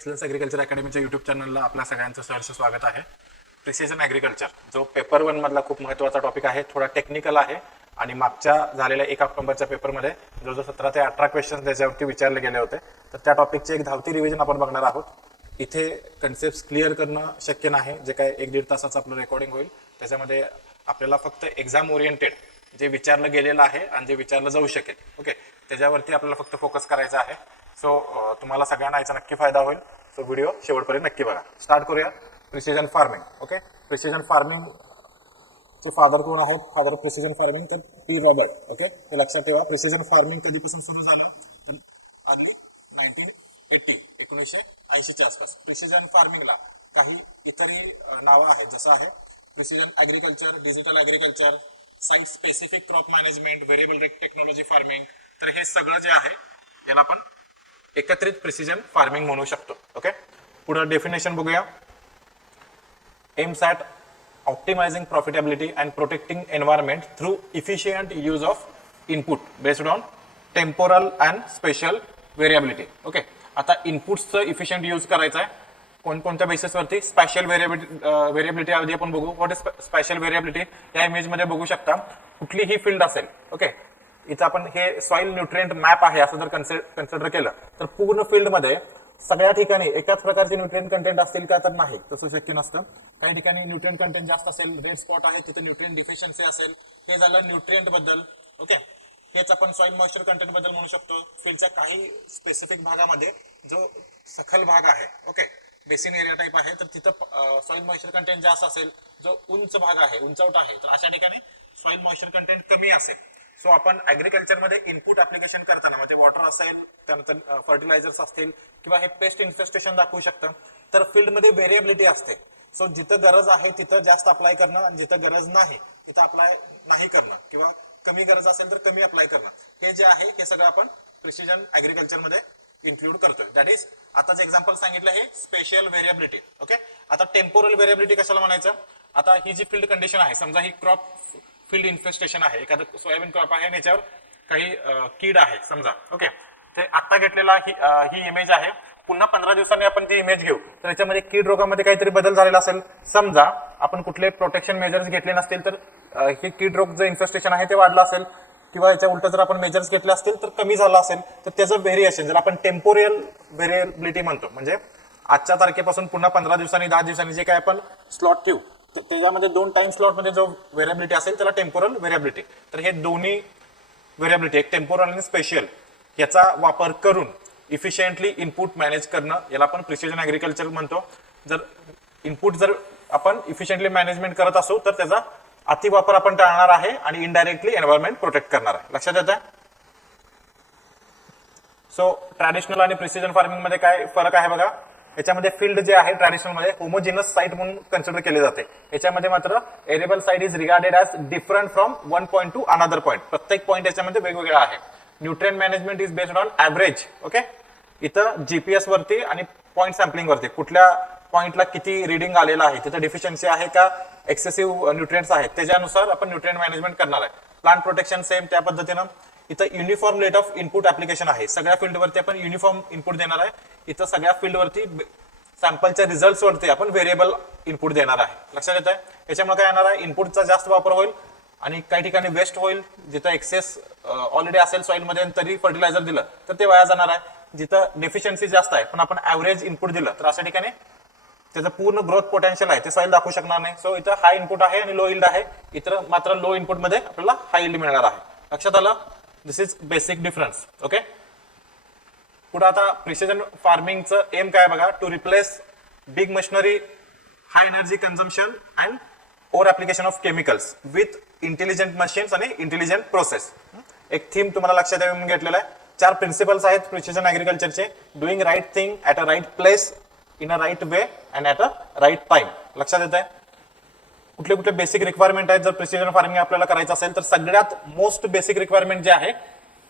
Excellence agriculture अकॅडमीच्या YouTube चॅनलला आपल्या सगळ्यांचं सहर्ष स्वागत आहे. प्रिसिजन ॲग्रिकल्चर जो पेपर 1 मधला खूप महत्त्वाचा टॉपिक आहे, थोडा टेक्निकल आहे आणि मागच्या झालेल्या 1 ऑक्टोबरच्या पेपरमध्ये जो 17 ते 18 क्वेश्चन्स त्याच्यावरती विचारले गेले होते, तर त्या टॉपिकचे एक धावती रिव्हिजन आपण बघणार आहोत. इथे कन्सेप्ट क्लिअर करणं शक्य नाही. जे काय 1-1.5 तासाचं आपलं रेकॉर्डिंग होईल त्याच्यामध्ये आपल्याला फक्त एक्झाम ओरिएंटेड जे विचारलं गेलेलं आहे आणि जे विचारलं जाऊ शकेल, ओके, त्याच्यावरती आपल्याला फक्त फोकस करायचा आहे. सो तुम्हाला सगळ्यांना याचा नक्की फायदा होईल. सो व्हिडिओ शेवटपर्यंत नक्की बघा. स्टार्ट करूया. Precision farming. Okay, precision farming चे फादर कोण आहेत? फादर ऑफ प्रिसिजन फार्मिंग तर पी रॉबर्ट. ओके, हे लक्षात ठेवा. प्रिसिजन फार्मिंग कधीपासून सुरू झालं तर अर्ली 1980 च्या आसपास. प्रिसिजन फार्मिंगला काही इतरही नावं आहेत, जसं आहे precision agriculture, digital agriculture, site specific crop management, variable rate technology farming. तर हे सगळं जे आहे याला आपण एकत्रित प्रिसिजन फार्मिंग म्हणू शकतो. ओके, पुढे डेफिनेशन बघूया. Aims at optimising profitability and protecting environment through efficient use of input based on temporal and spatial variability. Okay, आता इनपुट्सचं इफिशियंट यूज करायचं आहे. कोणकोणत्या बेसिसवरती? स्पेशल व्हेरिएबिलिटी आधी आपण बघू. What is special variability? या इमेजमध्ये बघू शकता. कुठलीही फील्ड असेल, ओके, इथं आपण हे सॉइल न्यूट्रिएंट मॅप आहे असं जर कन्सिडर केलं तर पूर्ण फील्डमध्ये सगळ्या ठिकाणी एकाच प्रकारचे न्यूट्रिएंट कंटेंट असतील का? तर नाही, तसं शक्य नसतं. काही ठिकाणी न्यूट्रिएंट कंटेंट जास्त असेल, रेड स्पॉट आहे तिथे न्यूट्रिएंट डिफिशियन्सी असेल. हे झालं न्यूट्रिएंट बद्दल. ओके, हेच आपण सॉइल मॉइश्चर कंटेंट बद्दल म्हणू शकतो. फील्डच्या काही स्पेसिफिक भागामध्ये जो सखल भाग आहे, ओके, बेसिन एरिया टाईप आहे, तर तिथं सॉइल मॉइश्चर कंटेंट जास्त असेल. जो उंच भाग आहे, उंचवट आहे, तर अशा ठिकाणी सॉइल मॉइश्चर कंटेंट कमी असेल. सो आपण ॲग्रिकल्चरमध्ये इनपुट ऍप्लिकेशन करताना म्हणजे वॉटर असेल, त्यानंतर फर्टिलायझर्स असतील किंवा हे पेस्ट इन्फेस्टेशन दाखवू शकतं, तर फील्डमध्ये व्हेरिएबिलिटी असते. सो जिथं गरज आहे तिथं जास्त अप्लाय करणं आणि जिथं गरज नाही तिथं अप्लाय नाही करणं किंवा कमी गरज असेल तर कमी अप्लाय करणं, हे जे आहे हे सगळं आपण प्रिसिजन ॲग्रिकल्चरमध्ये इन्क्लूड करतोय. दॅट इज आता जे एक्झाम्पल सांगितलं हे स्पेशल व्हेरिएबिलिटी. ओके, आता टेम्पोरल व्हेरिएबिलिटी कशाला म्हणायचं? आता ही जी फील्ड कंडिशन आहे, समजा ही क्रॉप फील्ड इन्फेस्टेशन आहे, एखादं सोयाबीन क्रॉप आहे आणि याच्यावर काही कीड आहे समजा. ओके, ते आता घेतलेला ही इमेज आहे. पुन्हा 15 दिवसांनी आपण ती इमेज घेऊ तर याच्यामध्ये कीड रोगामध्ये काहीतरी बदल झालेला असेल. समजा आपण कुठले प्रोटेक्शन मेजर्स घेतले नसतील तर हे कीड रोग जे इन्फेस्टेशन आहे ते वाढलं असेल किंवा याच्या उलट जर आपण मेजर्स घेतले असतील तर कमी झालं असेल, तर त्याचं व्हेरिएशन जर आपण टेम्पोरियल व्हेरिएबिलिटी म्हणतो, म्हणजे आजच्या तारखेपासून पुन्हा 15 दिवसांनी 10 दिवसांनी जे काय आपण स्लॉट ठेवू तर त्याच्यामध्ये 2 टाइम स्लॉट मध्ये जो व्हेरिएबिलिटी असेल त्याला टेम्पोरल व्हेरिएबिलिटी. तर हे दोन्ही व्हेरिएबिलिटी, एक टेम्पोरल आणि स्पेशल, याचा वापर करून इफिशियंटली इनपुट मॅनेज करणं याला आपण प्रिसिजन ॲग्रिकल्चर म्हणतो. जर इनपुट जर आपण इफिशियंटली मॅनेजमेंट करत असू तर त्याचा अतिवापर आपण टाळणार आहे आणि इनडायरेक्टली एन्व्हायरमेंट प्रोटेक्ट करणार आहे. लक्षात येतं? सो ट्रॅडिशनल आणि प्रिसिजन फार्मिंग मध्ये काय फरक आहे बघा. याच्यामध्ये फील्ड जे आहे ट्रॅडिशनल मध्ये होमोजिनस साईट म्हणून कन्सिडर केले जाते. याच्यामध्ये मात्र arable site is regarded as different from one point two another point. प्रत्येक पॉईंट याच्यामध्ये वेगवेगळा आहे. Nutrient management is based on average. Okay, इथं जीपीएस वरती आणि पॉईंट सॅम्पलिंग वरती कुठल्या पॉईंटला किती रिडिंग आलेलं आहे, तिथं डिफिशियन्सी आहे का, एक्सेसिव्ह न्यूट्रिएंट्स आहेत, त्याच्यानुसार आपण न्यूट्रिएंट मॅनेजमेंट करणार आहे. प्लांट प्रोटेक्शन सेम त्या पद्धतीनं. इथं uniform rate of input application आहे. सगळ्या फील्डवरती आपण युनिफॉर्म इनपुट देणार आहे. इथं सगळ्या फील्डवरती सॅम्पलच्या रिझल्ट वरती आपण व्हेरिएबल इनपुट देणार आहे. लक्षात येत आहे? याच्यामुळे काय येणार आहे? इनपुटचा जास्त वापर होईल आणि काही ठिकाणी वेस्ट होईल. जिथं एक्सेस ऑलरेडी असेल सॉइलमध्ये तरी फर्टिलायझर दिलं तर ते वाया जाणार आहे. जिथं डेफिशियन्सी जास्त आहे पण आपण ऍव्हरेज इनपुट दिलं तर अशा ठिकाणी त्याचं पूर्ण ग्रोथ पोटेन्शियल आहे ते सॉइल दाखवू शकणार नाही. सो इथं हाय इनपुट आहे आणि लो इल्ड आहे. इथं मात्र लो इनपुट मध्ये आपल्याला हाय इल्ड मिळणार आहे. लक्षात आलं? This is basic difference. Okay, पुढे आता प्रिसिजन फार्मिंगचं एम काय बघा. To replace big machinery, high energy consumption and over application of chemicals with intelligent machines आणि इंटेलिजंट प्रोसेस. एक थीम तुम्हाला लक्षात येऊन घेतलेला आहे. 4 प्रिन्सिपल्स आहेत प्रिसिजन ॲग्रिकल्चरचे. Doing right thing at a right place, in a right way and at a right time. लक्षात येत आहे? कुठले कुठले बेसिक रिक्वायरमेंट आहेत जर प्रिसिजन फार्मिंग आपल्याला करायचं असेल तर सगळ्यात मोस्ट बेसिक रिक्वायरमेंट जे आहे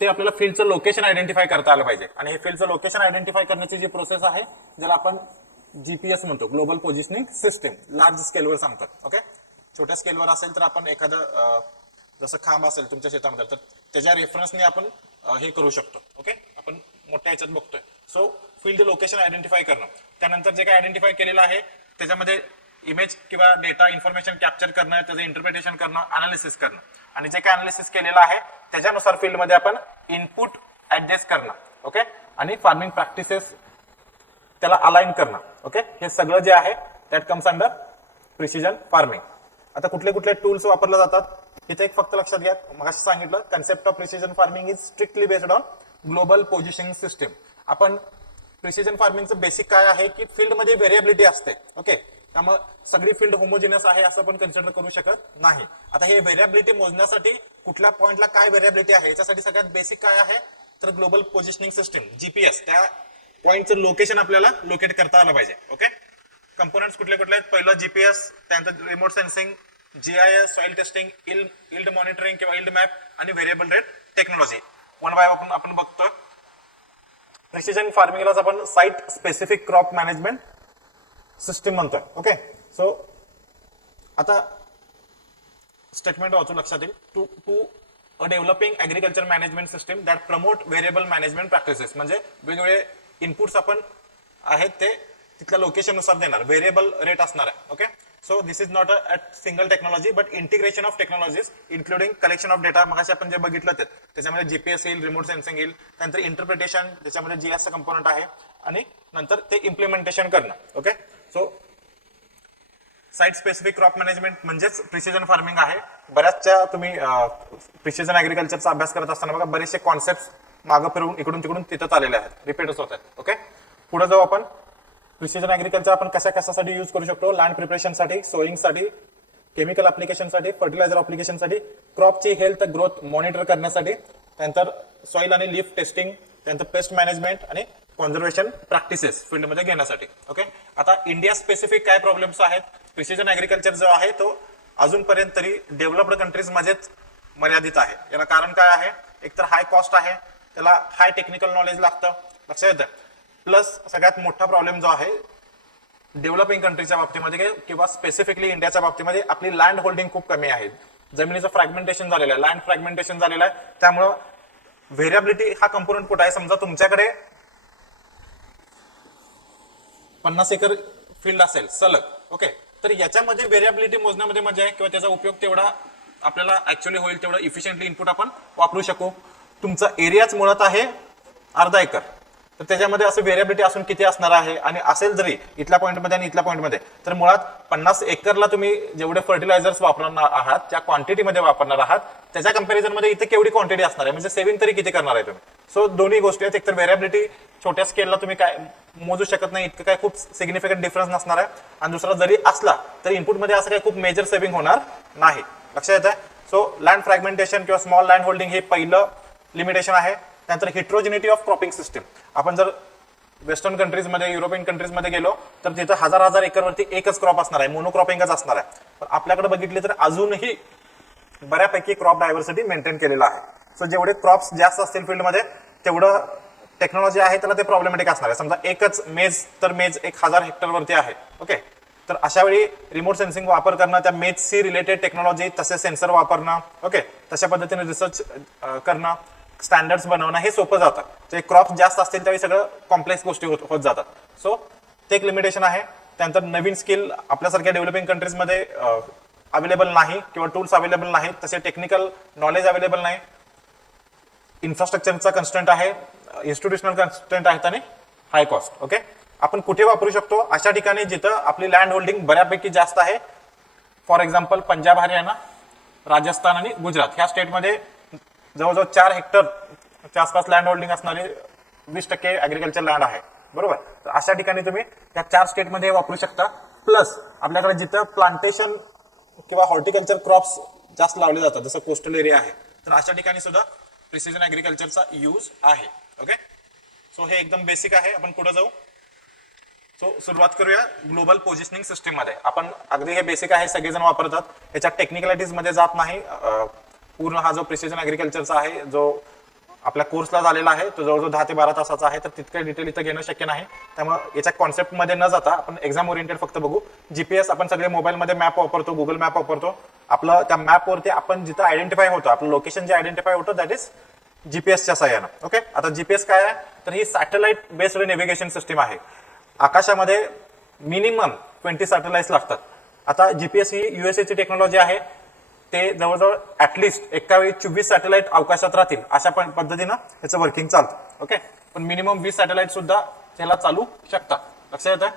ते आपल्याला फील्डचं लोकेशन आयडेंटिफाय करता आलं पाहिजे. आणि हे फील्डचं लोकेशन आयडेंटिफाय करण्याची जी प्रोसेस आहे ज्याला आपण जीपीएस म्हणतो, ग्लोबल पोझिशनिंग सिस्टीम, लार्ज स्केलवर सांगतात. ओके, छोट्या स्केलवर असेल तर आपण एखादं जसं खांब असेल तुमच्या शेतामध्ये तर त्याच्या रेफरन्सने आपण हे करू शकतो. ओके, आपण मोठ्या ह्याच्यात बघतोय. सो फील्ड लोकेशन आयडेंटिफाय करणं, त्यानंतर जे काही आयडेंटिफाय केलेलं आहे त्याच्यामध्ये इमेज किंवा डेटा इन्फॉर्मेशन कॅप्चर करणं, त्याचं इंटरप्रिटेशन करणं, अनालिसिस करणं, आणि जे काही अनालिसिस केलेलं आहे त्याच्यानुसार फील्डमध्ये आपण इनपुट ऍडजस्ट करणं, ओके, आणि फार्मिंग प्रॅक्टिसेस त्याला अलाइन करणं, ओके, हे सगळं जे आहे that comes under precision farming. आता कुठले कुठले टूल्स वापरले जातात इथे एक फक्त लक्षात घ्या, मगाशी सांगितलं concept of precision farming is strictly based on global positioning system. आपण प्रिसिजन फार्मिंगचं बेसिक काय आहे की फील्डमध्ये व्हेरिएबिलिटी असते, ओके, त्यामुळे सगळी फील्ड होमोजिनस आहे असं पण कन्सिडर करू शकत नाही. आता हे व्हेरिएबिलिटी मोजण्यासाठी कुठल्या पॉइंटला काय व्हेरिएबिलिटी आहे याच्यासाठी सगळ्यात बेसिक काय आहे तर ग्लोबल पोझिशनिंग सिस्टीम जीपीएस, त्या पॉइंटचं लोकेशन आपल्याला लोकेट करता आलं पाहिजे, ओके. कंपोनेंट्स कुठले कुठले आहेत, पहिलं जीपीएस, त्यानंतर remote sensing, GIS, soil testing, yield monitoring किंवा इल्ड मॅप आणि variable rate technology. One by आपण बघतोय. प्रिसिजन फार्मिंगलाच आपण site specific crop management system म्हणतोय, ओके. सो आता स्टेटमेंट वाचून लक्षात येईल, to a developing agriculture management system that promote variable management practices, म्हणजे वेगवेगळे इनपुट्स आपण आहेत ते तिथल्या लोकेशन नुसार देणार, व्हेरिएबल रेट असणार आहे, okay. So this is not a single technology but integration of technologies including collection of data, मगाशी आपण जे बघितलं त्याच्यामध्ये जीपीएस येईल, रिमोट सेन्सिंग येईल, त्यानंतर इंटरप्रिटेशन ज्याच्यामध्ये जीएसचा कंपोनंट आहे, आणि नंतर ते इम्प्लिमेंटेशन करणं, okay. So site specific crop management म्हणजेच प्रिसिजन फार्मिंग आहे. बऱ्याचशा तुम्ही प्रिसिजन ऍग्रिकल्चरचा अभ्यास करत असताना बघा बरेचसे कॉन्सेप्ट मागं फिरून इकडून तिकडून तिथं आलेले आहेत, रिपीटच होत आहेत, ओके. पुढे जाऊ आपण. प्रिसिजन ऍग्रिकल्चर आपण कशासाठी यूज करू शकतो, लँड प्रिपरेशनसाठी, सोईंगसाठी, केमिकल ऍप्लिकेशनसाठी, फर्टिलायझर ऍप्लिकेशनसाठी, क्रॉपची हेल्थ ग्रोथ मॉनिटर करण्यासाठी, त्यानंतर सॉइल आणि लीफ टेस्टिंग, त्यानंतर पेस्ट मॅनेजमेंट आणि कॉन्झर्वेशन प्रॅक्टिसेस फील्डमध्ये घेण्यासाठी, ओके. आता इंडिया स्पेसिफिक काय प्रॉब्लेम्स आहेत, प्रिसिजन ऍग्रिकल्चर जो आहे तो अजूनपर्यंत तरी डेव्हलप्ड कंट्रीज मध्येच मर्यादित आहे. याला कारण काय आहे, एकतर हाय कॉस्ट आहे, त्याला हाय टेक्निकल नॉलेज लागतं, लक्षात येतं. प्लस सगळ्यात मोठा प्रॉब्लेम जो आहे डेव्हलपिंग कंट्रीच्या बाबतीमध्ये किंवा स्पेसिफिकली इंडियाच्या बाबतीमध्ये आपली लँड होल्डिंग खूप कमी आहे, जमिनीचं फ्रॅगमेंटेशन झालेलं आहे, लँड फ्रॅगमेंटेशन झालेलं आहे. त्यामुळं व्हेरिएबिलिटी हा कंपोनंट कुठे आहे, समजा तुमच्याकडे 50 एकर फील्ड असेल सलग, ओके, तर याच्यामध्ये व्हेरिएबिलिटी मोजण्यामध्ये मजा आहे किंवा त्याचा उपयोग तेवढा आपल्याला ऍक्च्युअली होईल तेवढा इफिशियंटली इनपुट आपण वापरू शकू. तुमचा एरियाच मुळात आहे अर्धा एकर, तर त्याच्यामध्ये असं व्हेरिएबिलिटी असून किती असणार आहे, आणि असेल जरी इथल्या पॉईंटमध्ये आणि इथल्या पॉईंटमध्ये, तर मुळात 50 एकरला तुम्ही जेवढे फर्टिलायझर्स वापरणार आहात त्या क्वांटिटीमध्ये वापरणार आहात त्याच्या कंपॅरिझन मध्ये इथे केवढी क्वांटिटी असणार आहे, म्हणजे सेव्हिंग तरी किती करणार आहे तुम्ही. सो दोन्ही गोष्टी आहेत, एकतर व्हेरिएबिलिटी छोट्या स्केलला तुम्ही काय मोजू शकत नाही, इतकं काय खूप सिग्निफिकंट डिफरन्स नसणार आहे, आणि दुसरा जरी असला तर इनपुटमध्ये असं काही खूप मेजर सेव्हिंग होणार नाही, लक्षात येत आहे. सो लँड फ्रॅगमेंटेशन किंवा स्मॉल लँड होल्डिंग हे पहिलं लिमिटेशन आहे. त्यानंतर हिट्रोजिनिटी ऑफ क्रॉपिंग सिस्टीम. आपण जर वेस्टर्न कंट्रीजमध्ये, युरोपियन कंट्रीजमध्ये गेलो तर तिथं हजार एकरवरती एकच क्रॉप असणार आहे, मोनोक्रॉपिंगच असणार आहे. पण आपल्याकडे बघितले तर अजूनही बऱ्यापैकी क्रॉप डायव्हर्सिटी मेंटेन केलेला आहे. सो जेवढे क्रॉप्स जास्त असतील फील्डमध्ये तेवढं टेक्नॉलॉजी आहे त्याला ते प्रॉब्लेमॅटिक असणार आहे. समजा एकच मेज, तर मेज 1000 हेक्टरवरती आहे, ओके, तर अशा वेळी रिमोट सेन्सिंग वापर करणं, त्या मेजशी रिलेटेड टेक्नॉलॉजी तसे सेन्सर वापरणं, ओके, तशा पद्धतीने रिसर्च करणं, स्टँडर्ड्स बनवणं हे सोपं जातं. ते क्रॉप जास्त असतील त्यावेळी सगळं कॉम्प्लेक्स गोष्टी होत जातात. सो ते एक लिमिटेशन आहे. त्यानंतर नवीन स्किल आपल्यासारख्या डेव्हलपिंग कंट्रीजमध्ये अवेलेबल नाही किंवा टूल्स अवेलेबल नाहीत, तसे टेक्निकल नॉलेज अवेलेबल नाही, इन्फ्रास्ट्रक्चरचा कन्स्टंट आहे, इन्स्टिट्यूशनल कन्स्टंट आहेत आणि हाय कॉस्ट, ओके. आपण कुठे वापरू शकतो, अशा ठिकाणी जिथं आपली लँड होल्डिंग बऱ्यापैकी जास्त आहे. फॉर एक्झाम्पल पंजाब, हरियाणा, राजस्थान आणि गुजरात ह्या स्टेटमध्ये जवळजवळ 4 हेक्टरच्या आसपास लँड होल्डिंग असणारी 20% ऍग्रिकल्चर लँड आहे, बरोबर. तर अशा ठिकाणी तुम्ही त्या 4 स्टेटमध्ये वापरू शकता. प्लस आपल्याकडे जिथं प्लांटेशन किंवा हॉर्टिकल्चर क्रॉप्स जास्त लावले जातात, जसं कोस्टल एरिया आहे, तर अशा ठिकाणी सुद्धा प्रिसिजन ऍग्रिकल्चरचा यूज आहे, ओके. सो हे एकदम बेसिक आहे. आपण पुढे जाऊ. सो सुरुवात करूया ग्लोबल पोझिशनिंग सिस्टीम मध्ये. आपण अगदी हे बेसिक आहे, सगळेजण वापरतात, याच्या टेक्निकलिटीज मध्ये जात नाही. पूर्ण हा जो प्रिसिजन ऍग्रिकल्चरचा आहे जो आपल्या कोर्सला झालेला आहे तो जवळजवळ 10 ते 12 तासाचा आहे, तर तितकं डिटेल इथं घेणं शक्य नाही. त्यामुळे याच्या कॉन्सेप्ट मध्ये न जाता आपण एक्झाम ओरिएंटेड फक्त बघू. जीपीएस आपण सगळे मोबाईलमध्ये मॅप वापरतो, गुगल मॅप वापरतो. आपलं त्या मॅपवरती आपण जिथं आयडेंटिफाय होतो, आपलं लोकेशन जे आयडेंटिफाय होतं दॅट इज जीपीएसच्या सहाय्यानं, ओके. आता जीपीएस काय आहे, तर ही सॅटेलाइट बेस्ड नेव्हिगेशन सिस्टीम आहे. आकाशामध्ये मिनिमम 20 सॅटेलाइट्स लागतात. आता जीपीएस ही USA ची टेक्नॉलॉजी आहे. ते जवळजवळ ऍटलिस्ट एका वेळी 24 सॅटेलाइट अवकाशात राहतील अशा पद्धतीनं याचं वर्किंग चालतं. ओके, पण मिनिमम 20 सॅटेलाइट सुद्धा त्याला चालू शकतात. लक्षात येतं.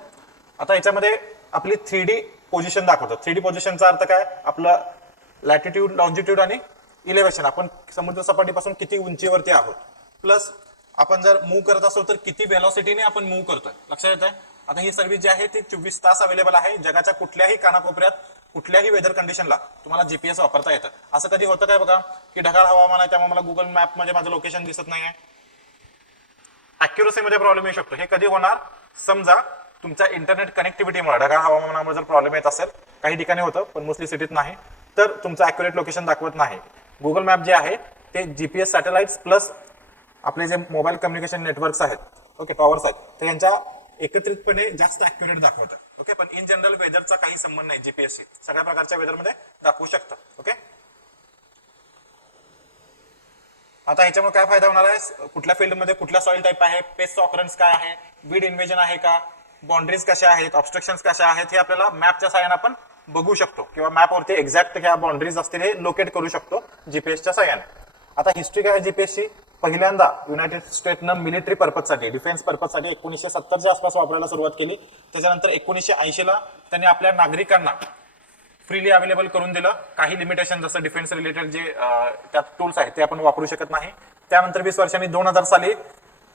आता याच्यामध्ये आपली 3D पोझिशन दाखवतात. 3D पोझिशनचा अर्थ काय, आपलं लॅटिट्यूड, लॉन्जिट्यूड आणि इलेव्हेशन, आपण समुद्र सपाटीपासून किती उंचीवरती आहोत, प्लस आपण जर मूव्ह करत असो तर किती व्हेलॉसिटीने आपण मूव्ह करतोय. लक्षात येत आहे. आता ही सर्व्हिस जी आहे ती 24 तास अवेलेबल आहे. जगाच्या कुठल्याही कानाकोपऱ्यात कुठल्याही वेदर कंडिशनला तुम्हाला जीपीएस वापरता येतं. असं कधी होतं काय बघा की ढगाळ हवामान आहे त्यामुळे मला गुगल मॅप मध्ये माझं लोकेशन दिसत नाही आहे, अॅक्युरसी मध्ये प्रॉब्लेम येऊ शकतो. हे कधी होणार, समजा तुमच्या इंटरनेट कनेक्टिव्हिटीमुळे ढगाळ हवामानामुळे जर प्रॉब्लेम येत असेल, काही ठिकाणी होतं पण मोस्टली सिटीत नाही, तर तुमचं अॅक्युरेट लोकेशन दाखवत नाही. गुगल मॅप जे आहे ते जीपीएस सॅटेलाइट्स प्लस आपले जे मोबाईल कम्युनिकेशन नेटवर्क्स आहेत, ओके, टॉवर्स आहेत, तर यांच्या एकत्रितपणे जास्त अॅक्युरेट दाखवतात. ओके, पण इन जनरल वेदरचा काही संबंध नाही जीपीएसशी, सगळ्या प्रकारच्या वेदरमध्ये दाखवू शकतं. ओके, आता ह्याच्यामुळे काय फायदा होणार आहे, कुठल्या फील्डमध्ये कुठल्या सॉइल टाईप आहे, पेस्ट ऑकरन्स काय आहे, वीड इन्व्हेजन आहे का, बाउंड्रीज कशा आहेत, ऑब्स्ट्रक्शन्स कशा आहेत, हे आपल्याला मॅपच्या साहाय्याने आपण बघू शकतो किंवा मॅपवरती एक्झॅक्ट ह्या बाउंड्रीज असतील हे लोकेट करू शकतो जीपीएसच्या साहाय्याने. आता हिस्ट्री काय आहे जीपीएसची, पहिल्यांदा युनायटेड स्टेटनं मिलिटरी पर्पजसाठी, डिफेन्स पर्पजसाठी 1970च्या आसपास वापरायला सुरुवात केली. त्याच्यानंतर 1980ला त्यांनी आपल्या नागरिकांना फ्रीली अवेलेबल करून दिलं. काही लिमिटेशन जसं डिफेन्स रिलेटेड जे त्यात टूल्स आहेत ते आपण वापरू शकत नाही. त्यानंतर 20 वर्षांनी 2000 साली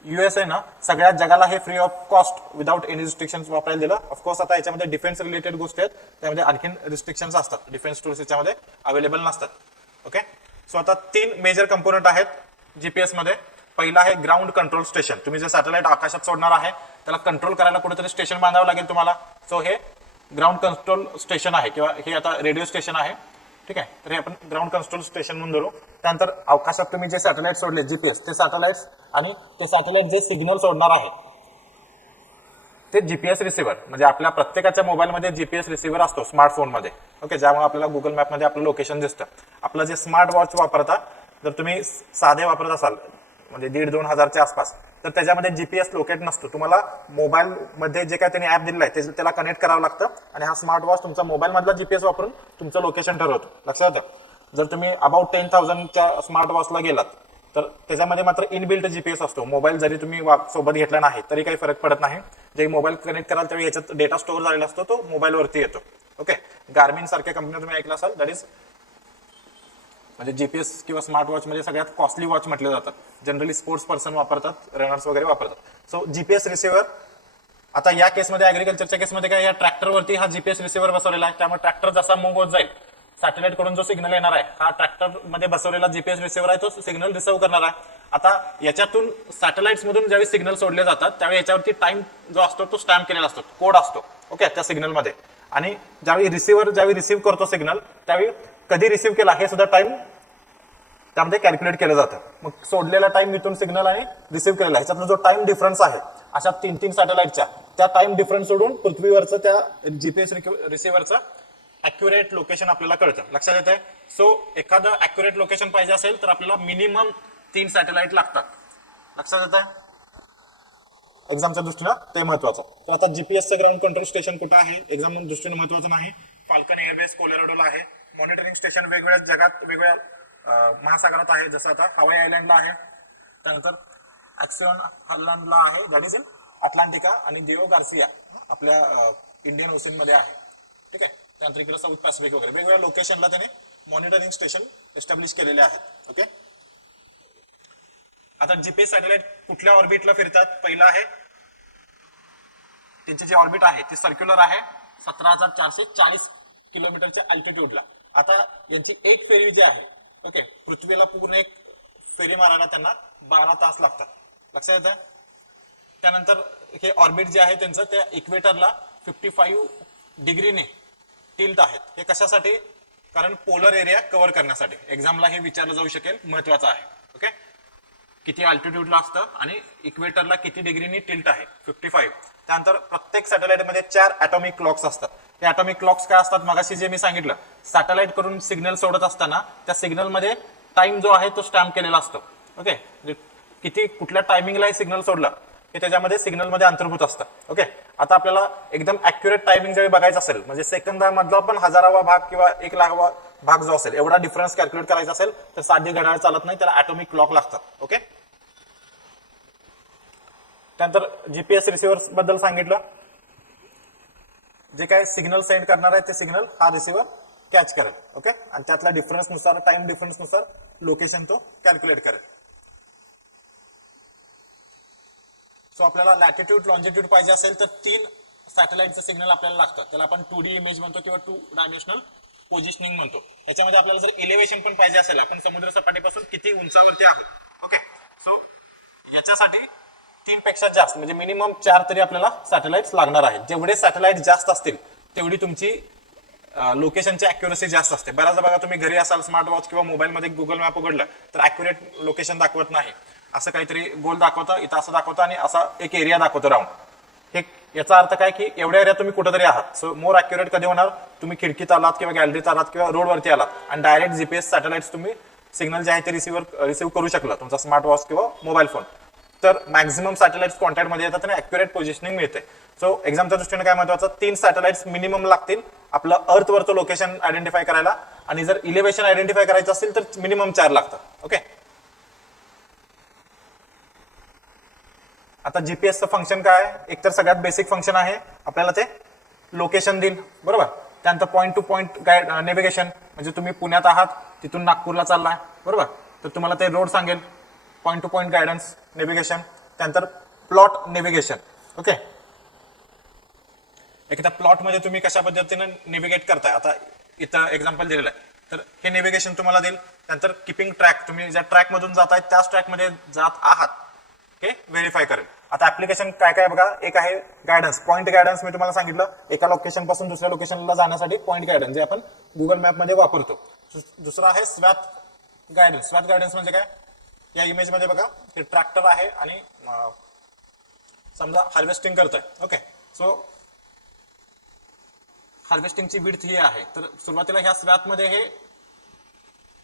USA ना सगळ्या जगाला हे free of cost without any restrictions वापरायला दिलं. ऑफकोर्स आता याच्यामध्ये डिफेन्स रिलेटेड गोष्टी आहेत, त्यामध्ये आणखीन रिस्ट्रिक्शन्स असतात, डिफेन्स टूल्स याच्यामध्ये अवेलेबल नसतात. ओके, सो आता 3 मेजर कंपोनंट आहेत जीपीएस मध्ये. पहिला आहे ग्राउंड कंट्रोल स्टेशन. तुम्ही जे सॅटेलाइट आकाशात सोडणार आहे त्याला कंट्रोल करायला कुठेतरी स्टेशन बांधावं लागेल तुम्हाला. सो हे ग्राउंड कंट्रोल स्टेशन आहे किंवा हे आता रेडिओ स्टेशन आहे. ठीक आहे, तर हे आपण ग्राउंड कंट्रोल स्टेशन म्हणून धरू. त्यानंतर अवकाशात तुम्ही जे सॅटेलाइट सोडले जीपीएस, ते सॅटेलाइट्स आणि ते सॅटेलाइट जे सिग्नल सोडणार आहे ते जीपीएस रिसिव्हर, म्हणजे आपल्या प्रत्येकाच्या मोबाईलमध्ये जीपीएस रिसिव्हर असतो स्मार्टफोनमध्ये. ओके, ज्यामुळे आपल्याला गुगल मॅपमध्ये आपलं लोकेशन दिसतं. आपलं जे स्मार्ट वॉच वापरता, जर तुम्ही साधे वापरत असाल म्हणजे 1,500-2,000 हजारच्या आसपास, तर त्याच्यामध्ये जीपीएस लोकेट नसतो. तुम्हाला मोबाईल मध्ये जे काय त्यांनी ऍप दिलेलं आहे ते त्याला कनेक्ट करावं लागतं आणि हा स्मार्ट वॉच तुमचा मोबाईल मधला जीपीएस वापरून तुमचं लोकेशन ठरवतो. लक्षात येतं. जर तुम्ही अबाउट 10,000च्या स्मार्ट वॉचला गेलात तर त्याच्यामध्ये मात्र इनबिल्ट जीपीएस असतो. मोबाईल जरी तुम्ही सोबत घेतला नाही तरी काही फरक पडत नाही. जे मोबाईल कनेक्ट कराल त्यावेळी याच्यात डेटा स्टोअर झालेला असतो, तो मोबाईलवरती येतो. ओके, गार्मिन सारख्या कंपन्या तुम्ही ऐकला असाल, दॅट इज म्हणजे जीपीएस किंवा स्मार्ट वॉच म्हणजे सगळ्यात कॉस्टली वॉच म्हटले जातात. जनरली स्पोर्ट्स पर्सन वापरतात, रनर्स वगैरे वापरतात. सो जीपीएस रिसिव्हर, आता या केसमध्ये ऍग्रिकल्चरच्या केसमध्ये काय, या ट्रॅक्टरवरती हा जीपीएस रिसिव्हर बसवलेला आहे. त्यामुळे ट्रॅक्टर जसा मूव्ह होत जाईल, सॅटेलाइट कडून जो सिग्नल येणार आहे हा ट्रॅक्टर मध्ये बसवलेला जीपीएस रिसिव्हर आहे, तो सिग्नल रिसिव्ह करणार आहे. आता याच्यातून सॅटेलाइट्स मधून ज्यावेळी सिग्नल सोडले जातात त्यावेळी याच्यावरती टाइम जो असतो तो स्टॅम्प केलेला असतो, कोड असतो. ओके, त्या सिग्नलमध्ये. आणि ज्यावेळी रिसिव्ह करतो सिग्नल, त्यावेळी कधी रिसिव्ह केला हे सुद्धा टाइम त्यामध्ये कॅल्क्युलेट केलं जातं. मग सोडलेला टाइम इथून सिग्नल आणि रिसिव्ह केलेला ह्याच्यातून जो टाइम डिफरन्स आहे अशा 3 सॅटेलाइटच्या, त्या टाइम डिफरन्स सोडून पृथ्वीवरचं त्या जीपीएस रिसिव्हरचं अॅक्युरेट लोकेशन आपल्याला कळतं. लक्षात येत आहे. सो एखादं अॅक्युरेट लोकेशन पाहिजे असेल तर आपल्याला मिनिमम 3 सॅटेलाइट लागतात. लक्षात येत आहे. एक्झामच्या दृष्टीनं ते महत्वाचं. तर आता जीपीएसचं ग्राउंड कंट्रोल स्टेशन कुठं आहे, एक्झाम दृष्टीनं महत्वाचं नाही. फाल्कन एअरबेस कोलोराडोला आहे. मॉनिटरिंग स्टेशन वेगवेगळ्या जगात वेगवेगळ्या महासागरात आहे, जसं आता हवाई आयलंडला आहे, त्यानंतर ॲक्सिओन हॉलंडला आहे, दॅट इज इन अटलांटिका, आणि दिओ गार्सिया आपल्या इंडियन ओशन मध्ये आहे. ठीक आहे, त्यानंतर इकडे साऊथ पॅसिफिक वगैरे वेगवेगळ्या लोकेशनला त्याने मॉनिटरिंग स्टेशन एस्टॅब्लिश केलेले आहेत. ओके, आता जीपीएस सॅटेलाइट कुठल्या ऑर्बिटला फिरतात, पहिला आहे त्यांची जी ऑर्बिट आहे ती सर्क्युलर आहे 17,440 किलोमीटरच्या अल्टिट्यूडला. आता यांची एक फेरी जी आहे, ओके, पृथ्वीला पूर्ण एक फेरी मारायला त्यांना 12 तास लागतात. लक्षात येतं. त्यानंतर हे ऑर्बिट जे आहे त्यांचं त्या इक्वेटरला 55 डिग्रीने टिल्ट आहेत. हे कशासाठी, कारण पोलर एरिया कव्हर करण्यासाठी. एक्झामला हे विचारलं जाऊ शकेल, महत्वाचं आहे. ओके, किती अल्टिट्यूडला असतं आणि इक्वेटरला किती डिग्रीनी टिल्ट आहे, 55. त्यानंतर प्रत्येक सॅटेलाइटमध्ये 4 ॲटॉमिक क्लॉक्स असतात. हे ॲटॉमिक क्लॉक्स काय असतात, मगाशी जे मी सांगितलं, सॅटेलाइट करून सिग्नल सोडत असताना त्या सिग्नलमध्ये टाइम जो आहे तो स्टॅम्प केलेला असतो. ओके, किती कुठल्या टायमिंगला हे सिग्नल सोडलं हे त्याच्यामध्ये सिग्नलमध्ये अंतर्भूत असतं. ओके, आता आपल्याला एकदम ॲक्युरेट टायमिंग जरी बघायचं असेल म्हणजे सेकंदामधला पण 1000वा भाग किंवा 1,00,000वा भाग जो असेल एवढा डिफरन्स कॅल्क्युलेट करायचा असेल तर साधी घड्याळ चालत नाही, त्याला ॲटॉमिक क्लॉक लागतात. ओके, त्यानंतर जीपीएस रिसिव्हर बद्दल सांगितलं. जे काय सिग्नल सेंड करणार आहे ते सिग्नल हा रिसिव्हर कॅच करेल. ओके, आणि त्यातल्या डिफरन्स नुसार टाइम डिफरन्स नुसार लोकेशन तो कॅल्क्युलेट करेल. सो आपल्याला लॅटिट्यूड लॉन्जिट्यूड पाहिजे असेल तर 3 सॅटेलाइटचं सिग्नल आपल्याला लागतं. त्याला आपण 2D इमेज म्हणतो किंवा 2 डायमेन्शनल पोझिशनिंग म्हणतो. याच्यामध्ये आपल्याला जर इलेव्हेशन पण पाहिजे असेल, आपण समुद्र सपाटीपासून किती उंचावरती आहोत. ओके, सो याच्यासाठी 3 पेक्षा जास्त म्हणजे मिनिमम 4 तरी आपल्याला सॅटेलाइट्स लागणार आहेत. जेवढे सॅटेलाइट जास्त असतील तेवढी तुमची लोकेशनची अॅक्युरसी जास्त असते. बऱ्याचदा बघा तुम्ही घरी असाल स्मार्ट वॉच किंवा मोबाईलमध्ये गुगल मॅप उघडलं तर अॅक्युरेट लोकेशन दाखवत नाही. असं काहीतरी गोल दाखवतं, इथं असं दाखवतं आणि असा एक एरिया दाखवतो राऊंड. हे याचा अर्थ काय की एवढ्या एरिया तुम्ही कुठेतरी आहात. सो मोर अॅक्युरेट कधी होणार, तुम्ही खिडकीत आलात किंवा गॅलरीत आलात किंवा रोडवरती आलात आणि डायरेक्ट जीपीएस सॅटेलाइट्स तुम्ही सिग्नल जे आहे ते रिसिव्ह करू शकला तुमचा स्मार्ट वॉच किंवा मोबाईल फोन, तर मॅक्झिमम सॅटेलाइट्स कॉन्टॅक्टमध्ये येतात आणि अॅक्युरेट पोझिशनिंग मिळते. सो एक्झामच्या दृष्टीने काय महत्वाचं, 3 सॅटेलाइट्स मिनिमम लागतील आपलं अर्थवरचं लोकेशन आयडेंटिफाय करायला, आणि जर इलेव्हेशन आयडेंटिफाय करायचं असेल तर मिनिमम 4 लागतात. ओके, आता जीपीएसचं फंक्शन काय आहे, एकतर सगळ्यात बेसिक फंक्शन आहे आपल्याला ते लोकेशन देईल. बरोबर, त्यानंतर point two point guide navigation म्हणजे तुम्ही पुण्यात आहात तिथून नागपूरला चाललाय. बरोबर, तर तुम्हाला ते रोड सांगेल. Point two point guidance navigation, त्यानंतर प्लॉट नेव्हिगेशन. ओके, एखाद्या प्लॉटमध्ये तुम्ही कशा पद्धतीने नेव्हिगेट करताय, आता इथं एक्झाम्पल दिलेलं आहे तर हे नेव्हिगेशन तुम्हाला देईल. त्यानंतर किपिंग ट्रॅक, तुम्ही ज्या ट्रॅक मधून जाताय त्याच ट्रॅकमध्ये जात आहात हे व्हेरीफाय करेल. आता ऍप्लिकेशन काय काय बघा, एक आहे गायडन्स, पॉईंट गायडन्स. मी तुम्हाला सांगितलं एका लोकेशन पासून दुसऱ्या लोकेशनला जाण्यासाठी पॉईंट गायडन्स जे आपण गुगल मॅप मध्ये वापरतो. दुसरा आहे स्वॅथ गायडन्स. स्वॅथ गायडन्स म्हणजे काय, या इमेज मध्ये बघा हे ट्रॅक्टर आहे आणि समजा हार्वेस्टिंग करतोय. ओके, सो हार्वेस्टिंगची विड्थ ही आहे, तर सुरुवातीला ह्या स्वॅथ मध्ये हे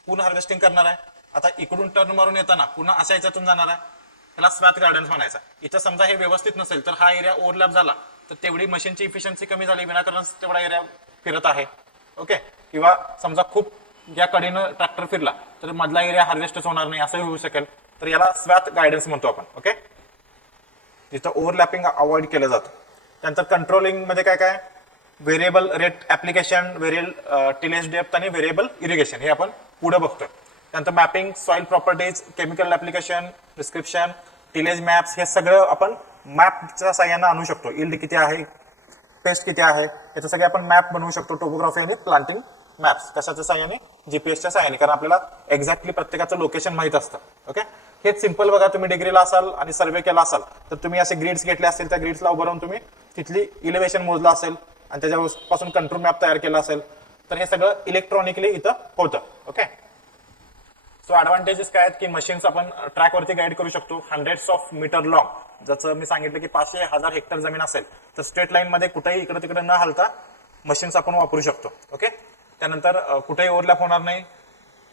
पूर्ण हार्वेस्टिंग करणार आहे. आता इकडून टर्न मारून येताना पुन्हा अशा याच्यातून जाणार आहे, त्याला स्वॅथ गार्डन्स म्हणायचा. इथं समजा हे व्यवस्थित नसेल तर हा एरिया ओव्हरलॅप झाला तर तेवढी मशीनची इफिशियन्सी कमी झाली, विनाकारण तेवढा एरिया फिरत आहे. ओके, किंवा समजा खूप या कडेनं ट्रॅक्टर फिरला तर मधला एरिया हार्वेस्टच होणार नाही, असंही होऊ शकेल, तर याला स्वॅथ गायडन्स म्हणतो आपण. ओके, तिथं ओव्हरलॅपिंग अवॉइड केलं जातं. त्यानंतर कंट्रोलिंग मध्ये काय काय, variable rate application, variable tillage depth आणि व्हेरिएबल इरिगेशन हे आपण पुढे बघतोय. त्यानंतर mapping, soil properties, chemical application, prescription, tillage maps हे सगळं आपण मॅपच्या साह्यानं आणू शकतो. इल्ड किती आहे, पेस्ट किती आहे, याचं सगळे आपण मॅप बनवू शकतो. टोपोग्राफी आणि प्लांटिंग मॅप्स कशाच्या साह्याने, जीपीएसच्या साह्याने, कारण आपल्याला एक्झॅक्टली प्रत्येकाचं लोकेशन माहित असतं. ओके, हेच सिंपल बघा, तुम्ही डिग्रीला असाल आणि सर्वे केला असाल तर तुम्ही असे ग्रिड्स घेतले असतील, त्या ग्रिड्सला उभं राहून तुम्ही तिथली इलेव्हेशन मोजला असेल आणि त्याच्यापासून कंट्रोल मॅप तयार केला असेल, तर हे सगळं इलेक्ट्रॉनिकली इथं होतं. ओके, सो ऍडव्हान्टेजेस काय आहेत की मशीन्स आपण ट्रॅकवरती गाईड करू शकतो, हंड्रेड्स ऑफ मीटर लॉंग. जसं मी सांगितलं की 500,000 हेक्टर जमीन असेल तर स्ट्रेट लाईन मध्ये कुठेही इकडे तिकडे न हलता मशीन्स आपण वापरू शकतो. ओके, त्यानंतर कुठेही ओव्हरलॅप होणार नाही.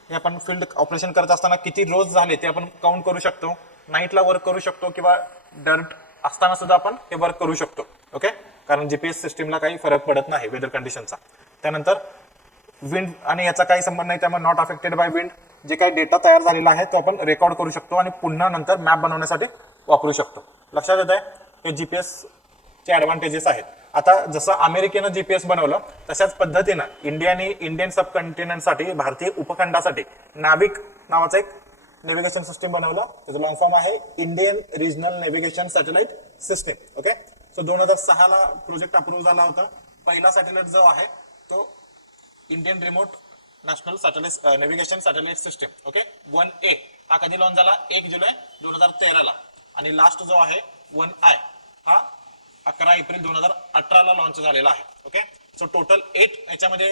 हे आपण फील्ड ऑपरेशन करत असताना किती रोज झाले ते आपण काउंट करू शकतो. नाईटला वर्क करू शकतो किंवा डर्ट असताना सुद्धा आपण हे वर्क करू शकतो. ओके, कारण जीपीएस सिस्टीमला काही फरक पडत नाही वेदर कंडिशनचा. त्यानंतर विंड आणि याचा काही संबंध नाही, त्यामुळे नॉट अफेक्टेड बाय विंड. जे काही डेटा तयार झालेला आहे तो आपण रेकॉर्ड करू शकतो आणि पुन्हा नंतर मॅप बनवण्यासाठी वापरू शकतो. लक्षात येत आहे, हे जीपीएस चे ऍडव्हान्टेजेस आहेत. आता जसं अमेरिकेनं जीपीएस बनवलं तशाच पद्धतीनं इंडियन सब कंटिनेंटसाठी, भारतीय उपखंडासाठी नाविक नावाचं एक नेव्हिगेशन सिस्टीम बनवलं. त्याचं लॉंग फॉर्म आहे Indian regional navigation satellite system. Okay, so 2006 ला प्रोजेक्ट अप्रूव्ह झाला होता. पहिला सॅटेलाइट जो आहे तो Indian remote national satellite navigation satellite system. Okay, 1A हा कधी लॉन्च झाला, 1 जुलै 2013 ला. आणि लास्ट जो आहे 1I हा 11 एप्रिल 2018 ला लॉन्च झालेला आहे. ओके, सो टोटल 8 याच्यामध्ये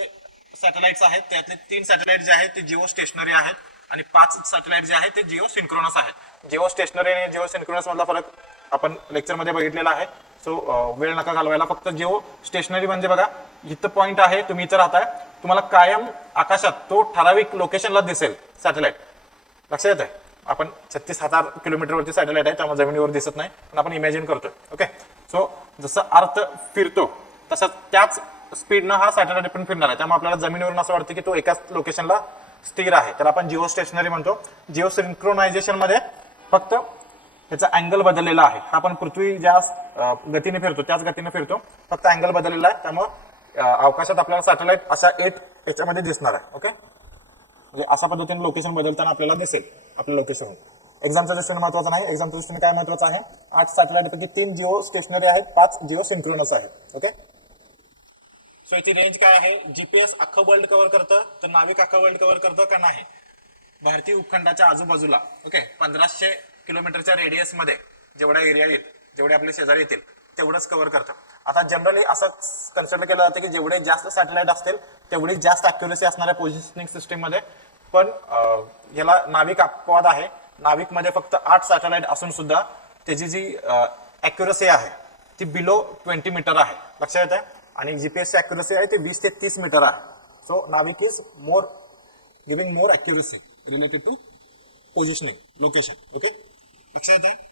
सॅटेलाइट्स आहेत. त्यातले 3 सॅटेलाइट जे आहेत ते जिओ स्टेशनरी आहेत आणि 5 सॅटेलाइट जे आहेत ते जिओ सिंक्रोनस आहेत. जिओ स्टेशनरी आणि जिओ सिंक्रोनस मधला फरक आपण लेक्चर मध्ये बघितलेला आहे. सो वेळ नका घालवायला. फक्त जिओ स्टेशनरी म्हणजे बघा इथं पॉईंट आहे, तुम्ही इथं राहताय, तुम्हाला कायम आकाशात तो ठराविक लोकेशनला दिसेल सॅटेलाइट. लक्षात येत आहे, आपण 36,000 किलोमीटरवरती सॅटेलाइट आहे, त्यामुळे जमिनीवर दिसत नाही, पण आपण इमॅजिन करतोय. ओके, सो जसं अर्थ फिरतो तसंच त्याच स्पीडनं हा सॅटेलाइट पण फिरणार आहे. त्यामुळे आपल्याला जमिनीवरून असं वाटतं की तो एकाच लोकेशनला स्थिर आहे. त्याला आपण जिओ स्टेशनरी म्हणतो. जिओ सिंक्रोनायझेशन मध्ये फक्त त्याचा अँगल बदललेला आहे. हा आपण पृथ्वी ज्या गतीने फिरतो त्याच गतीने फिरतो, फक्त अँगल बदललेला आहे. त्यामुळे अवकाशात आपल्याला सॅटेलाइट अशा 8 याच्यामध्ये दिसणार आहे. ओके, म्हणजे अशा पद्धतीने लोकेशन बदलताना आपल्याला दिसेल आपलं लोकेशन. एक्झामच्या दृष्टीने महत्वाचं नाही. एक्झामच्या दृष्टीने काय महत्वाचं आहे, 8 सॅटेलाइट पैकी 3 जिओ स्टेशनरी आहेत, 5 जिओ सिंक्रोनस आहेत. ओके, सो याची रेंज काय आहे, जीपीएस अख्खं वर्ल्ड कव्हर करतं, तर नाविक अख्खं वर्ल्ड कव्हर करतं का नाही. भारतीय उपखंडाच्या आजूबाजूला ओके 1500 किलोमीटरच्या रेडियस मध्ये जेवढा एरिया येईल, जेवढे आपले शेजारी येतील तेवढंच कव्हर करतं. आता जनरली असं कन्सिडर केलं जातं की जेवढे जास्त सॅटेलाइट असतील तेवढी जास्त अॅक्युरेसी असणार आहे पोझिशनिंग सिस्टीम मध्ये. पण याला नाविक अपवाद आहे. नाविक मध्ये फक्त 8 सॅटेलाइट असून सुद्धा त्याची जी अॅक्युरेसी आहे ती बिलो 20 मीटर आहे. लक्षात येत आहे. आणि जीपीएसची अॅक्युरेसी आहे ती 20 ते 30 मीटर आहे. So NavIC is more giving more accuracy related to positioning location. Okay, लक्षात येत आहे.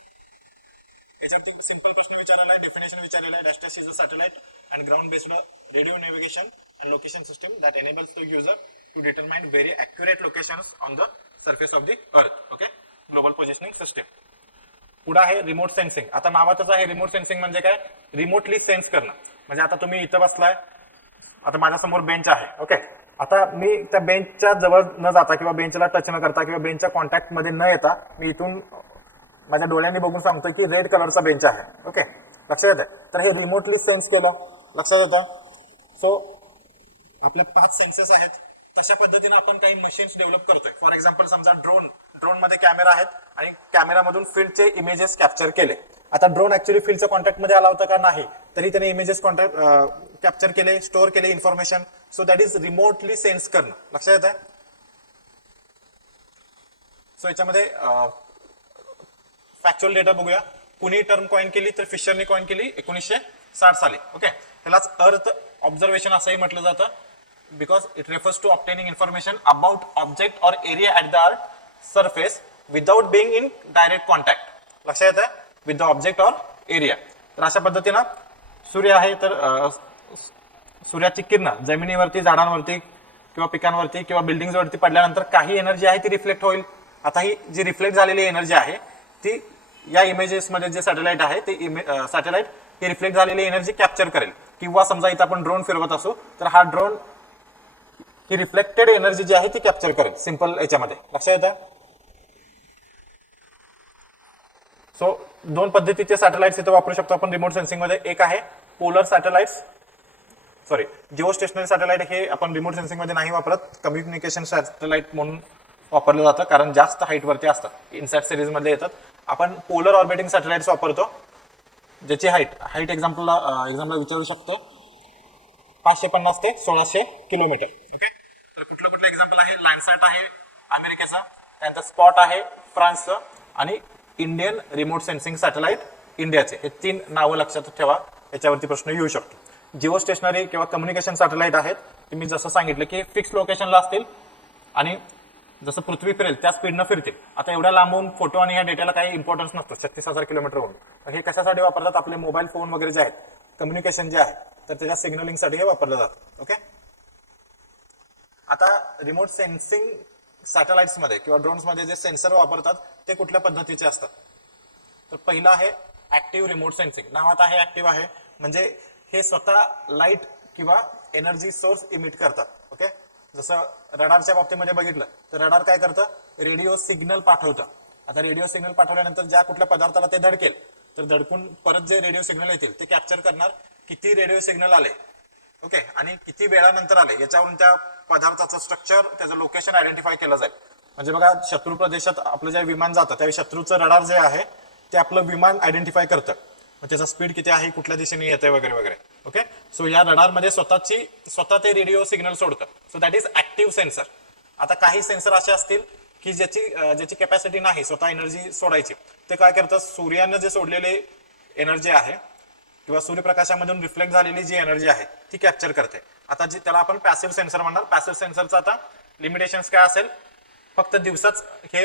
याच्यावरती सिंपल प्रश्न विचारलेला आहे, डेफिनेशन विचारलेला आहे. Dash is a satellite and ground based radio navigation and location system that enables the user to determine very accurate locations on the surface of the earth. Okay, global positioning system. पुढे आहे remote sensing. आता नावातच आहे remote sensing म्हणजे काय, remotely sense करणं. म्हणजे आता तुम्ही इथं बसलाय, आता माझ्यासमोर बेंच आहे. ओके, आता मी त्या बेंचच्या जवळ न जाता किंवा बेंचला टच न करता किंवा बेंचच्या कॉन्टॅक्ट मध्ये न येता मी इथून माझ्या डोळ्यांनी बघून सांगतो की रेड कलरचा बेंच आहे. ओके, लक्षात येतं. तर हे रिमोटली सेन्स केलं, लक्षात येतं. सो आपले 5 सेन्सेस आहेत. तशा पद्धतीने आपण काही मशीन्स डेव्हलप करतोय. फॉर एक्झाम्पल समजा ड्रोन मध्ये कॅमेरा आहेत आणि कॅमेरामधून फील्डचे इमेजेस कॅप्चर केले. आता ड्रोन ऍक्च्युअली फील्डच्या कॉन्टॅक्ट मध्ये आला होता का नाही, तरी त्याने इमेजेस कॅप्चर केले, स्टोअर केले information. So that is remotely sense करणं. लक्षात येत आहे. सो याच्यामध्ये फॅक्च्युअल डेटा बघूया. कुणी टर्म कॉइन केली तर फिशरने कॉइन केली 1960 साली. ओके, ह्यालाच अर्थ ऑब्झर्वेशन असंही म्हटलं जातं, because it refers to obtaining information about object or area at the earth surface without being in direct contact. लक्षात येत आहे, with the object or area. तर अशा पद्धतीनं सूर्य आहे तर सूर्याची किरण जमिनीवरती, झाडांवरती किंवा पिकांवरती किंवा बिल्डिंग्सवरती पडल्यानंतर काही एनर्जी आहे ती रिफ्लेक्ट होईल. आता ही जी रिफ्लेक्ट झालेली एनर्जी आहे ती या इमेजेस मध्ये जे सॅटेलाइट आहे ते सॅटेलाइट ही रिफ्लेक्ट झालेली एनर्जी कॅप्चर करेल. किंवा समजा इथं आपण ड्रोन फिरवत असू तर हा ड्रोन ही रिफ्लेक्टेड एनर्जी जी आहे ती कॅप्चर करेल. सिंपल याच्यामध्ये लक्षात येतं. सो 2 पद्धतीचे सॅटेलाइट्स इथे वापरू शकतो आपण रिमोट सेन्सिंग मध्ये. एक आहे polar satellites, sorry geostationary satellite. हे आपण रिमोट सेन्सिंग मध्ये नाही वापरत, कम्युनिकेशन सॅटेलाइट म्हणून वापरलं जातं कारण जास्त हाईट वरती असतात. इनसॅट सिरीज मध्ये येतात. आपण पोलर ऑर्बिटिंग सॅटेलाइट्स वापरतो ज्याची हाईट एक्झाम्पलला विचारू शकतो 550 ते 1600 किलोमीटर. ओके, तर कुठलं एक्झाम्पल आहे, लँडसॅट आहे अमेरिकेचा, त्यानंतर स्पॉट आहे फ्रान्सचं आणि इंडियन रिमोट सेन्सिंग सॅटेलाइट इंडियाचे. हे 3 नावं लक्षात ठेवा, याच्यावरती प्रश्न येऊ शकतो. जिओ स्टेशनरी किंवा कम्युनिकेशन सॅटेलाइट आहेत ते मी जसं सांगितलं की फिक्स लोकेशनला असतील आणि जसं पृथ्वी फिरेल त्या स्पीडनं फिरतील. आता एवढ्या लांबून फोटो आणि ह्या डेटाला काही इम्पॉर्टन्स नसतो 36,000 किलोमीटरवरून. हे कशासाठी वापरतात, आपले मोबाईल फोन वगैरे जे आहेत, कम्युनिकेशन जे आहे तर त्याच्या सिग्नलिंगसाठी हे वापरलं जातं. ओके, आता रिमोट सेन्सिंग सॅटेलाइट्स मध्ये किंवा ड्रोन्स मध्ये जे सेन्सर वापरतात ते कुठल्या पद्धतीचे असतात. तर पहिला आहे ऍक्टिव्ह रिमोट सेन्सिंग. नावात आहे ऍक्टिव्ह आहे म्हणजे हे स्वतः लाईट किंवा एनर्जी सोर्स इमिट करतात. ओके, जसं रडारच्या बाबतीमध्ये बघितलं तर रडार काय करतं, रेडिओ सिग्नल पाठवतं. आता रेडिओ सिग्नल पाठवल्यानंतर ज्या कुठल्या पदार्थाला ते धडकेल तर धडकून परत जे रेडिओ सिग्नल येतील ते कॅप्चर करणार, किती रेडिओ सिग्नल आले ओके आणि किती वेळानंतर आले याच्यावरून त्या पदार्थाचं स्ट्रक्चर, त्याचं लोकेशन आयडेंटिफाय केलं जाईल. म्हणजे बघा शत्रू प्रदेशात आपलं जे विमान जातं त्यावेळी शत्रूचं रडार जे आहे ते आपलं विमान आयडेंटिफाय करतं. मग त्याचा स्पीड किती आहे, कुठल्या दिशेने येते वगैरे वगैरे. ओके, सो या रडारमध्ये स्वतः ते रेडिओ सिग्नल सोडतं. So that is active sensor. आता काही सेन्सर असे असतील की ज्याची कॅपॅसिटी नाही स्वतः एनर्जी सोडायची, ते काय करतं, सूर्यानं जे सोडलेले एनर्जी आहे किंवा सूर्यप्रकाशामधून रिफ्लेक्ट झालेली जी एनर्जी आहे ती कॅप्चर करते. आता त्याला आपण पॅसिव्ह सेन्सर म्हणणार. पॅसिव्ह सेन्सरचा आता लिमिटेशन्स काय असेल, फक्त दिवसाच हे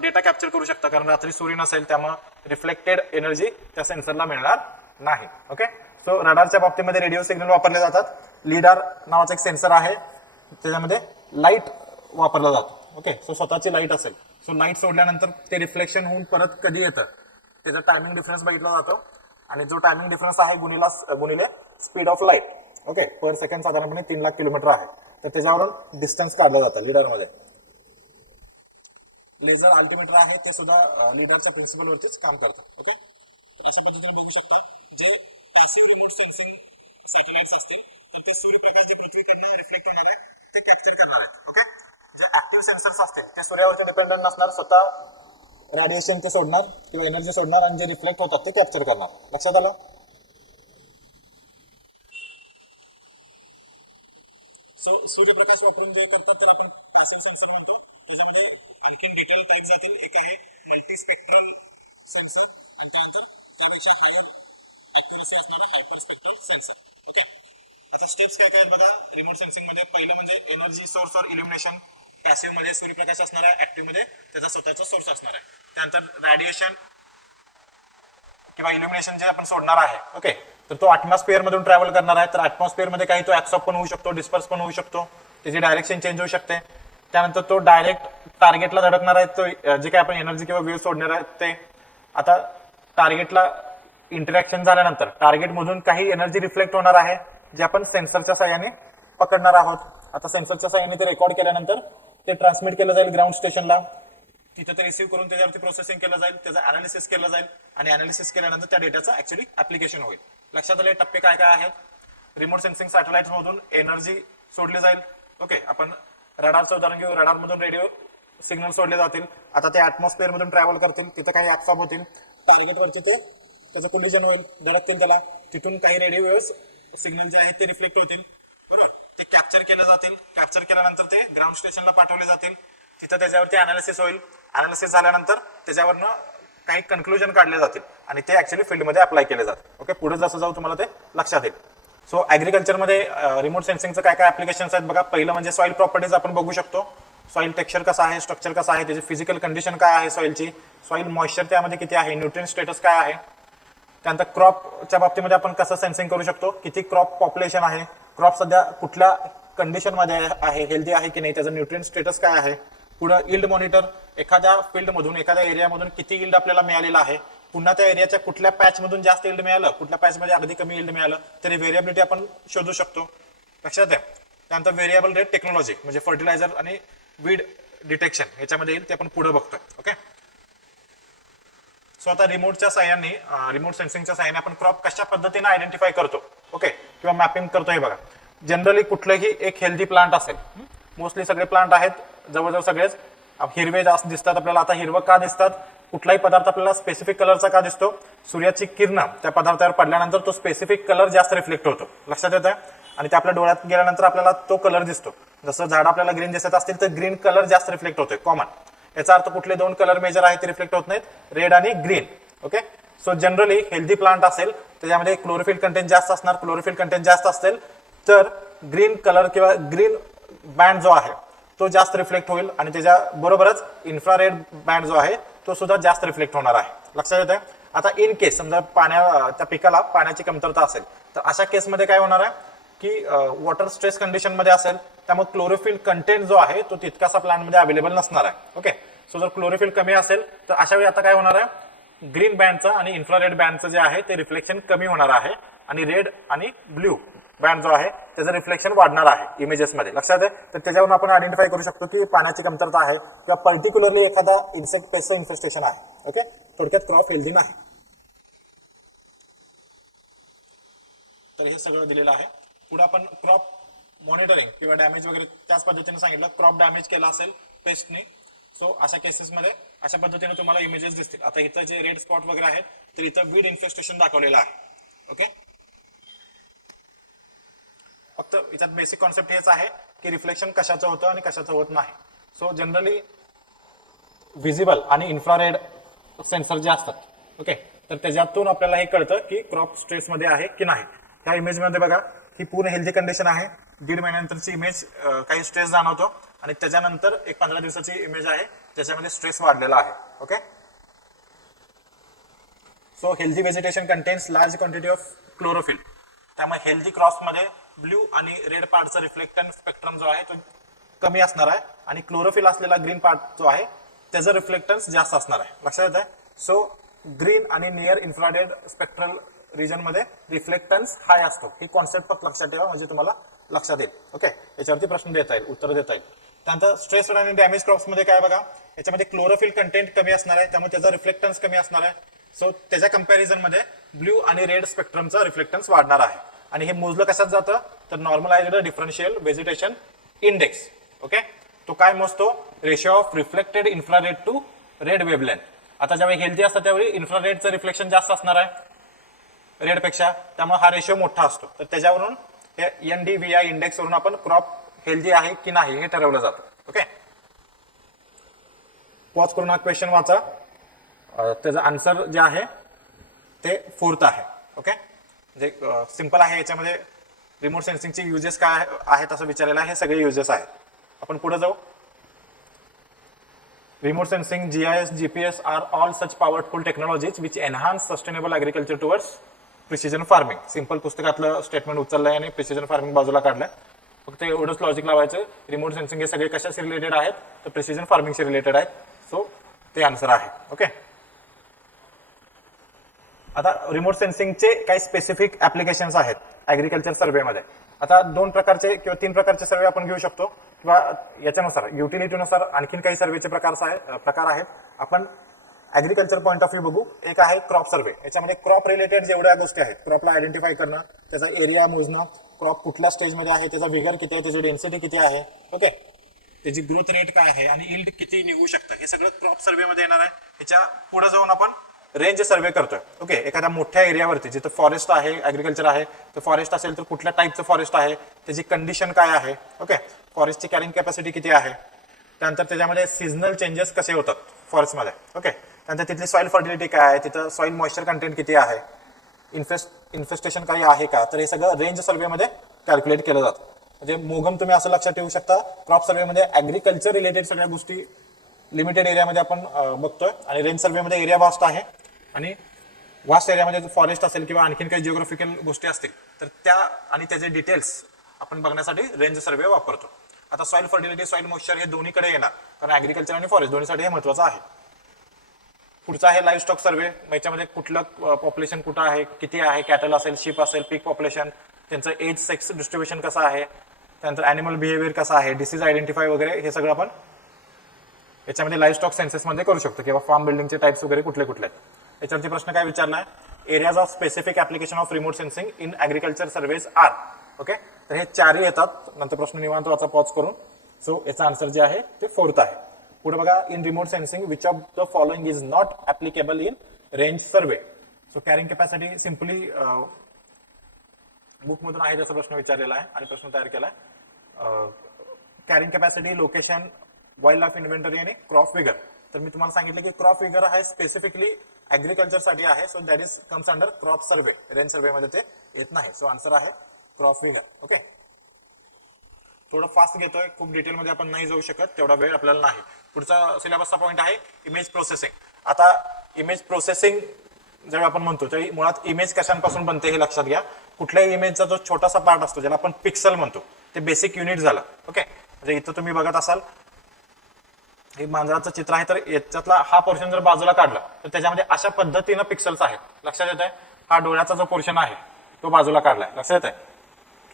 डेटा कॅप्चर करू शकता, कारण रात्री सूर्य नसेल, त्यामुळे रिफ्लेक्टेड एनर्जी त्या सेन्सरला मिळणार नाही. ओके, सो रडारच्या बाबतीमध्ये रेडिओ सिग्नल वापरले जातात. लिडार नावाचा एक सेन्सर आहे, त्याच्यामध्ये लाईट वापरला जातो. ओके, सो स्वतःची लाईट असेल, सो लाईट सोडल्यानंतर ते रिफ्लेक्शन होऊन परत कधी येतं त्याचा टायमिंग डिफरन्स बघितला जातो, आणि जो टायमिंग डिफरन्स आहे गुणिले speed of light. Okay, per second साधारणपणे 3 लाख किलोमीटर आहे, तर त्याच्यावरून डिस्टन्स काढलं जातं लिडारमध्ये. लेझर अल्टिमीटर आहे, ते सुद्धा लिडारच्या प्रिन्सिपल वरतीच काम करतं. ओके, तर अशा पद्धतीने बघू शकता जे पॅसिव्ह रिमोट सेन्सिंग सॅटेलाइट्स असतील ते सूर्यप्रकाश जे पृथ्वीकडनं रिफ्लेक्ट होणार आहे ते कॅप्चर करणार आहेत. ओके, जे ऍक्टिव्ह सेन्सर्स असते ते सूर्यावरती डिपेंडंट नसणार, स्वतः रेडिएशन ते सोडणार किंवा एनर्जी सोडणार, आणि जे रिफ्लेक्ट होतात ते कॅप्चर करणार. लक्षात आलं? सो सूर्यप्रकाश वापरून जे करतात तर आपण पॅसिव्ह सेन्सर म्हणतो. त्याच्यामध्ये आणखीन डिटेल टाईप जातील. एक आहे मल्टीस्पेक्ट्रल सेन्सर, आणि त्यानंतर त्यापेक्षा हायर ऍक्युरसी असणारा हायपर स्पेक्ट्रल सेन्सर. ओके, आता स्टेप्स काय काय बघा रिमोट सेन्सिंग मध्ये. पहिलं म्हणजे एनर्जी सोर्स ऑर इल्युमिनेशन. पॅसिव्ह मध्ये सूर्यप्रकाश असणार आहे, ऍक्टिव्ह मध्ये त्याचा स्वतःचा सोर्स असणार आहे. त्यानंतर रेडिएशन किंवा इल्युमिनेशन जे आपण सोडणार आहे, ओके, तर तो ऍटमॉस्फिअर मधून ट्रॅव्हल करणार आहे. तर ऍटमॉस्फिअर मध्ये काही तो ऍब्सॉर्ब पण होऊ शकतो, डिस्पर्स पण होऊ शकतो, त्याची डायरेक्शन चेंज होऊ शकते. त्यानंतर तो डायरेक्ट टार्गेटला धडकणार आहे. तो जे काही आपण एनर्जी किंवा वेव्ह सोडणार आहे ते आता टार्गेटला इंटरॅक्शन झाल्यानंतर टार्गेट मधून काही एनर्जी रिफ्लेक्ट होणार आहे, जे आपण सेन्सरच्या साहाय्याने पकडणार आहोत. आता सेन्सरच्या साहाय्याने ते रेकॉर्ड केल्यानंतर ते ट्रान्समिट केलं जाईल ग्राउंड स्टेशनला. तिथे ते रिसीव्ह करून त्याच्यावरती प्रोसेसिंग केलं जाईल, त्याचं अनालिसिस केलं जाईल, आणि अनालिसिस केल्यानंतर त्या डेटाचं ऍक्च्युअली ऍप्लिकेशन होईल. लक्षात आले टप्पे काय काय आहेत? रिमोट सेन्सिंग सॅटेलाइट मधून एनर्जी सोडली जाईल. ओके, आपण रडारचं उदाहरण घेऊ. रडार मधून रेडिओ सिग्नल सोडले जातील. आता ते ऍटमॉस्फिअर मधून ट्रॅव्हल करतील, तिथे काही ऍब्सॉर्ब होतील, टार्गेटवरती ते त्याचं कोलिजन होईल, धडकतील त्याला. तिथून काही रेडिओ वेव्हज सिग्नल जे आहेत ते रिफ्लेक्ट होतील. बरोबर, ते कॅप्चर केले जातील. कॅप्चर केल्यानंतर ते ग्राउंड स्टेशनला पाठवले जातील. तिथं त्याच्यावरती अनालिसिस होईल. अनालिसिस झाल्यानंतर त्याच्यावरनं काही कन्क्लुजन काढले जातील, आणि ते ऍक्च्युअली फील्डमध्ये अप्लाय केले जातात. ओके, पुढे जसं जाऊ तुम्हाला ते लक्षात येईल. सो ऍग्रिकल्चरमध्ये रिमोट सेन्सिंगचं काय काय ऍप्लिकेशन्स आहेत बघा. पहिलं म्हणजे सॉइल प्रॉपर्टीज आपण बघू शकतो. सॉइल टेक्स्चर कसं आहे, स्ट्रक्चर कसं आहे, त्याची फिजिकल कंडिशन काय आहे सॉइलची, सॉइल मॉइश्चर त्यामध्ये किती आहे, न्यूट्रिएंट स्टेटस काय आहे. त्यानंतर क्रॉपच्या बाबतीमध्ये आपण कसं सेन्सिंग करू शकतो, किती क्रॉप पॉप्युलेशन आहे, क्रॉप सध्या कुठल्या कंडिशन मध्ये आहे, हेल्दी आहे की नाही, त्याचं न्यूट्रिएंट स्टेटस काय आहे. पुढं इल्ड मॉनिटर, एखाद्या फील्डमधून एखाद्या एरियामधून किती इल्ड आपल्याला मिळालेला आहे, पुन्हा त्या एरियाच्या कुठल्या पॅच मधून जास्त इल्ड मिळालं, कुठल्या पॅच मध्ये अगदी कमी इल्ड मिळालं, तरी व्हेरिएबिलिटी आपण शोधू शकतो. लक्षात आहे. त्यानंतर व्हेरिएबल रेट टेक्नॉलॉजी म्हणजे फर्टिलायझर आणि वीड डिटेक्शन याच्यामध्ये येईल, ते आपण पुढे बघतोय. ओके, सो आता रिमोटच्या साह्याने रिमोट सेन्सिंगच्या साह्याने आपण क्रॉप कशा पद्धतीने आयडेंटिफाय करतो, ओके, किंवा मॅपिंग करतो हे बघा. जनरली कुठलंही एक हेल्दी प्लांट असेल, मोस्टली सगळे प्लांट आहेत जवळजवळ सगळेच हिरवे जास्त दिसतात आपल्याला. आता हिरवं का दिसतात? कुठलाही पदार्थ आपल्याला स्पेसिफिक कलरचा का दिसतो? सूर्याची किरण त्या पदार्थावर पडल्यानंतर तो स्पेसिफिक कलर जास्त रिफ्लेक्ट होतो. लक्षात येतं? आणि ते आपल्या डोळ्यात गेल्यानंतर आपल्याला तो कलर दिसतो. जसं झाड आपल्याला ग्रीन दिसत असतील तर ग्रीन कलर जास्त रिफ्लेक्ट होतोय कॉमन. याचा अर्थ कुठले दोन कलर मेजर आहेत ते रिफ्लेक्ट होत नाहीत, रेड आणि green. Okay, so generally healthy plant असेल त्याच्यामध्ये क्लोरोफिल कंटेंट जास्त असणार. क्लोरोफिल कंटेंट जास्त असेल तर ग्रीन कलर किंवा ग्रीन बँड जो आहे तो जास्त रिफ्लेक्ट होईल, आणि त्याच्या बरोबरच इन्फ्रारेड बँड जो आहे तो सुद्धा जास्त रिफ्लेक्ट होणार आहे. लक्षात येतंय? आता इन केस समजा त्या पिकाला पाण्याची कमतरता असेल तर अशा केसमध्ये काय होणार आहे की वॉटर स्ट्रेस कंडिशन मध्ये असेल, त्यामुळे क्लोरोफिल कंटेंट जो आहे तो तितकासा प्लांटमध्ये अवेलेबल नसणार आहे. ओके, सो जर क्लोरोफिल कमी असेल तर अशा वेळी आता काय होणार आहे, ग्रीन बँडचं आणि इन्फ्रारेड बँडचं जे आहे ते रिफ्लेक्शन कमी होणार आहे, आणि रेड आणि ब्ल्यू बँड जो आहे त्याचं रिफ्लेक्शन वाढणार आहे इमेजेसमध्ये. लक्षात आहे? तर त्याच्यावरून आपण आयडेंटिफाय करू शकतो की पाण्याची कमतरता आहे किंवा पर्टिक्युलरली एखादा इन्सेक्ट पेस्टचं इन्फेस्टेशन आहे. ओके, थोडक्यात क्रॉप हेल्दी नाही. तर हे सगळं दिलेलं आहे. पुढे आपण क्रॉप मॉनिटरिंग किंवा डॅमेज वगैरे त्याच पद्धतीने सांगितलं. क्रॉप डॅमेज केला असेल पेस्टने, सो अशा केसेसमध्ये अशा पद्धतीने तुम्हाला इमेजेस दिसतील. आता इथं जे रेड स्पॉट वगैरे आहेत तर इथं वीड इन्फेस्टेशन दाखवलेलं आहे. ओके, फक्त याच्यात बेसिक कॉन्सेप्ट हेच आहे की रिफ्लेक्शन कशाचं होतं आणि कशाचं होत नाही. सो जनरली व्हिजिबल आणि इन्फ्रारेड सेन्सर जे असतात, ओके, तर त्याच्यातून आपल्याला हे कळतं की क्रॉप स्ट्रेसमध्ये आहे की नाही. ह्या इमेजमध्ये बघा ही पूर्ण हेल्दी कंडिशन आहे. 1.5 महिन्यानंतरची इमेज काही स्ट्रेस जाणवतो, आणि त्याच्यानंतर एक 15 दिवसाची इमेज आहे ज्याच्यामध्ये स्ट्रेस वाढलेला आहे. Okay, so healthy vegetation contains large quantity of chlorophyll. त्यामुळे हेल्दी क्रॉप्समध्ये ब्ल्यू आणि रेड पार्टचा रिफ्लेक्टंट स्पेक्ट्रम जो आहे तो कमी असणार आहे आणि क्लोरोफिल असलेला ग्रीन पार्ट जो आहे त्याचं रिफ्लेक्टन्स जास्त असणार आहे. लक्षात येत आहे. सो ग्रीन आणि नियर इन्फ्रारेड स्पेक्ट्रल रिजन मध्ये रिफ्लेक्टन्स हाय असतो. ही कॉन्सेप्ट फक्त लक्षात ठेवा म्हणजे तुम्हाला लक्षात येईल. ओके, याच्यावरती प्रश्न देता येईल, उत्तर देता येईल. त्यानंतर स्ट्रेस आणि डॅमेज क्रॉप्स मध्ये काय बघा, याच्यामध्ये क्लोरोफिल कंटेंट कमी असणार आहे त्यामुळे त्याचा रिफ्लेक्टन्स कमी असणार आहे. सो त्याच्या कंपॅरिझन मध्ये ब्ल्यू आणि रेड स्पेक्ट्रमचा रिफ्लेक्टन्स वाढणार आहे. आणि हे मोजलं कशात जातं तर normalised differential vegetation index. Okay, तो काय मोजतो, ratio of reflected infrared to red wavelength. आता ज्यावेळी हेल्दी असतं त्यावेळी इन्फ्रारेडचं रिफ्लेक्शन जास्त असणार आहे रेड पेक्षा, त्यामुळे हा रेशिओ मोठा असतो. तर त्याच्यावरून NDVI इंडेक्स वरून आपण क्रॉप हेल्दी आहे की नाही हे ठरवलं जातं. ओके, पॉज करून हा क्वेश्चन वाचा. त्याचं आन्सर जे आहे ते 4th आहे. ओके, म्हणजे सिंपल आहे. याच्यामध्ये रिमोट सेन्सिंगचे युजेस काय आहेत असं विचारलेलं आहे. हे सगळे युजेस आहेत. आपण पुढे जाऊ. Remote sensing, GIS, GPS are all such powerful technologies which enhance sustainable agriculture towards precision farming. Simple पुस्तकातलं स्टेटमेंट उचललंय आणि प्रिसिजन फार्मिंग बाजूला काढलंय. फक्त एवढंच लॉजिक लावायचं. रिमोट सेन्सिंग हे सगळे कशाशी रिलेटेड आहेत तर प्रिसिजन फार्मिंगशी रिलेटेड आहेत. सो ते आन्सर आहे. ओके, आता रिमोट सेन्सिंगचे काही स्पेसिफिक ऍप्लिकेशन्स आहेत ऍग्रिकल्चर सर्व्हेमध्ये. आता 2 प्रकारचे किंवा 3 प्रकारचे सर्वे आपण घेऊ शकतो किंवा याच्यानुसार युटिलिटीनुसार आणखीन काही सर्वेचे प्रकार आहेत. आपण ऍग्रिकल्चर पॉईंट ऑफ व्ह्यू बघू. एक आहे क्रॉप सर्वे. याच्यामध्ये क्रॉप रिलेटेड जेवढ्या गोष्टी आहेत, क्रॉपला आयडेंटिफाय करणं, त्याचा एरिया मोजणं, क्रॉप कुठल्या स्टेजमध्ये आहे, त्याचा विगर किती आहे, त्याची डेन्सिटी किती आहे, ओके, त्याची ग्रोथ रेट काय आहे आणि इल्ड किती निघू शकतं, हे सगळं क्रॉप सर्वे मध्ये येणार आहे. ह्याच्या पुढे जाऊन आपण रेंज सर्वे करतोय. ओके, एखाद्या मोठ्या एरियावरती जिथं फॉरेस्ट आहे, ऍग्रिकल्चर आहे, तर फॉरेस्ट असेल तर कुठल्या टाईपचं फॉरेस्ट आहे, त्याची कंडिशन काय आहे, ओके, फॉरेस्टची कॅरिंग कॅपॅसिटी किती आहे, त्यानंतर त्याच्यामध्ये सीझनल चेंजेस कसे होतात फॉरेस्टमध्ये, ओके, त्यानंतर तिथली सॉइल फर्टिलिटी काय आहे, तिथं सॉइल मॉइश्चर कंटेंट किती आहे, इन्फेस्टेशन काही आहे का, तर हे सगळं रेंज सर्वेमध्ये कॅल्क्युलेट केलं जातं. म्हणजे मोगम तुम्ही असं लक्षात ठेवू शकता, क्रॉप सर्वेमध्ये ऍग्रिकल्चर रिलेटेड सगळ्या गोष्टी लिमिटेड एरियामध्ये आपण बघतोय आणि रेंज सर्वेमध्ये एरिया वास्ट आहे आणि वास्ट एरियामध्ये फॉरेस्ट असेल किंवा आणखीन काही जिओग्राफिकल गोष्टी असतील तर त्या आणि त्याचे डिटेल्स आपण बघण्यासाठी रेंज सर्वे वापरतो. आता सॉइल फर्टिलिटी, सॉइल मॉइश्चर हे दोन्हीकडे येणार, कारण ऍग्रिकल्चर आणि फॉरेस्ट दोन्हीसाठी हे महत्वाचं आहे. पुढचा आहे लाईव्ह स्टॉक सर्वे. याच्यामध्ये कुठलं पॉप्युलेशन कुठं आहे, किती आहे, कॅटल असेल, शिप असेल, पीक पॉप्युलेशन, त्यांचं एज, सेक्स डिस्ट्रीब्युशन कसं आहे, त्यानंतर ॲनिमल बिहेवियर कसं आहे, डिसीज आयडेंटिफाय वगैरे हे सगळं आपण याच्यामध्ये लाईव्ह स्टॉक सेन्सेसमध्ये करू शकतो किंवा फार्म बिल्डिंगचे टाइप्स वगैरे कुठले कुठले आहेत. याच्यावरती प्रश्न काय विचारला आहे, areas of specific application of remote sensing in agriculture surveys are, okay, तर हे चारही येतात. नंतर प्रश्न निवांत वाचा पॉज करून. सो याचा आन्सर जे आहे ते 4th आहे. पुढे बघा, in remote sensing which of the following is not applicable in range survey. So carrying capacity simply book मधून आहे जसा प्रश्न विचारलेला आहे आणि प्रश्न तयार केला आहे. Carrying capacity, location, wild life inventory आणि क्रॉप विगर. तर मी तुम्हाला सांगितलं की क्रॉप विगर आहे स्पेसिफिकली ऍग्रिकल्चर साठी आहे. So that is comes under crop survey. Range survey मध्ये ते येत नाही. सो आन्सर आहे क्रॉप विगर. ओके, थोडं फास्ट घेतोय, खूप डिटेल मध्ये आपण नाही जाऊ शकत, तेवढा वेळ आपल्याला नाही. पुढचा सिलेबसचा पॉईंट आहे इमेज प्रोसेसिंग. आता इमेज प्रोसेसिंग जेव्हा आपण म्हणतो त्यावेळी मुळात इमेज कशांपासून बनते हे लक्षात घ्या. कुठल्याही इमेजचा जो छोटासा पार्ट असतो ज्याला आपण पिक्सल म्हणतो ते बेसिक युनिट झालं. ओके, म्हणजे इथं तुम्ही बघत असाल हे मांजराचं चित्र आहे, तर याच्यातला हा पोर्शन जर बाजूला काढला तर त्याच्यामध्ये अशा पद्धतीनं पिक्सल्स आहेत. लक्षात येत आहे. हा डोळ्याचा जो पोर्शन आहे तो बाजूला काढलाय, लक्षात येत आहे,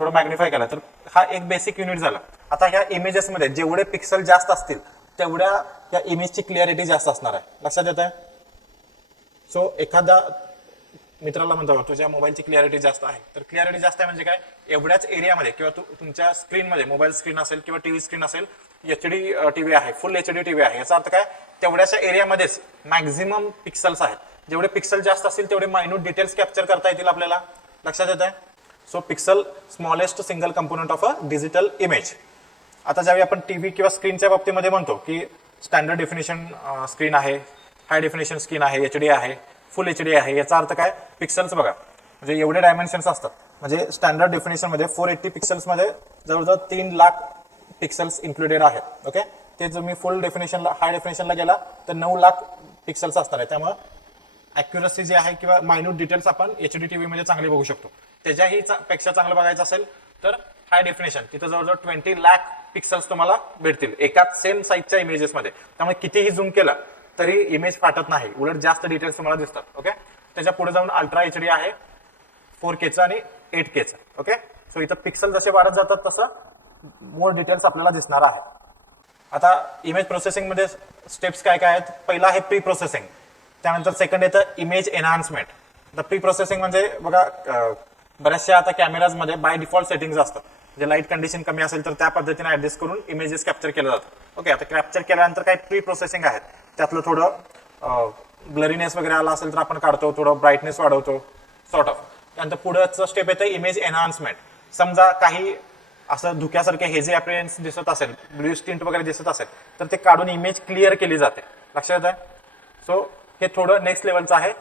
थोडं मॅग्निफाय केला तर हा एक बेसिक युनिट झाला. आता ह्या इमेजेसमध्ये जेवढे पिक्सल जास्त असतील तेवढ्या या इमेजची क्लिअरिटी जास्त असणार आहे. लक्षात येत आहे. सो एखादा मित्राला म्हणतो तुझ्या मोबाईलची क्लिअरिटी जास्त आहे, तर क्लिअरिटी जास्त आहे म्हणजे काय, एवढ्याच एरियामध्ये किंवा तुमच्या स्क्रीनमध्ये, मोबाईल स्क्रीन असेल किंवा टीव्ही स्क्रीन असेल, HD टीव्ही आहे, फुल HD टीव्ही आहे, याचा अर्थ काय, तेवढ्याच्या एरियामध्येच मॅक्झिमम पिक्सल्स आहेत. जेवढे पिक्सल जास्त असतील तेवढे मायन्यूट डिटेल्स कॅप्चर करता येतील आपल्याला. लक्षात येत आहे. So pixel smallest single component of a digital image. आता ज्यावेळी आपण टीव्ही किंवा स्क्रीनच्या बाबतीमध्ये म्हणतो की स्टँडर्ड डेफिनेशन स्क्रीन आहे, हाय डेफिनेशन स्क्रीन आहे, HD आहे, फुल HD आहे, याचा अर्थ काय, पिक्सल्स बघा म्हणजे एवढे डायमेन्शन्स असतात. म्हणजे स्टँडर्ड डेफिनेशन मध्ये 480 पिक्सल्स मध्ये जवळजवळ पिक्सल्स इन्क्लुडेड आहेत. ओके, ते जर मी फुल डेफिनेशनला हाय डेफिनेशनला गेला तर 9 लाख पिक्सल्स असणार आहे. त्यामुळे ॲक्युरसी जी आहे किंवा मायन्यूट डिटेल्स आपण HD TV मध्ये चांगले बघू शकतो. त्याच्याही पेक्षा चांगलं बघायचं असेल तर हाय डेफिनेशन, तिथं जवळजवळ 20 लाख पिक्सल्स तुम्हाला भेटतील एकाच सेम साईजच्या इमेजेसमध्ये. त्यामुळे कितीही झूम केला तरी इमेज फाटत नाही, उलट जास्त डिटेल्स तुम्हाला दिसतात. ओके, त्याच्या पुढे जाऊन अल्ट्रा HD आहे 4Kचं आणि 8Kचं. ओके, सो इथं पिक्सल जसे वाढत जातात तसं मोर डिटेल्स आपल्याला दिसणार आहे. आता इमेज प्रोसेसिंग मध्ये स्टेप्स काय काय आहेत? पहिला आहे प्री प्रोसेसिंग, त्यानंतर सेकंड येतं इमेज एनहान्समेंट. तर प्री प्रोसेसिंग म्हणजे बघा बऱ्याचशा आता कॅमेराज मध्ये बाय डिफॉल्ट सेटिंग्स असतात, म्हणजे लाईट कंडिशन कमी असेल तर त्या पद्धतीने ऍडजस्ट करून इमेजेस कॅप्चर केलं जातं. ओके, आता कॅप्चर केल्यानंतर काही प्री प्रोसेसिंग आहेत, त्यातलं थोडं ब्लरीनेस वगैरे आला असेल तर आपण काढतो, थोडं ब्राईटनेस वाढवतो सॉर्ट ऑफ. त्यानंतर पुढचं स्टेप येतं इमेज एनहान्समेंट. समजा काही असं धुक्यासारखे हेझी अपीअरन्स दिसत असेल, ब्ल्यू स्टिंट वगैरे दिसत असेल तर ते काढून इमेज क्लिअर केली जाते. लक्षात आहे? सो हे थोडं नेक्स्ट लेवलचं आहे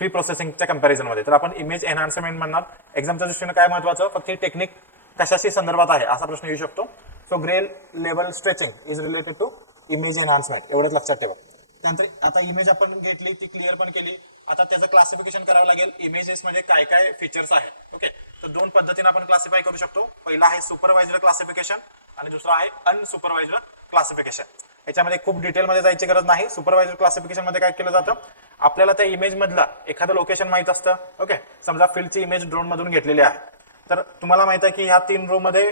प्री प्रोसेसिंगच्या कम्पॅरिझन मध्ये. तर आपण इमेज एनहान्समेंट म्हणणार. एक्झामच्या दृष्टीने काय महत्वाचं, फक्त ही टेक्निक कशाशी संदर्भात आहे असा प्रश्न येऊ शकतो. So grey level stretching is related to image enhancement, एवढंच लक्षात ठेवा. त्यानंतर आता इमेज आपण घेतली, ती क्लिअर पण केली. आता त्याचं क्लासिफिकेशन करावं लागेल. इमेजेस मध्ये काय काय फीचर्स आहेत. ओके, तर दोन पद्धतीने आपण क्लासिफाय करू शकतो. पहिला आहे सुपरवाइज्ड क्लासिफिकेशन आणि दुसरा आहे अनसुपरवाइज्ड क्लासिफिकेशन. याच्यामध्ये खूप डिटेलमध्ये जायची गरज नाही. सुपरवाइज्ड क्लासिफिकेशन मध्ये काय केलं जातं, आपल्याला त्या इमेज मधला एखादं लोकेशन माहित असतं. ओके, समजा फील्डची इमेज ड्रोन मधून घेतलेली आहे, तर तुम्हाला माहित आहे की ह्या 3 रो मध्ये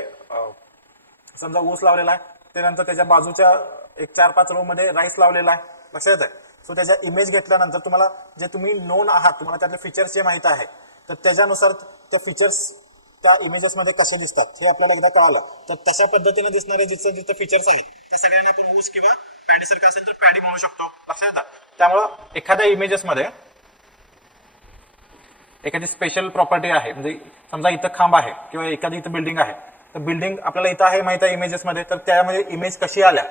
समजा ऊस लावलेला आहे, त्यानंतर त्याच्या बाजूच्या एक 4-5 रो मध्ये राईस लावलेला आहे. लक्षात येत आहे? सो त्याच्या इमेज घेतल्यानंतर तुम्हाला जे तुम्ही नोन आहात, तुम्हाला त्यातले फीचर्स जे माहित आहे, तर त्याच्यानुसार त्या फीचर्स त्या इमेजेस मध्ये कसे दिसतात हे आपल्याला एकदा कळालं तर तशा पद्धतीने दिसणारे जिथं जिथं फीचर्स आहेत त्या सगळ्यांना आपण ऊस किंवा पॅडी सारखं असेल तर पॅडी म्हणू शकतो. लक्षात येतं? त्यामुळं एखाद्या इमेजेस मध्ये एखादी स्पेशल प्रॉपर्टी आहे, म्हणजे समजा इथं खांब आहे किंवा एखादी इथं बिल्डिंग आहे, तर बिल्डिंग आपल्याला इथं आहे माहित आहे इमेजेस मध्ये, तर त्यामध्ये इमेज कशी आल्या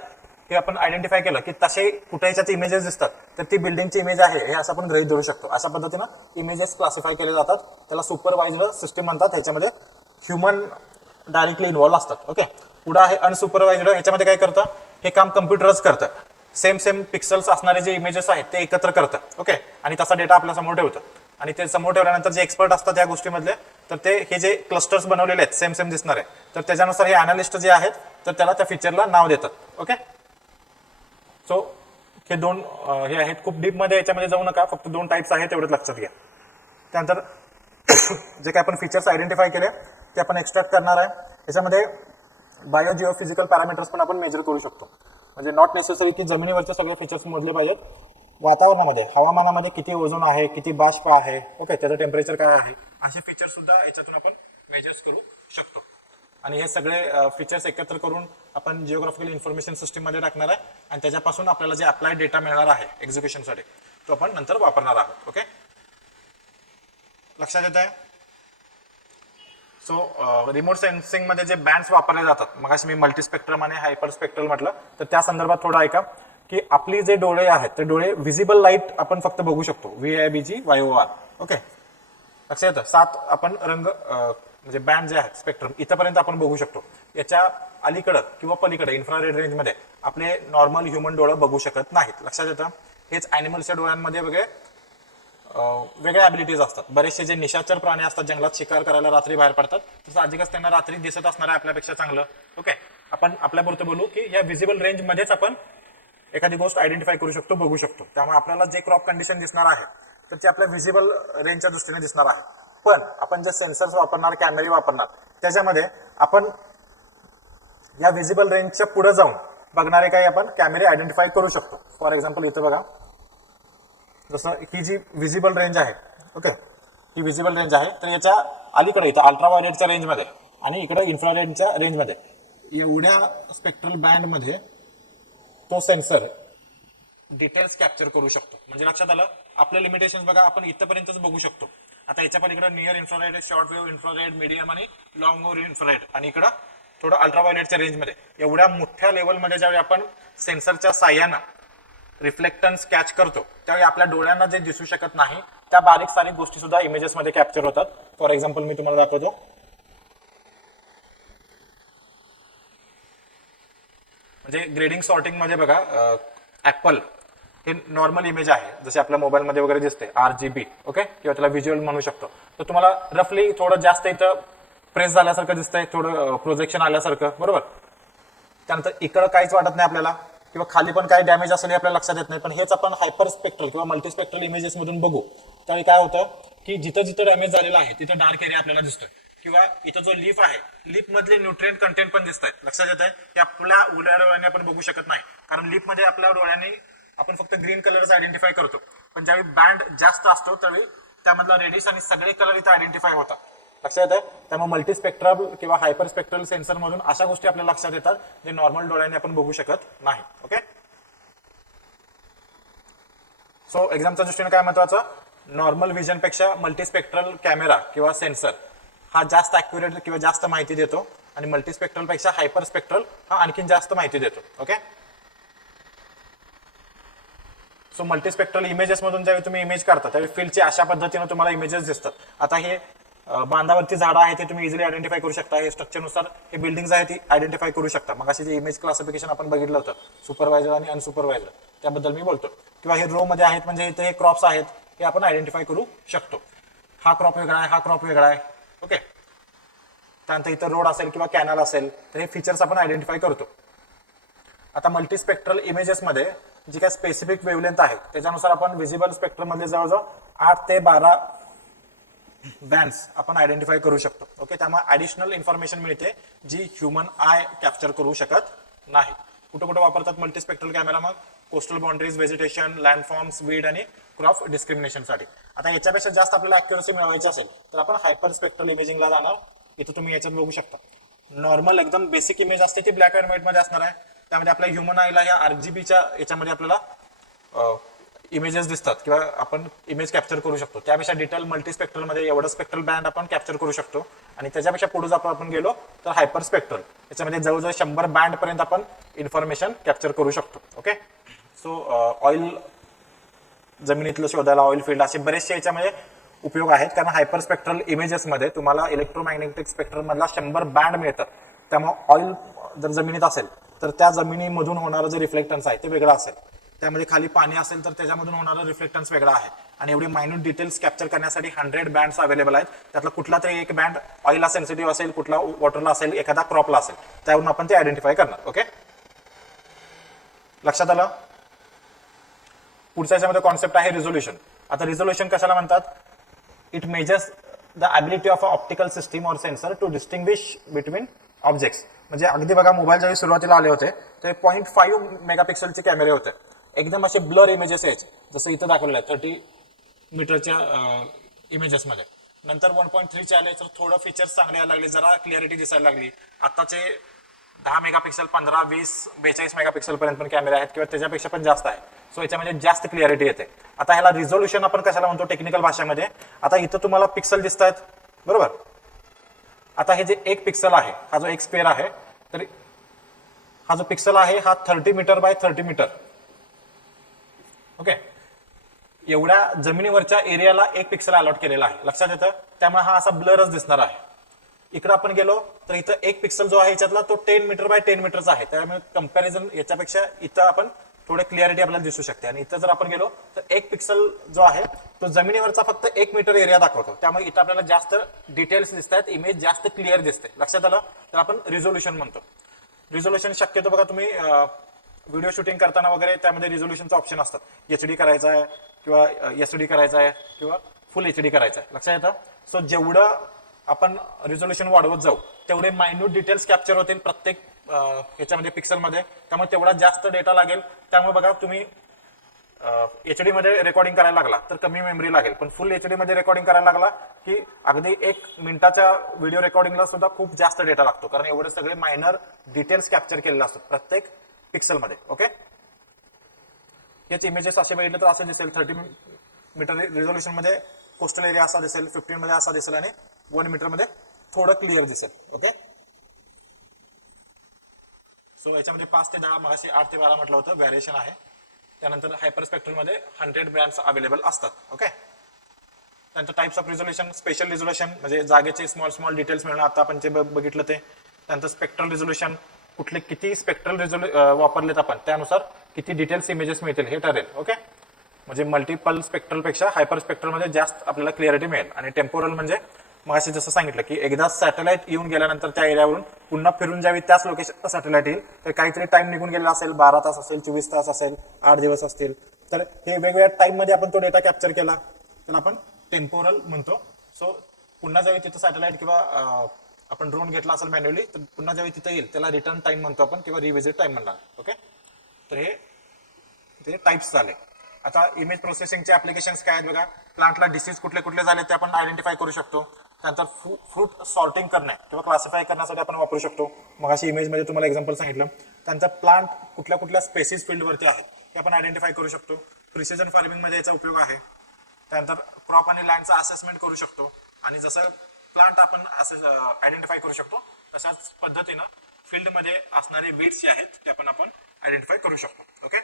हे आपण आयडेंटिफाय केलं की तसे कुठे याच्यात इमेजेस दिसतात तर ती बिल्डिंगची इमेज आहे हे असं आपण गृहीत धरू शकतो. अशा पद्धतीनं इमेजेस क्लासिफाय केले जातात. त्याला सुपरवाइज्ड सिस्टीम म्हणतात. ह्याच्यामध्ये ह्युमन डायरेक्टली इन्व्हॉल्व असतात. ओके, पुढे आहे अनसुपरवाइज्ड. ह्याच्यामध्ये काय करतं, हे काम कम्प्युटरच करतं. सेम पिक्सल्स असणारे जे इमेजेस आहेत ते एकत्र करतं. ओके, आणि तसा डेटा आपल्या समोर ठेवतं. आणि ते समोर ठेवल्यानंतर जे एक्सपर्ट असतात या गोष्टीमधले, तर ते हे जे क्लस्टर्स बनवलेले आहेत सेम दिसणारे, तर त्याच्यानुसार हे अनालिस्ट जे आहेत तर त्याला त्या फीचरला नाव देतात. ओके, सो हे दोन हे आहेत. खूप डीप मध्ये याच्यामध्ये जाऊ नका, फक्त 2 टाइप्स आहेत एवढंच लक्षात घ्या. त्यानंतर जे काही आपण फीचर्स आयडेंटिफाय केले ते आपण एक्स्ट्रॅक्ट करणार आहे. याच्यामध्ये बायो जिओ फिजिकल पॅरामीटर्स पण आपण मेजर करू शकतो. म्हणजे नॉट नेसेसरी की जमिनीवरचे सगळे फीचर्स मोजले पाहिजेत. वातावरणामध्ये, हवामानामध्ये किती ओझोन आहे, किती बाष्प आहे, ओके, त्याचं टेम्परेचर काय आहे, असे फीचर्स सुद्धा याच्यातून आपण मेजर्स करू शकतो. आणि हे सगळे फीचर्स एकत्र करून आपण जिओग्राफिकल इन्फॉर्मेशन सिस्टीम मध्ये टाकणार आहे आणि त्याच्यापासून आपल्याला जे अप्लाइड डेटा मिळणार आहे एक्झिक्युशनसाठी तो आपण नंतर वापरणार आहोत. ओके, लक्षात येत आहे? सो रिमोट सेन्सिंग मध्ये जे बँड्स वापरले जातात, मग मी मल्टीस्पेक्ट्रम आणि हायपर स्पेक्ट्रल म्हटलं, तर त्या संदर्भात थोडं ऐका की आपली जे डोळे आहेत ते डोळे व्हिजिबल लाईट आपण फक्त बघू शकतो, VIBG YOR. ओके, लक्षात येतं? 7 आपण रंग म्हणजे बँड जे आहेत स्पेक्ट्रम इथपर्यंत आपण बघू शकतो. याच्या अलीकडं किंवा पलीकडे इन्फ्रारेड रेंज मध्ये आपले नॉर्मल ह्युमन डोळं बघू शकत नाहीत. लक्षात येतं? हेच अॅनिमल्सच्या डोळ्यांमध्ये वेगळ्या ॲबिलिटीज असतात. बरेचसे जे निशाचर प्राणी असतात जंगलात शिकार करायला रात्री बाहेर पडतात, तर साहजिकच त्यांना रात्री दिसत असणार आहे आपल्यापेक्षा चांगलं. ओके, आपण आपल्यापुरतं बोलू की या व्हिजिबल रेंज मध्येच आपण एखादी गोष्ट आयडेंटिफाय करू शकतो, बघू शकतो. त्यामुळे आपल्याला जे क्रॉप कंडिशन दिसणार आहे तर ते आपल्या व्हिजिबल रेंजच्या दृष्टीने दिसणार आहे. पण आपण जे सेन्सर्स वापरणार, कॅमेरे वापरणार, त्याच्यामध्ये आपण या व्हिजिबल रेंजच्या पुढे जाऊन बघणारे काही आपण कॅमेरे आयडेंटिफाय करू शकतो. फॉर एक्झाम्पल इथं बघा, जसं ही जी व्हिजिबल रेंज आहे, ओके, ही व्हिजिबल रेंज आहे, तर याच्या अलीकडे इथं अल्ट्राव्हायोलेटच्या रेंजमध्ये आणि इकडे इन्फ्रारेडच्या रेंजमध्ये एवढ्या स्पेक्ट्रल बँडमध्ये तो सेन्सर डिटेल्स कॅप्चर करू शकतो. म्हणजे लक्षात आलं आपलं लिमिटेशन बघा, आपण इथपर्यंतच बघू शकतो. आता याच्या पलीकडे near infrared, short wave infrared, medium आणि लॉंग वेव्ह इन्फ्रारेड, आणि इकडं थोडं अल्ट्राव्हायोलेटच्या रेंजमध्ये एवढ्या मोठ्या लेवलमध्ये ज्यावेळी आपण सेन्सरच्या साह्यानं रिफ्लेक्टन्स कॅच करतो त्यावेळी आपल्या डोळ्यांना जे दिसू शकत नाही त्या बारीक सारीक गोष्टी सुद्धा इमेजेसमध्ये कॅप्चर होतात. फॉर एक्झाम्पल मी तुम्हाला दाखवतो. म्हणजे ग्रेडिंग सॉर्टिंग मध्ये बघा ऍपल हे नॉर्मल इमेज आहे, जसे आपल्या मोबाईलमध्ये वगैरे दिसते RGB, ओके, किंवा त्याला व्हिज्युअल म्हणू शकतो. तर तुम्हाला रफली थोडं जास्त इथं प्रेस झाल्यासारखं दिसतंय, थोडं प्रोजेक्शन आल्यासारखं, बरोबर. त्यानंतर इकडं काहीच वाटत नाही आपल्याला, किंवा खाली पण काही डॅमेज असेल आपल्याला लक्षात येत नाही. पण हेच आपण हायपर स्पेक्ट्रल किंवा मल्टीस्पेक्ट्रल इमेजेस मधून बघू, त्यावेळी काय होतं की जिथं जिथं डॅमेज झालेला आहे तिथं डार्क एरिया आपल्याला दिसतोय, किंवा इथं जो लीफ आहे लीफ मधले न्यूट्रिएंट कंटेंट पण दिसत आहेत. लक्षात येत आहे की आपल्या उघड्या डोळ्याने आपण बघू शकत नाही, कारण लीफ मध्ये आपल्या डोळ्याने आपण फक्त ग्रीन कलरच आयडेंटिफाय करतो. पण ज्यावेळी बँड जास्त असतो त्यावेळी त्यामधला रेडिश आणि सगळे कलर इथं आयडेंटिफाय होतात. लक्षात येतं. त्यामुळे मल्टीस्पेक्ट्रल किंवा हायपर स्पेक्ट्रल सेन्सर मधून अशा गोष्टी आपल्याला लक्षात येतात जे नॉर्मल डोळ्याने आपण बघू शकत नाही. ओके, सो एक्झामच्या दृष्टीने काय महत्वाचं, नॉर्मल व्हिजन पेक्षा मल्टीस्पेक्ट्रल कॅमेरा किंवा सेन्सर हा जास्त अॅक्युरेट किंवा जास्त माहिती देतो, आणि मल्टीस्पेक्ट्रल पेक्षा हायपर स्पेक्ट्रल हा आणखीन जास्त माहिती देतो. ओके, सो मल्टीस्पेक्ट्रल इमेजेस मधून ज्यावेळी तुम्ही इमेज काढता त्यावेळी फील्डची अशा पद्धतीने तुम्हाला इमेजेस दिसतात. आता हे बांधावरती झाडं आहे ते तुम्ही इझिली आयडेंटिफाय करू शकता, हे स्ट्रक्चरनुसार हे बिल्डिंग्स आहे ती आयडेंटिफाय करू शकता. मग असे जे इमेज क्लासिफिकेशन आपण बघितलं होतं सुपरवायझर आणि अनसुपरवायझर, त्याबद्दल मी बोलतो. किंवा हे रो मध्ये आहेत म्हणजे इथे हे क्रॉप्स आहेत हे आपण आयडेंटिफाय करू शकतो. हा क्रॉप वेगळा आहे, हा क्रॉप वेगळा आहे. ओके, त्यानंतर इथं रोड असेल किंवा कॅनल असेल तर हे फीचर्स आपण आयडेंटिफाय करतो. आता मल्टीस्पेक्ट्रल इमेजेस मध्ये जी काय स्पेसिफिक वेवलेंथ आहे त्याच्यानुसार आपण व्हिजिबल स्पेक्ट्रम मध्ये जवळजवळ 8 ते 12 बँड्स आपण आयडेंटिफाय करू शकतो. ओके, त्यामुळे ऍडिशनल इन्फॉर्मेशन मिळते जी ह्युमन आय कॅप्चर करू शकत नाही. कुठं कुठं वापरतात मल्टीस्पेक्ट्रल कॅमेरा, मग कोस्टल बाउंड्रीज, व्हेजिटेशन, लँडफॉर्म्स, वीड आणि क्रॉप डिस्क्रिमिनेशन साठी. आता याच्यापेक्षा जास्त आपल्याला अॅक्युरसी मिळवायची असेल तर आपण हायपर स्पेक्ट्रल इमेजिंगला जाणार. इथं तुम्ही याच्यात बघू शकता नॉर्मल एकदम बेसिक इमेज असते ती ब्लॅक अँड व्हाईट मध्ये असणार आहे. त्यामध्ये आपल्या ह्युमन आयला या RGBच्या याच्यामध्ये आपल्याला इमेजेस दिसतात किंवा आपण इमेज कॅप्चर करू शकतो. त्यापेक्षा डिटेल मल्टीस्पेक्ट्रल मध्ये एवढं स्पेक्ट्रल बँड आपण कॅप्चर करू शकतो. आणि त्याच्यापेक्षा पुढे जर आपण गेलो तर हायपर स्पेक्ट्रल याच्यामध्ये जवळजवळ 100 बँड पर्यंत आपण इन्फॉर्मेशन कॅप्चर करू शकतो. ओके, सो ऑइल जमिनीतलं शोधायला, ऑइल फील्ड, असे बरेचसे याच्यामध्ये उपयोग आहेत. कारण हायपर स्पेक्ट्रल इमेजेस मध्ये तुम्हाला इलेक्ट्रोमॅग्नेटिक स्पेक्ट्रम मधला 100 बँड मिळतात. त्यामुळे ऑइल जर जमिनीत असेल तर त्या जमिनीमधून होणारं जे रिफ्लेक्टन्स आहे ते वेगळं असेल. त्यामध्ये खाली पाणी असेल तर त्याच्यामधून होणारं रिफ्लेक्टन्स वेगळा आहे. आणि एवढी मायन्यूट डिटेल्स कॅप्चर करण्यासाठी 100 बँड्स अवेलेबल आहेत. त्यातला कुठला तरी एक बँड ऑइलला सेन्सिटिव्ह असेल, कुठला वॉटरला असेल, एखादा क्रॉपला असेल, त्यावरून आपण ते आयडेंटिफाय करणार. ओके, लक्षात आलं. पुढच्या याच्यामध्ये कॉन्सेप्ट आहे रिझोल्युशन. आता रिझोल्युशन कशाला म्हणतात, it measures the ability of a optical system or sensor to distinguish between objects. म्हणजे अगदी बघा मोबाईल ज्यावेळी सुरुवातीला आले होते ते 0.5 मेगापिक्सलचे कॅमेरे होते, एकदम असे ब्लर इमेजेस यायचे जसं इथं दाखवलेलं आहे 30 मीटरच्या इमेजेसमध्ये. नंतर 1.3 आले तर थोडं फीचर्स चांगले यायला लागले, जरा क्लिअरिटी दिसायला लागली. आताचे 10 मेगापिक्सल, 15, 20, 42 मेगापिक्सल पर्यंत पण कॅमेरे आहेत किंवा त्याच्यापेक्षा पण जास्त आहे. सो याच्यामध्ये जास्त क्लिअरिटी येते. आता ह्याला रिझोल्युशन आपण कशाला म्हणतो टेक्निकल भाषेमध्ये. आता इथं तुम्हाला पिक्सल दिसत आहेत, बरोबर. आता हे जे एक पिक्सल आहे, हा जो एक स्क्वेअर आहे, तर हा जो पिक्सल आहे हा 30 मीटर बाय 30 मीटर. ओके, एवढ्या जमिनीवरच्या एरियाला एक पिक्सल अलॉट केलेला आहे. लक्षात येतं. त्यामुळे हा असा ब्लरच दिसणार आहे. इकडे आपण गेलो तर इथं एक पिक्सल जो आहे याच्यातला तो 10 मीटर बाय 10 मीटरचा आहे. त्यामुळे कंपॅरिझन याच्यापेक्षा इथं आपण थोडे क्लिअरिटी आपल्याला दिसू शकते. आणि इथं जर आपण गेलो तर एक पिक्सल जो आहे तो जमिनीवरचा फक्त 1 मीटर एरिया दाखवतो. त्यामुळे इथं आपल्याला जास्त डिटेल्स दिसत आहेत, इमेज जास्त क्लिअर दिसते. लक्षात आलं. तर आपण रिझोल्युशन म्हणतो. रिझोल्युशन शक्यतो बघा तुम्ही व्हिडिओ शूटिंग करताना वगैरे त्यामध्ये रिझोल्युशनचा ऑप्शन असतात. HD करायचा आहे किंवा SD करायचा आहे किंवा फुल HD करायचा आहे. लक्षात येतं. सो जेवढं आपण रिझोल्युशन वाढवत जाऊ तेवढे मायन्यूट डिटेल्स कॅप्चर होतील प्रत्येक याच्यामध्ये पिक्सलमध्ये. त्यामुळे तेवढा जास्त डेटा लागेल. त्यामुळे बघा तुम्ही HD मध्ये रेकॉर्डिंग करायला लागला तर कमी मेमरी लागेल, पण फुल HD मध्ये रेकॉर्डिंग करायला लागला की अगदी 1 मिनिटाच्या व्हिडिओ रेकॉर्डिंगला सुद्धा खूप जास्त डेटा लागतो, कारण एवढे सगळे मायनर डिटेल्स कॅप्चर केलेले असतात प्रत्येक पिक्सलमध्ये. ओके, याचे इमेजेस असे बघितले तर असे दिसेल. 30 मीटर रिझोल्युशन मध्ये कोस्टल एरिया असा दिसेल, 15 मध्ये असा दिसेल आणि 1 मीटर मध्ये थोडं क्लिअर दिसेल. ओके, सो याच्यामध्ये 5 ते 10 मगाशी 8 ते 12 म्हटलं होतं व्हॅरिएशन आहे. त्यानंतर हायपर स्पेक्ट्रल मध्ये 100 बँड्स अवेलेबल असतात. ओके, त्यानंतर types of resolution, special resolution म्हणजे जागेचे स्मॉल स्मॉल डिटेल्स मिळणं, आता आपण जे बघितलं ते. त्यानंतर स्पेक्ट्रल रिझोल्युशन, कुठले किती स्पेक्ट्रल वापरलेत आपण त्यानुसार किती डिटेल्स इमेजेस मिळतील हे ठरेल. ओके, म्हणजे मल्टिपल स्पेक्ट्रल पेक्षा हायपर स्पेक्ट्रल मध्ये जास्त आपल्याला क्लिअरिटी मिळेल. आणि टेम्पोरल म्हणजे मग असे जसं सांगितलं की एकदा सॅटेलाइट येऊन गेल्यानंतर त्या एरियावरून पुन्हा फिरून जावी त्याच लोकेशन सॅटेलाइट येईल, तर काहीतरी टाइम निघून गेलेला असेल, 12 तास असेल, 24 तास असेल, 8 दिवस असतील, तर हे वेगवेगळ्या टाइम मध्ये आपण तो डेटा कॅप्चर केला तर आपण टेम्पोरल म्हणतो. सो पुन्हा ज्यावेळी तिथं सॅटेलाइट किंवा आपण ड्रोन घेतला असेल मॅन्युअली, तर पुन्हा ज्यावेळी तिथे येईल त्याला रिटर्न टाइम म्हणतो आपण किंवा रिव्हिजिट टाइम म्हणणार. ओके, तर हे टाइप्स झाले. आता इमेज प्रोसेसिंगचे ऍप्लिकेशन्स काय आहेत बघा. प्लांटला डिसीज कुठले कुठले झाले ते आपण आयडेंटिफाय करू शकतो. त्यानंतर फ्रूट सॉर्टिंग करणे किंवा क्लासिफाय करण्यासाठी आपण वापरू शकतो. मग अशी इमेजमध्ये तुम्हाला एक्झाम्पल सांगितलं. त्यानंतर प्लांट कुठल्या कुठल्या स्पेसिस फील्डवरती आहेत हे आपण आयडेंटिफाय करू शकतो. प्रिसिजन फार्मिंगमध्ये याचा उपयोग आहे. त्यानंतर क्रॉप आणि लँडचा असेसमेंट करू शकतो. आणि जसं प्लांट आपण आयडेंटिफाय करू शकतो तशाच पद्धतीनं फील्डमध्ये असणारे बीट्स जे आहेत ते आपण आयडेंटिफाय करू शकतो. ओके,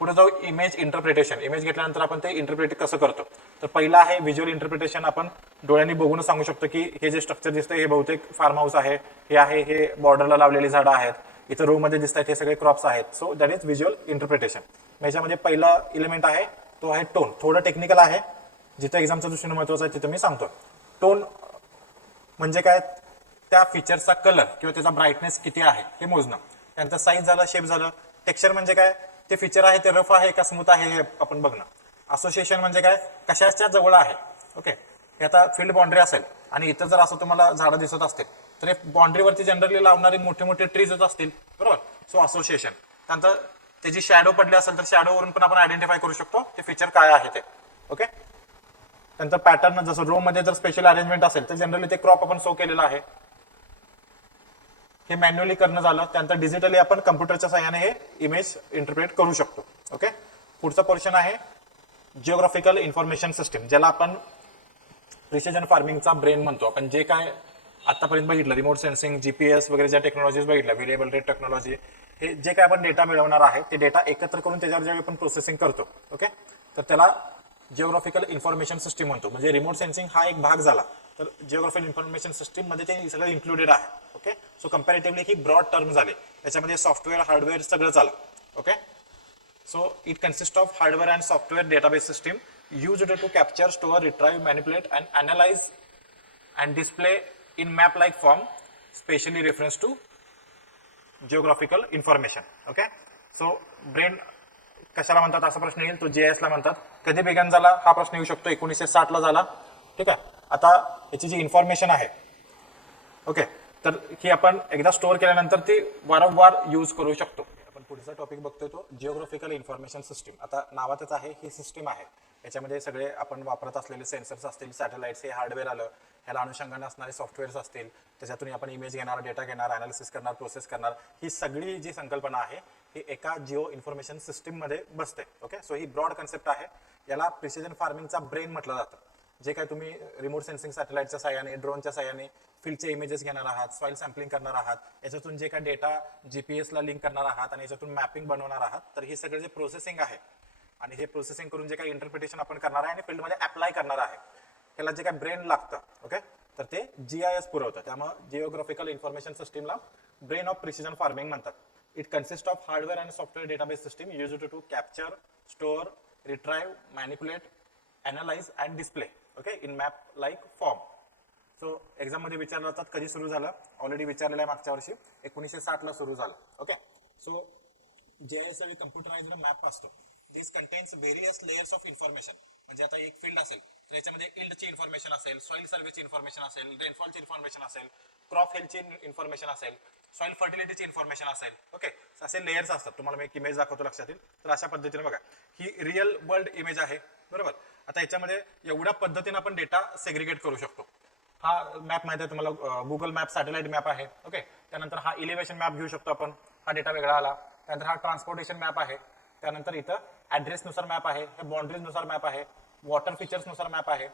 पुढे जाऊ इमेज इंटरप्रिटेशन. इमेज घेतल्यानंतर आपण ते इंटरप्रिट कसं करतो. तर पहिला आहे व्हिज्युअल इंटरप्रिटेशन. आपण डोळ्यांनी बघूनच सांगू शकतो की हे जे स्ट्रक्चर दिसतंय हे बहुतेक फार्म हाऊस आहे, हे बॉर्डरला लावलेली झाडं आहेत, इथं रो मध्ये दिसत आहेत हे सगळे क्रॉप्स आहेत. So that is visual interpretation. याच्यामध्ये पहिला एलिमेंट आहे तो आहे टोन. थोडं टेक्निकल आहे, जिथं एक्झामच्या दृष्टीने महत्वाचं आहे तिथं मी सांगतो. टोन म्हणजे काय, त्या फीचरचा कलर किंवा त्याचा ब्राईटनेस किती आहे हे मोजणं. त्यानंतर साईज झालं, शेप झालं. टेक्स्चर म्हणजे काय, ते फीचर आहे ते रफ आहे का स्मूथ आहे हे आपण बघणं. असोसिएशन म्हणजे काय, कशाच्या जवळ आहे. ओके, हे आता फील्ड बाउंड्री असेल आणि इथं जर असं तुम्हाला झाडं दिसत असतील तर हे बाउंड्रीवरती जनरली लावणारे मोठे मोठे ट्रीजच असतील, बरोबर. So association. त्यानंतर त्याची शॅडो पडली असेल तर शॅडोवरून पण आपण आयडेंटिफाय करू शकतो ते फीचर काय आहे ते. ओके, त्यानंतर पॅटर्न, जसं रो मध्ये जर स्पेशल अरेंजमेंट असेल तर जनरली ते क्रॉप आपण शो केलेलं आहे, हे मॅन्युअली करणं झालं. त्यानंतर डिजिटली आपण कम्प्युटरच्या सहाय्याने हे इमेज इंटरप्रेट करू शकतो. ओके, पुढचा पोर्शन आहे जिओग्राफिकल इन्फॉर्मेशन सिस्टीम, ज्याला आपण प्रिसिजन फार्मिंगचा ब्रेन म्हणतो. आपण जे काय आतापर्यंत बघितलं, रिमोट सेन्सिंग, जीपीएस वगैरे ज्या टेक्नॉलॉजीज बघितल्या, व्हेरिएबल रेट टेक्नॉलॉजी, हे जे काय आपण डेटा मिळवणार आहे ते डेटा एकत्र करून त्याच्यावर ज्यावेळी आपण प्रोसेसिंग करतो, ओके, तर त्याला जिओग्राफिकल इन्फॉर्मेशन सिस्टीम म्हणतो. म्हणजे रिमोट सेन्सिंग हा एक भाग झाला, तर जिओग्राफिकल इन्फॉर्मेशन सिस्टीम मध्ये ते सगळं इन्क्लुडेड आहे. ओके, सो कंपॅरेटिव्हली ही ब्रॉड टर्म झाले. त्याच्यामध्ये सॉफ्टवेअर, हार्डवेअर सगळं आलं. Okay, so it consists of hardware and software database system used to capture, store, retrieve, manipulate and analyze and display in map like form, specially reference to geographical information. Okay, so brain कशाला म्हणतात असा प्रश्न येईल, तो GIS ला म्हणतात. कधी begun झाला हा प्रश्न येऊ शकतो, 1960 ला झाला. ठीक आहे, आता याची जी इन्फॉर्मेशन आहे, ओके, तर ही आपण एकदा स्टोअर केल्यानंतर ती वारंवार यूज करू शकतो. आपण पुढचा टॉपिक बघतोय तो जिओग्राफिकल इन्फॉर्मेशन सिस्टीम. आता नावातच आहे, ही सिस्टीम आहे, याच्यामध्ये सगळे आपण वापरत असलेले सेन्सर्स असतील, सॅटेलाइट्स, हे हार्डवेअर आलं, ह्याला अनुषंगाने असणारे सॉफ्टवेअर्स असतील, त्याच्यातून आपण इमेज घेणार, डेटा घेणार, अनालिसिस करणार, प्रोसेस करणार, ही सगळी जी संकल्पना आहे ही एका जिओ इन्फॉर्मेशन सिस्टीम मध्ये बसते. ओके, सो ही ब्रॉड कन्सेप्ट आहे. याला प्रिसिजन फार्मिंगचा ब्रेन म्हटलं जातं. जे काय तुम्ही रिमोट सेन्सिंग सॅटेलाइटच्या साहाय्याने, ड्रोनच्या साहाय्याने फील्डचे इमेजेस घेणार आहात, सॉइल सॅम्पलिंग करणार आहात, याच्यातून जे काय डेटा जीपीएसला लिंक करणार आहात आणि याच्यातून मॅपिंग बनवणार आहात, तर हे सगळे जे प्रोसेसिंग आहे आणि हे प्रोसेसिंग करून जे काही इंटरप्रिटेशन आपण करणार आहे आणि फील्डमध्ये अप्लाय करणार आहे, त्याला जे काय ब्रेन लागतं, ओके, तर ते जीआयएस पुरवतं. त्यामुळे जिओग्राफिकल इन्फॉर्मेशन सिस्टीमला ब्रेन ऑफ प्रिसिजन फार्मिंग म्हणतात. It consist of hardware and software database system used to capture, store, retrieve, manipulate, analyse and display, okay, in map like form. So exam मध्ये विचारलं जातात कधी सुरू झालं, ऑलरेडी विचारलेलं आहे मागच्या वर्षी, 1960 ला सुरू झालं. ओके, सो जीआयएस हा कम्प्युटराइज्ड मॅप असतो. This contains various layers of information. म्हणजे आता एक फील्ड असेल तर याच्यामध्ये इल्डची इन्फॉर्मेशन असेल, सॉइल सर्व्हिसची इन्फॉर्मेशन असेल, रेनफॉलची इन्फॉर्मेशन असेल, क्रॉप हेल्थची इन्फॉर्मेशन असेल, सॉइल फर्टिलिटीची इन्फॉर्मेशन असेल. ओके, असे लेयर्स असतात. तुम्हाला मी एक इमेज दाखवतो, लक्षात येईल. तर अशा पद्धतीने बघा, ही रिअल वर्ल्ड इमेज आहे, बरोबर. आता याच्यामध्ये एवढ्या पद्धतीने आपण डेटा सेग्रिगेट करू शकतो. हा मॅप माहिती आहे तुम्हाला, गुगल मॅप सॅटेलाइट मॅप आहे. ओके, त्यानंतर हा इलिव्हेशन मॅप घेऊ शकतो आपण, हा डेटा वेगळा आला. त्यानंतर हा ट्रान्सपोर्टेशन मॅप आहे. त्यानंतर इथं ऍड्रेस नुसार मॅप आहे, हे बाउंड्रीज नुसार मॅप आहे, वॉटर फीचर्स नुसार मॅप आहे,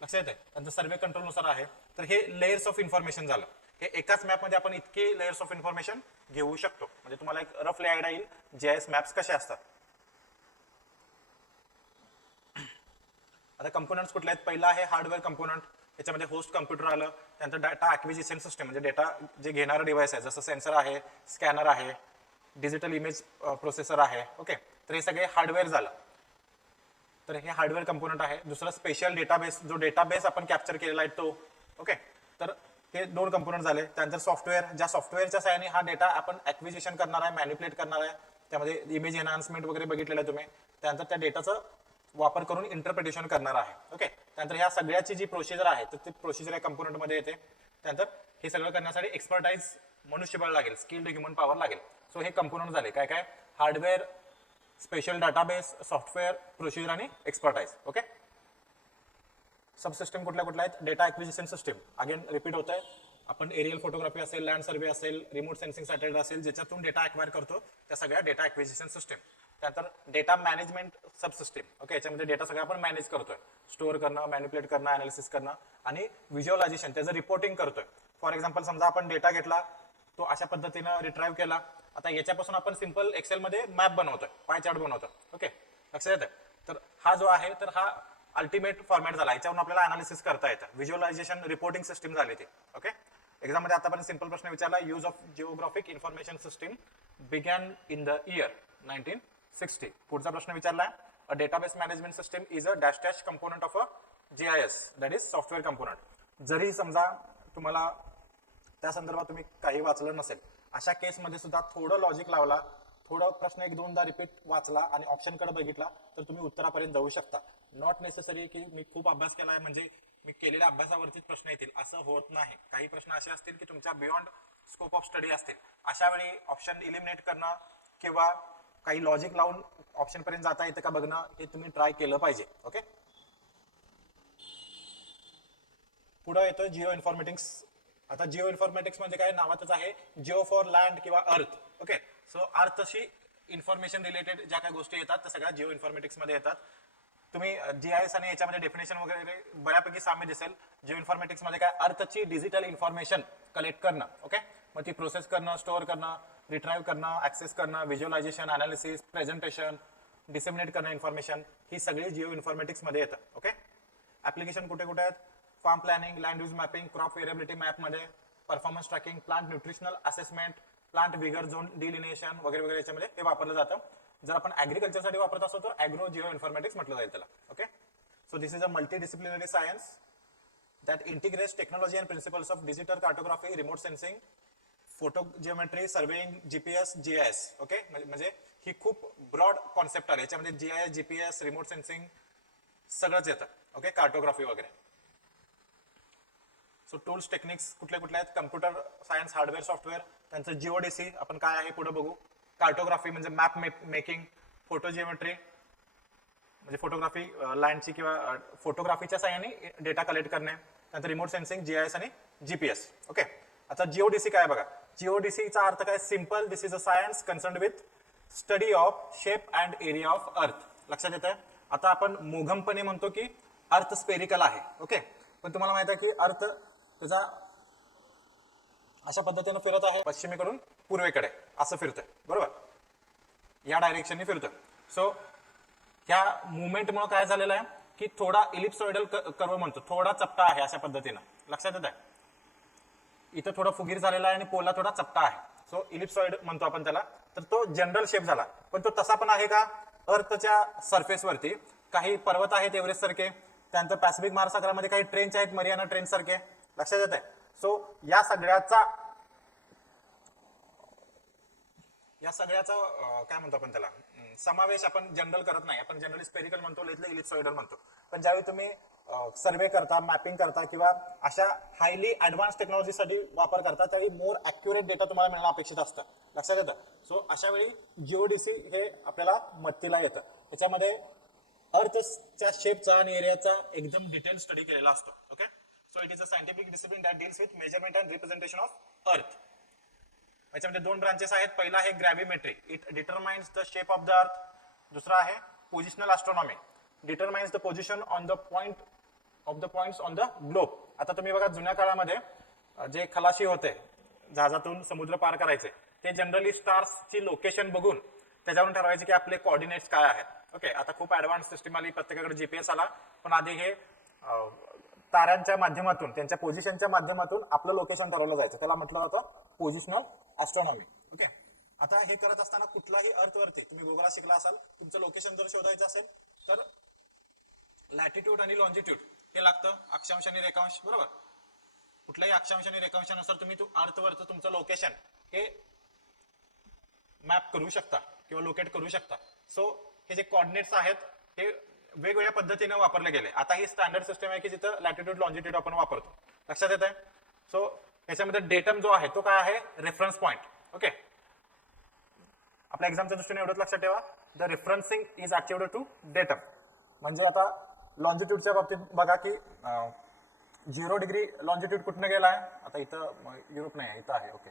लक्षात येते. त्यानंतर सर्वे कंट्रोल नुसार आहे. तर हे लेयर्स ऑफ इन्फॉर्मेशन झालं. हे एकाच मॅप मध्ये आपण इतके लेयर्स ऑफ इन्फॉर्मेशन घेऊ शकतो. म्हणजे तुम्हाला एक रफली आयडिया येईल जीआयएस मॅप्स कसे असतात. आता कंपोनंट्स कुठले आहेत, पहिला आहे हार्डवेअर कंपोनंट. याच्यामध्ये होस्ट कम्प्युटर आलं, त्यानंतर डाटा ॲक्विजिशन सिस्टम म्हणजे डेटा जे घेणारं डिव्हाइस आहे, जसं सेन्सर आहे, स्कॅनर आहे, डिजिटल इमेज प्रोसेसर आहे. ओके, तर हे सगळे हार्डवेअर झालं. तर हे हार्डवेअर कंपोनंट आहे. दुसरं स्पेशल डेटाबेस, जो डेटाबेस आपण कॅप्चर केलेला आहे तो. ओके, तर हे 2 कंपोनंट झाले. त्यानंतर सॉफ्टवेअर, ज्या सॉफ्टवेअरच्या सहाय्याने हा डेटा आपण ॲक्विजिशन करणार आहे, मॅनिप्युलेट करणार आहे, त्यामध्ये इमेज एनहान्समेंट वगैरे बघितलेलं आहे तुम्ही. त्यानंतर त्या डेटाचं वापर करून इंटरप्रिटेशन करणार आहे. ओके, त्यानंतर ह्या सगळ्याची जी प्रोसिजर आहे तर ती प्रोसिजर या कंपोनंटमध्ये येते. त्यानंतर हे सगळं करण्यासाठी एक्सपर्टाईज मनुष्यबळ लागेल, स्किल्ड ह्युमन पॉवर लागेल. सो हे कंपोनंट झाले काय काय, hardware, special database, software, procedure आणि एक्सपर्टाईज. ओके, सबसिस्टम कुठल्या कुठल्या आहेत, data acquisition system again repeat होत आहे. आपण एरियल फोटोग्राफी असेल, लँड सर्वे असेल, रिमोट सेन्सिंग सॅटेलाइट असेल, ज्याच्यातून डेटा ॲक्वायर करतो त्या सगळ्या डेटा ॲक्विजिशन सिस्टीम. त्यानंतर डेटा मॅनेजमेंट सबसिस्टीम. ओके, याच्यामध्ये डेटा सगळं आपण मॅनेज करतोय, स्टोअर करणं, मॅनिप्युलेट करणं, अनालिसिस करणं आणि व्हिज्युअलायझेशन, त्याचं रिपोर्टिंग करतोय. फॉर एक्झाम्पल समजा आपण डेटा घेतला, तो अशा पद्धतीनं रिट्राईव्ह केला. आता याच्यापासून आपण सिंपल एक्सेलमध्ये मॅप बनवतोय, पाय चार्ट बनवतोय. ओके, लक्षात येतं. तर हा जो आहे तर हा अल्टिमेट फॉर्मॅट झाला, याच्यावरून आपल्याला अनालिसिस करता येतं. व्हिज्युअलायझेशन रिपोर्टिंग सिस्टीम झाली ती. ओके, एक्झाम मध्ये आतापर्यंत सिंपल प्रश्न विचारला, use of geographic information system begin in the year 1960. पुढचा प्रश्न विचारला, a database management system is a dash dash component of a GIS, that is software component. जरी समजा तुम्हाला त्या संदर्भात तुम्ही काही वाचलं नसेल, अशा केसमध्ये सुद्धा थोडं लॉजिक लावला, थोडं प्रश्न 1-2दा रिपीट वाचला आणि ऑप्शनकडे बघितला तर तुम्ही उत्तरापर्यंत जाऊ शकता. नॉट नेसेसरी की मी खूप अभ्यास केलाय म्हणजे मी केलेल्या अभ्यासावरतीच प्रश्न येतील असं होत नाही. काही प्रश्न असे असतील की तुमच्या बियॉन्ड स्कोप ऑफ स्टडी असतील, अशा वेळी ऑप्शन इलिमिनेट करणं किंवा काही लॉजिक लावून ऑप्शन पर्यंत जाता येतं का बघणं, हे तुम्ही ट्राय केलं पाहिजे. ओके, पुढे येतं जिओ इन्फॉर्मेटिक्स. आता जिओ इन्फॉर्मेटिक्स म्हणजे काय, नावातच आहे, जिओ फॉर लँड किंवा अर्थ. ओके, सो अर्थशी इन्फॉर्मेशन रिलेटेड ज्या काही गोष्टी येतात त्या सगळ्या जिओ इन्फॉर्मेटिक्स मध्ये येतात. तुम्ही GIS आणि याच्यामध्ये डेफिनेशन वगैरे बऱ्यापैकी साम्य दिसेल. जिओ इन्फॉर्मेटिक्स मध्ये काय, अर्थची डिजिटल इन्फॉर्मेशन कलेक्ट करणं. ओके, मग ती प्रोसेस करणं, स्टोअर करणं, रिट्राईव्ह करणं, ऍक्सेस करणं, व्हिज्युअलायझेशन, अनालिसिस, प्रेझेंटेशन, डिसेमिनेट करणं इन्फॉर्मेशन, ही सगळी जिओ इन्फॉर्मेटिक्स मध्ये येतं. ओके, ऍप्लिकेशन कुठे कुठे आहेत, farm planning, land use mapping, crop variability map मध्ये, performance tracking, plant nutritional assessment, plant vigour zone delineation वगैरे वगैरे याच्यामध्ये हे वापरलं जातं. जर आपण ऍग्रिकल्चरसाठी वापरत असतो तर ऍग्रो जिओ इन्फॉर्मेटिक्स म्हटलं जाईल त्याला. Okay, so this is a multidisciplinary science that integrates technology and principles of digital cartography, remote sensing, photogrammetry, surveying, GPS, GIS. Okay, म्हणजे ही खूप ब्रॉड कॉन्सेप्ट आहे. याच्यामध्ये GIS, GPS, रिमोट सेन्सिंग सगळंच येतं. ओके, कार्टोग्राफी वगैरे. सो टूल्स, टेक्निक्स कुठले कुठले आहेत, कम्प्युटर सायन्स, हार्डवेअर, सॉफ्टवेअर, त्यांचं GODC आपण काय आहे पुढे बघू. कार्टोग्राफी म्हणजे मॅप मेकिंग, फोटोजिओमेट्री म्हणजे फोटोग्राफी लँडची किंवा फोटोग्राफीच्या साहाय्याने डेटा कलेक्ट करणे. त्यानंतर रिमोट सेन्सिंग, GIS आणि GPS. ओके, आता GODC काय बघा. GODC चा अर्थ काय, simple, this is a science concerned with study of shape and area of earth. लक्षात येत आहे. आता आपण मोघमपणे म्हणतो की अर्थ स्पेरिकल आहे. ओके, पण तुम्हाला माहित आहे की अर्थ त्याचा अशा पद्धतीने फिरत आहे, पश्चिमेकडून पूर्वेकडे असं फिरतोय, बरोबर, या डायरेक्शनने फिरतोय. सो ह्या मुवमेंटमुळे काय झालेलं आहे की थोडा इलिप्सॉइडल कर्व म्हणतो, थोडा चपटा आहे अशा पद्धतीनं. लक्षात येत आहे. इथं थोडा फुगीर झालेला आहे आणि पोलला थोडा चपटा आहे. सो इलिप्सॉइड म्हणतो आपण त्याला. तर तो जनरल शेप झाला, पण तो तसा पण आहे का, अर्थच्या सरफेसवरती काही पर्वत आहेत एव्हरेस्ट सारखे, त्यानंतर पॅसिफिक महासागरामध्ये काही ट्रेंच आहेत मरियाना ट्रेंच सारखे. लक्षात येत आहे. सो या सगळ्याचा काय म्हणतो आपण त्याला, समावेश आपण जनरल करत नाही. आपण जनरली स्पेरिकल म्हणतो, इथलं इलिप्सॉइडल म्हणतो. पण ज्यावेळी तुम्ही सर्वे करता, मॅपिंग करता किंवा अशा हायली ऍडव्हान्स टेक्नॉलॉजीसाठी वापर करता, त्यावेळी मोर ऍक्युरेट डेटा तुम्हाला मिळणं अपेक्षित असतं. लक्षात येतं. सो अशा वेळी GODC हे आपल्याला मदतीला येतं. त्याच्यामध्ये अर्थच्या शेपचा आणि एरियाचा एकदम डिटेल स्टडी केलेला असतो. Okay, so it is a scientific discipline that deals with measurement and representation of earth. याच्यामध्ये 2 ब्रांचेस आहेत. पहिला आहे gravimetry, it determines the shape of the earth. दुसरा आहे positional astronomy, determines the position on the point of the points on the globe. आता तुम्ही बघा, जुन्या काळामध्ये जे खलाशी होते, जहाजातून समुद्र पार करायचे, ते जनरली स्टार्सची लोकेशन बघून त्याच्यावरून ठरवायचे की आपले कोऑर्डिनेट्स काय आहेत. ओके, आता खूप ऍडव्हान्स सिस्टम आली, प्रत्येकाकडे GPS आला, पण आधी हे ताऱ्यांच्या माध्यमातून त्यांच्या पोझिशनच्या माध्यमातून आपलं लोकेशन ठरवलं जायचं, त्याला म्हटलं जातं पोझिशनल ऍस्ट्रॉनॉमी. ओके, आता हे करत असताना कुठलाही अर्थवरती तुम्ही भूगोलात शिकला असाल, तुमचं लोकेशन जर शोधायचं असेल तर लॅटिट्यूड आणि लॉन्जिट्यूड हे लागतं, अक्षांश आणि रेखांश, बरोबर. कुठल्याही अक्षांश आणि रेखांशानुसार तुम्ही अर्थवरचं तुमचं लोकेशन हे मॅप करू शकता किंवा लोकेट करू शकता. सो हे जे कॉर्डिनेट्स आहेत हे वेगवेगळ्या पद्धतीने वापरले गेले. आता ही स्टँडर्ड सिस्टम आहे की जिथं लॅटिट्यूड लॉन्जिट्यूड आपण वापरतो, लक्षात येत आहे. सो याच्यामध्ये डेटम जो आहे तो काय आहे, रेफरन्स पॉइंट. ओके, आपल्या एक्झामच्या दृष्टीने एवढंच लक्षात ठेवा, the referencing is achieved to datum. म्हणजे आता लॉन्जिट्यूडच्या बाबतीत बघा की 0 डिग्री लॉन्जिट्यूड कुठनं गेला आहे, आता इथं युरोप नाही आहे, इथं आहे. ओके,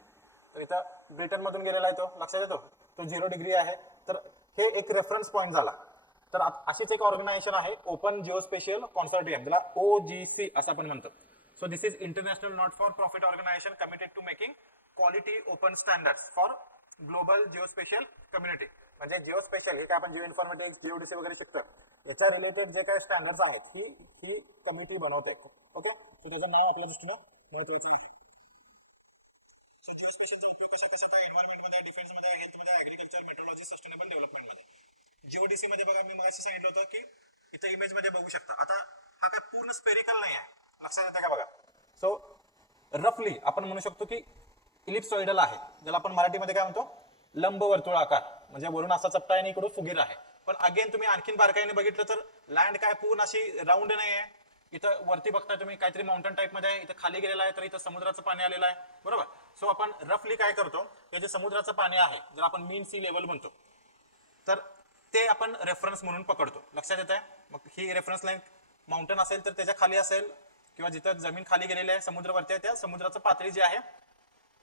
तर इथं ब्रिटन मधून गेलेला आहे तो, लक्षात येतो, तो 0 डिग्री आहे. तर हे एक रेफरन्स पॉइंट झाला. तर अशीच एक ऑर्गनायझेशन आहे ओपन जिओस्पेशियल कॉन्सोर्टियम, ज्याला OGC असं आपण म्हणतो. So this is international not for profit organisation committed to making quality open standards for global geospatial community. म्हणजे जिओस्पेशियल हे काय आपण जिओ इन्फॉर्मेटिव्ह GODC वगैरे शिकतो, याच्या रिलेटेड जे काही स्टँडर्ड्स आहेत ही कमिटी बनवते. ओके, सो त्याचं नाव आपल्या दृष्टीने महत्वाचं आहे. सो जिओस्पेशियलचा उपयोग कशा कशात आहे, एन्व्हायरमेंटमध्ये, डिफेन्समध्ये, हेल्थमध्ये, ऍग्रिकल्चर, मेट्रोलॉजी, सस्टेनेबल डेव्हलपमेंटमध्ये. GODC मध्ये बघा, मी मगाशी सांगितलं होतं की इथे इमेज मध्ये बघू शकता. आता हा काय पूर्ण स्पेरिकल नाही आहे, लक्षात येते का बघा. सो रफली आपण म्हणू शकतो की इलिप्सॉइडल आहे, ज्याला आपण मराठीमध्ये काय म्हणतो, लंबवर्तुळाकार. म्हणजे वरून असा चपटा आहे आणि इकडून फुगीर आहे. पण अगेन तुम्ही आणखीन बारकाईने बघितलं तर लँड काय पूर्ण अशी राऊंड नाही आहे. इथं वरती बघताय तुम्ही काहीतरी माउंटन टाईप मध्ये आहे, इथं खाली गेलेला आहे, तर इथं समुद्राचं पाणी आलेलं आहे, बरोबर. सो आपण रफली काय करतो, हे जे समुद्राचं पाणी आहे, जर आपण मीन सी लेवल म्हणतो, तर ते आपण रेफरन्स म्हणून पकडतो, लक्षात येत आहे. मग ही रेफरन्स लाईन माउंटन असेल तर त्याच्या खाली असेल, किंवा जिथं जमीन खाली गेलेली आहे, समुद्रवरती आहे, त्या समुद्राचं पातळी जी आहे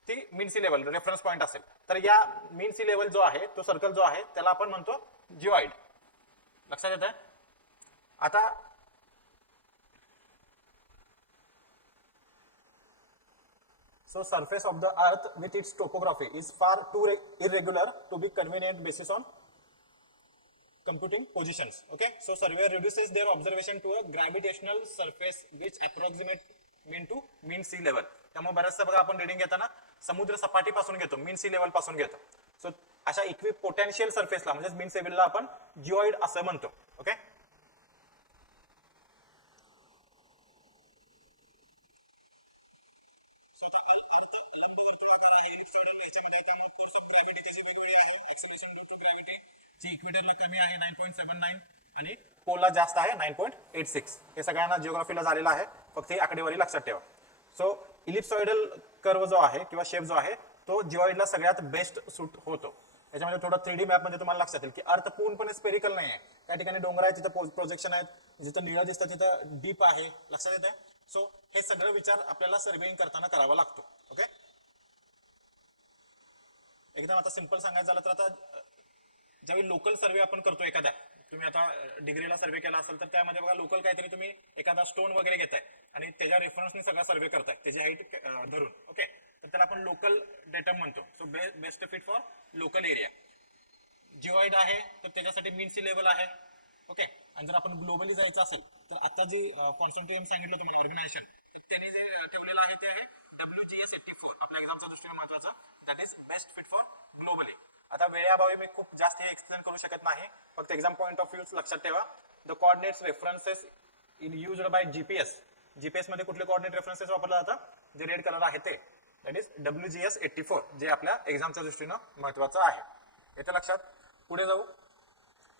ती मीन सी लेवल रेफरन्स पॉइंट असेल. तर या मीन सी लेवल जो आहे, तो सर्कल जो आहे, त्याला आपण म्हणतो जिओइड, लक्षात येत आहे. आता so surface of the earth with its topography is far too irregular to be convenient basis on computing positions. Okay, so surveyor reduces their observation to a gravitational surface which approximate mean to mean sea level. त्यामुळे बऱ्याचदा बघा आपण reading घेताना समुद्र सपाटीपासून घेतो, मीन sea level पासून घेतो. सो अशा इक्वी पोटेन्शियल सरफेसला म्हणजे मीन सी लेवलला आपण जिओइड असं म्हणतो. ओके, इक्वेटरला कमी आहे 9.79 आणि पोलला जास्त आहे 9.86. हे सगळ्यांना जिओग्राफीला झालेलं आहे, फक्त ही आकडेवारी लक्षात ठेवा. सो इलिप्सॉइडल कर्व जो आहे किंवा शेप जो आहे तो जिओइडला सगळ्यात बेस्ट सूट होतो. याच्यामध्ये थोडं 3D मॅप मध्ये तुम्हाला लक्षात येईल की अर्थ पूर्णपणे स्पेरिकल नाही आहे. त्या ठिकाणी डोंगर आहे, तिथं प्रोजेक्शन आहेत, जिथं निळं दिसतं तिथं डीप आहे, लक्षात येते. सो हे सगळं विचार आपल्याला सर्वेइंग करताना करावा लागतो. ओके, एकदम आता सिंपल सांगायचं झालं तर आता ज्यावेळी लोकल सर्वे आपण करतो एखाद्या, तुम्ही आता डिग्रीला सर्वे केला असेल तर त्यामध्ये बघा लोकल काहीतरी तुम्ही एखादा स्टोन वगैरे घेताय आणि त्याच्या रेफरन्सने सगळा सर्वे करताय त्याची हाईट धरून. ओके, तर त्याला आपण लोकल डेटम म्हणतो. So best fit for local area. Geoid आहे तर त्याच्यासाठी मीन सी लेवल आहे. ओके, आणि जर आपण ग्लोबली जायचं असेल तर आता जी कॉन्सोर्टियम सांगितलं तुम्हाला ऑर्गनायझेशन, त्यांनी जे ठेवलेलं आहे ते WGS 84, आपल्या एक्झामच्या दृष्टीने महत्वाचा, that is best fit for globally. आता वेळेअभावी मी खूप जास्त हे एक्सप्लेन करू शकत नाही, फक्त एक्झाम पॉईंट ऑफ व्ह्यू लक्षात ठेवा. The coordinates references in used by GPS. GPS मध्ये कुठले कोऑर्डिनेट रेफरन्सेस वापरले जातात, जे रेड कलर आहे ते, दॅट इज WGS 84, जे आपल्या एक्झामच्या दृष्टीनं महत्वाचं आहे. येते लक्षात. पुढे जाऊ.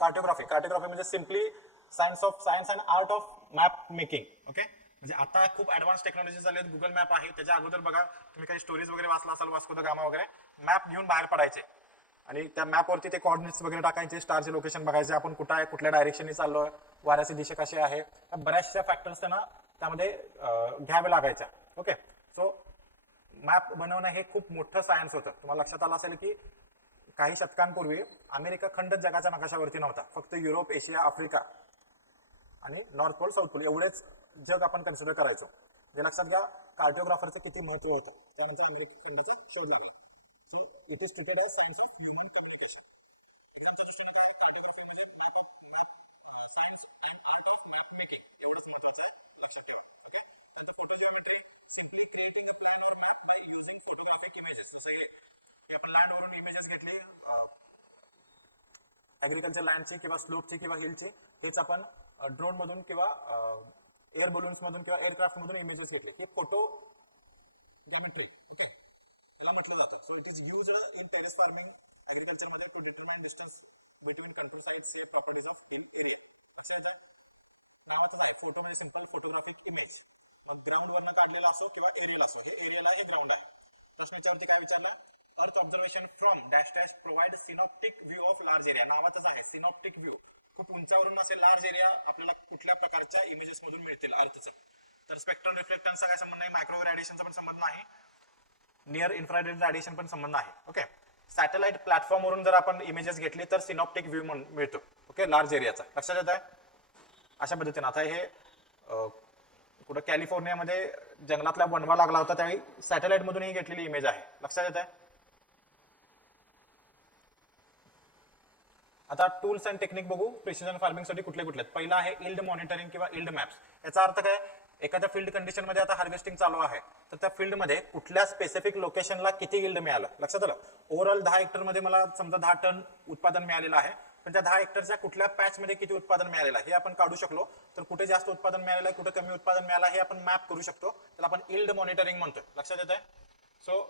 कार्टोग्राफी. कार्टोग्राफी म्हणजे simply science and art of map making. Okay, म्हणजे आता खूप ऍडव्हान्स टेक्नॉलॉजी झाली, गुगल मॅप आहे. त्याच्या अगोदर बघा तुम्ही काही स्टोरीज वगैरे वाचला असाल, वास्को द गामा वगैरे, मॅप घेऊन बाहेर पडायचे आणि त्या मॅपवरती ते कोऑर्डिनेट्स वगैरे टाकायचे, स्टारचे लोकेशन बघायचे, आपण कुठं आहे, कुठल्या डायरेक्शनने चाललोय, वाऱ्याची दिशा कशी आहे, बऱ्याचशा फॅक्टर्स त्यांना त्यामध्ये घ्यावे लागायच्या. ओके, सो मॅप बनवणं हे खूप मोठं सायन्स होतं. तुम्हाला लक्षात आलं असेल की काही शतकांपूर्वी अमेरिका खंड जगाच्या नकाशावरती नव्हता, फक्त युरोप, एशिया, आफ्रिका आणि नॉर्थ पोल, साऊथ पोल एवढेच जग आपण कन्सिडर करायचो. जे लक्षात घ्या कार्टोग्राफरचं किती महत्व होतं. त्यानंतर अमेरिका खंडाचा शोध लागला. It is treated as science of human communication. Agriculture लँडची किंवा स्लोपची किंवा हिलची, हेच आपण ड्रोन मधून किंवा एअर बलून्स मधून किंवा एअरक्राफ्ट मधून इमेजेस घेतले, हे फोटो गॅमेट्री. ओके, याला म्हटलं जातं. So it is used in terrace farming agriculture मध्ये to determine distance between country sides हे प्रॉपर्टीज ऑफ हिल एरिया. लक्षात येतं, नावातच आहे फोटो म्हणजे सिंपल फोटोग्राफिक इमेज. मग ग्राउंड वरनं काढलेला असो किंवा एरियल असो, हे एरियाला हे ग्राउंड आहे. प्रश्नाच्यावरती काय विचारलं, earth observation from dash dash provide synoptic view of large area. नावातच आहे सिनॉप्टिक व्ह्यू, खूप उंचावरून असे लार्ज एरिया आपल्याला कुठल्या प्रकारच्या इमेजेस मधून मिळतील अर्थचं. तर स्पेक्ट्रल रिफ्लेक्टन्सचा काय संबंध नाही, मायक्रोवेव्ह रेडिएशनचा पण संबंध नाही, नियर इन्फ्रारेड रेडिएशन पण संबंध आहे. ओके, सॅटेलाइट प्लॅटफॉर्म वरून जर आपण इमेजेस घेतली तर सिनॉप्टिक व्ह्यू मिळतो. ओके, लार्ज एरियाचा. लक्षात येत आहे अशा पद्धतीने. आता हे कुठं कॅलिफोर्नियामध्ये जंगलातला बनवा लागला होता त्यावेळी सॅटेलाइट मधून ही घेतलेली इमेज आहे. लक्षात येत आहे. आता टूल्स अँड टेक्निक बघू प्रिसिजन फार्मिंग साठी कुठले कुठले. पहिला आहे इल्ड मॉनिटरिंग किंवा इल्ड मॅप्स. याचा अर्थ काय, एखाद्या फील्ड कंडिशन मध्ये आता हार्वेस्टिंग चालू आहे तर त्या फील्ड मध्ये कुठल्या स्पेसिफिक लोकेशनला किती इल्ड मिळालं. लक्षात आलं, ओव्हरऑल 10 हेक्टर मध्ये मला समजा 10 टन उत्पादन मिळालेलं आहे, पण त्या 10 हेक्टरच्या कुठल्या पॅच मध्ये किती उत्पादन मिळालेलं आहे हे आपण काढू शकलो. तर कुठे जास्त उत्पादन मिळालेलं आहे, कुठे कमी उत्पादन मिळालं हे आपण मॅप करू शकतो. त्याला आपण इल्ड मॉनिटरिंग म्हणतो. लक्षात येत आहे. सो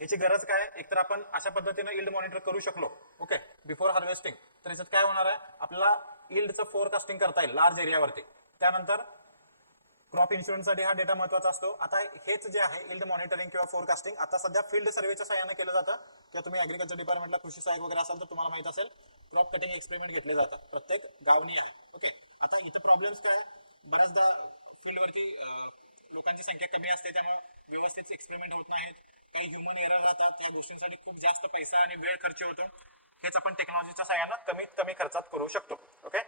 ह्याची गरज काय, एकतर आपण अशा पद्धतीने इल्ड मॉनिटर करू शकलो ओके बिफोर हार्वेस्टिंग, तर याच्यात काय होणार आहे, आपल्याला इल्डचं फोरकास्टिंग करता येईल लार्ज एरियावरती. त्यानंतर क्रॉप इन्शुरन्ससाठी हा डेटा महत्वाचा असतो. आता हेच जे आहे इल्ड मॉनिटरिंग किंवा फोरकास्टिंग आता सध्या फील्ड सर्वेच्या सहाय्याने केलं जातं. किंवा तुम्ही ऍग्रिकल्चर डिपार्टमेंटला कृषी सहाय्यक वगैरे असाल तर तुम्हाला माहित असेल, क्रॉप कटिंग एक्सपेरिमेंट घेतले जातात प्रत्येक गावनी आहे. ओके, आता इथं प्रॉब्लेम्स काय, बऱ्याचदा फील्डवरती लोकांची संख्या कमी असते, त्यामुळे व्यवस्थित एक्सपेरिमेंट होत नाहीत, काही ह्युमन एरर राहतात, या गोष्टींसाठी खूप जास्त पैसा आणि वेळ खर्च होतो. हेच आपण टेक्नॉलॉजीच्या सहाय्याने कमीत कमी खर्चात करू शकतो. ओके,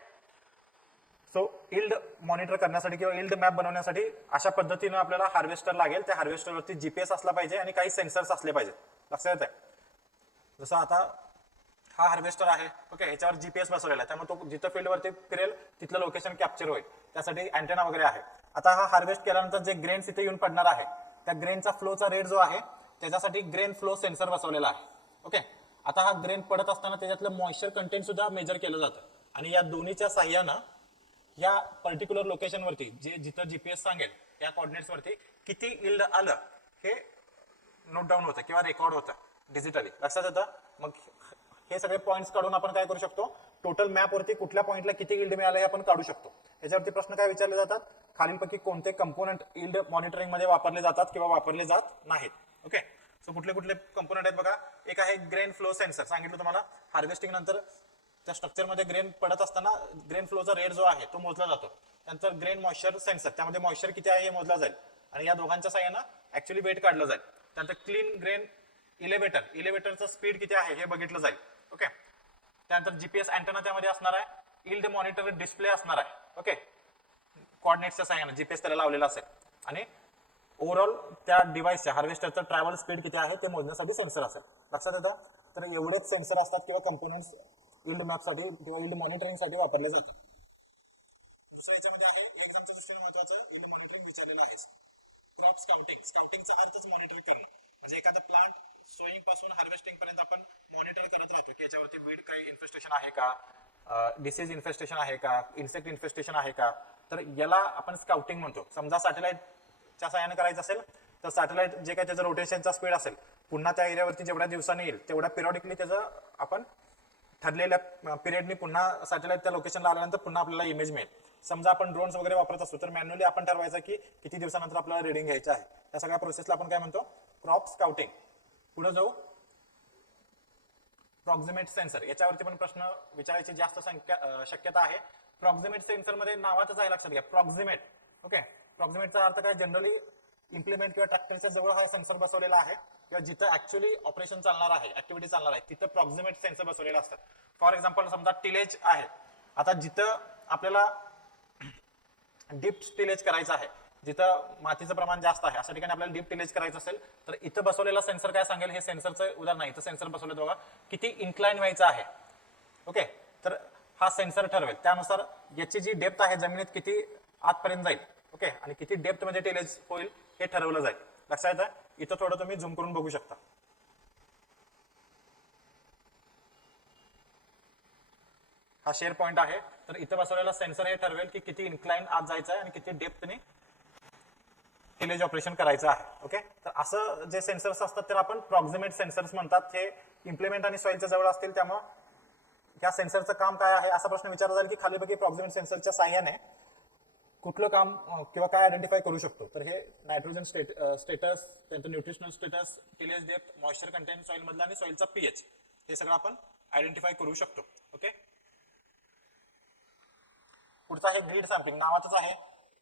सो इल्ड मॉनिटर करण्यासाठी किंवा इल्ड मॅप बनवण्यासाठी अशा पद्धतीने आपल्याला हार्वेस्टर लागेल. त्या हार्वेस्टरवरती जीपीएस असला पाहिजे आणि काही सेन्सर्स असले पाहिजेत. लक्षात येत आहे. जसं आता हा हार्वेस्टर आहे ओके, ह्याच्यावर जीपीएस बसवलेला आहे, त्यामुळे तो जिथं फील्डवरती फिरेल तिथलं लोकेशन कॅप्चर होईल. त्यासाठी अँटेना वगैरे आहे. आता हा हार्वेस्ट केल्यानंतर जे ग्रेन्स इथे येऊन पडणार आहे त्या ग्रेनचा फ्लोचा रेट जो आहे त्याच्यासाठी ग्रेन फ्लो सेन्सर बसवलेला आहे. ओके, आता हा ग्रेन पडत असताना त्याच्यातलं मॉइश्चर कंटेंट सुद्धा मेजर केलं जातं आणि या दोन्हीच्या साह्यानं या पर्टिक्युलर लोकेशन वरती जे जिथं जीपीएस सांगेल त्या कोऑर्डिनेट्स वरती किती इल्ड आलं हे नोट डाऊन होतं किंवा रेकॉर्ड होतं डिजिटली. लक्षात येतं. मग हे सगळे पॉइंट्स काढून आपण काय करू शकतो, टोटल मॅप वरती कुठल्या पॉइंटला किती इल्ड मिळालं हे आपण काढू शकतो. याच्यावरती प्रश्न काय विचारले जातात, खालीलपैकी कोणते कंपोनेंट इल्ड मॉनिटरिंग मध्ये वापरले जातात किंवा वापरले जात नाहीत. ओके, सो कुठले कुठले कंपोनेंट आहेत बघा. एक आहे ग्रेन फ्लो सेन्सर. सांगितलं तुम्हाला हार्वेस्टिंग नंतर त्या स्ट्रक्चर मध्ये ग्रेन पडत असताना ग्रेन फ्लोचा रेट जो आहे तो मोजला जातो. त्यानंतर ग्रेन मॉइश्चर सेन्सर, त्यामध्ये मॉइश्चर किती आहे हे मोजला जाईल आणि या दोघांच्या साह्यानं ऍक्च्युअली वेट काढलं जाईल. त्यानंतर क्लीन ग्रेन इलेव्हेटरचं स्पीड किती आहे हे बघितलं जाईल. ओके, त्यानंतर जीपीएस अँटेना त्यामध्ये असणार आहे. इल्ड मॉनिटर डिस्प्ले असणार आहे. ओके, कोऑर्डिनेट्सच्या साह्यानं जीपीएस त्याला लावलेला असेल आणि ओव्हरऑल त्या डिव्हाइसच्या हार्वेस्टरचं ट्रॅव्हल स्पीड किती आहे ते मोजण्यासाठी सेन्सर असेल. लक्षात येतं. तर एवढेच सेन्सर असतात किंवा कंपोनेंट्स इल्ड मॅपसाठी किंवा इल्ड मॉनिटरिंगसाठी वापरले जातात. दुसऱ्या याच्यामध्ये आहे एक्झामच्या दृष्टीने महत्वाचं इल्ड मॉनिटरिंग विचारलेलं आहे. Crop scouting. स्काउटिंगचा अर्थच मॉनिटर करणं, म्हणजे एखादा प्लांट सोईंग पासून हार्वेस्टिंग पर्यंत आपण मॉनिटर करत राहतो की याच्यावरती वीड काही इन्फेस्टेशन आहे का, डिसीज इन्फेस्टेशन आहे का, इन्सेक्ट इन्फेस्टेशन आहे का. तर याला आपण स्काउटिंग म्हणतो. समजा सॅटेलाइटच्या सहाय्याने करायचं असेल तर सॅटेलाइट जे काही त्याचं रोटेशनचा स्पीड असेल पुन्हा त्या एरियावरती जेवढ्या दिवसांनी येईल तेवढ्या पिरियडिकली त्याचं आपण ठरलेल्या पिरियडनी पुन्हा सॅटेलाइट त्या लोकेशनला आल्यानंतर पुन्हा आपल्याला इमेज मिळेल. समजा आपण ड्रोन्स वगैरे वापरत असतो तर मॅन्युअली आपण ठरवायचं की किती दिवसानंतर आपल्याला रिडिंग घ्यायचं आहे. या सगळ्या प्रोसेसला आपण काय म्हणतो, क्रॉप स्काउटिंग. पुढे जाऊ, प्रॉक्सिमेट सेन्सर. याच्यावरती पण प्रश्न विचारायची जास्त शक्यता आहे. प्रॉक्सिमेट सेन्सर मध्ये नावातच आहे, लक्षात घ्या प्रॉक्सिमेट. ओके, प्रॉक्सिमेटचा अर्थ काय, जनरली इम्प्लिमेंट किंवा ट्रॅक्टरच्या जवळ हा सेन्सर बसवलेला आहे किंवा जिथं ऍक्च्युअली ऑपरेशन चालणार आहे, ऍक्टिव्हिटी चालणार आहे तिथं प्रॉक्सिमेट सेन्सर बसवलेला असतात. फॉर एक्झाम्पल समजा टिलेज आहे, आता जिथं आपल्याला डीप टिलेज करायचं आहे, जिथं मातीचं प्रमाण जास्त आहे अशा ठिकाणी आपल्याला डीप टिलेज करायचं असेल तर इथं बसवलेला सेन्सर काय सांगेल, हे सेन्सरचं उदाहरण आहे. इथं सेन्सर बसवले बघा किती इन्क्लाइन व्हायचं आहे. ओके, तर हा सेन्सर ठरवेल. त्यानुसार याची जी डेप्थ आहे जमिनीत किती आतपर्यंत जाईल ओके आणि किती डेप्थ मध्ये टिलेज होईल हे ठरवलं जाईल. लक्षात येतं. इथं थोडं तुम्ही झूम करून बघू शकता. हा शेअर पॉईंट आहे. तर इथं बसवलेला सेन्सर हे ठरवेल की किती इन्क्लाइन आत जायचं आहे आणि किती डेप्थने इलेज ऑपरेशन करायचं आहे. ओके, तर असं जे सेन्सर्स असतात तर आपण प्रॉक्सिमेट सेन्सर्स म्हणतात. हे इम्प्लिमेंट आणि सॉइलच्या जवळ असतील, त्यामुळे या सेन्सरचं काम काय आहे असा प्रश्न विचारला जाईल की खालीपैकी प्रॉक्सिमेट सेन्सरच्या साह्याने कुठलं काम किंवा काय आयडेंटिफाय करू शकतो. तर हे नायट्रोजन स्टेटस, त्यांचं न्यूट्रिशनल स्टेटस, इलेज डेप्थ, मॉइश्चर कंटेंट सॉइल मधला आणि सॉइलचा पीएच, हे सगळं आपण आयडेंटिफाय करू शकतो. ओके, पुढचा आहे ग्रीड सॅम्पलिंग. नावातच आहे,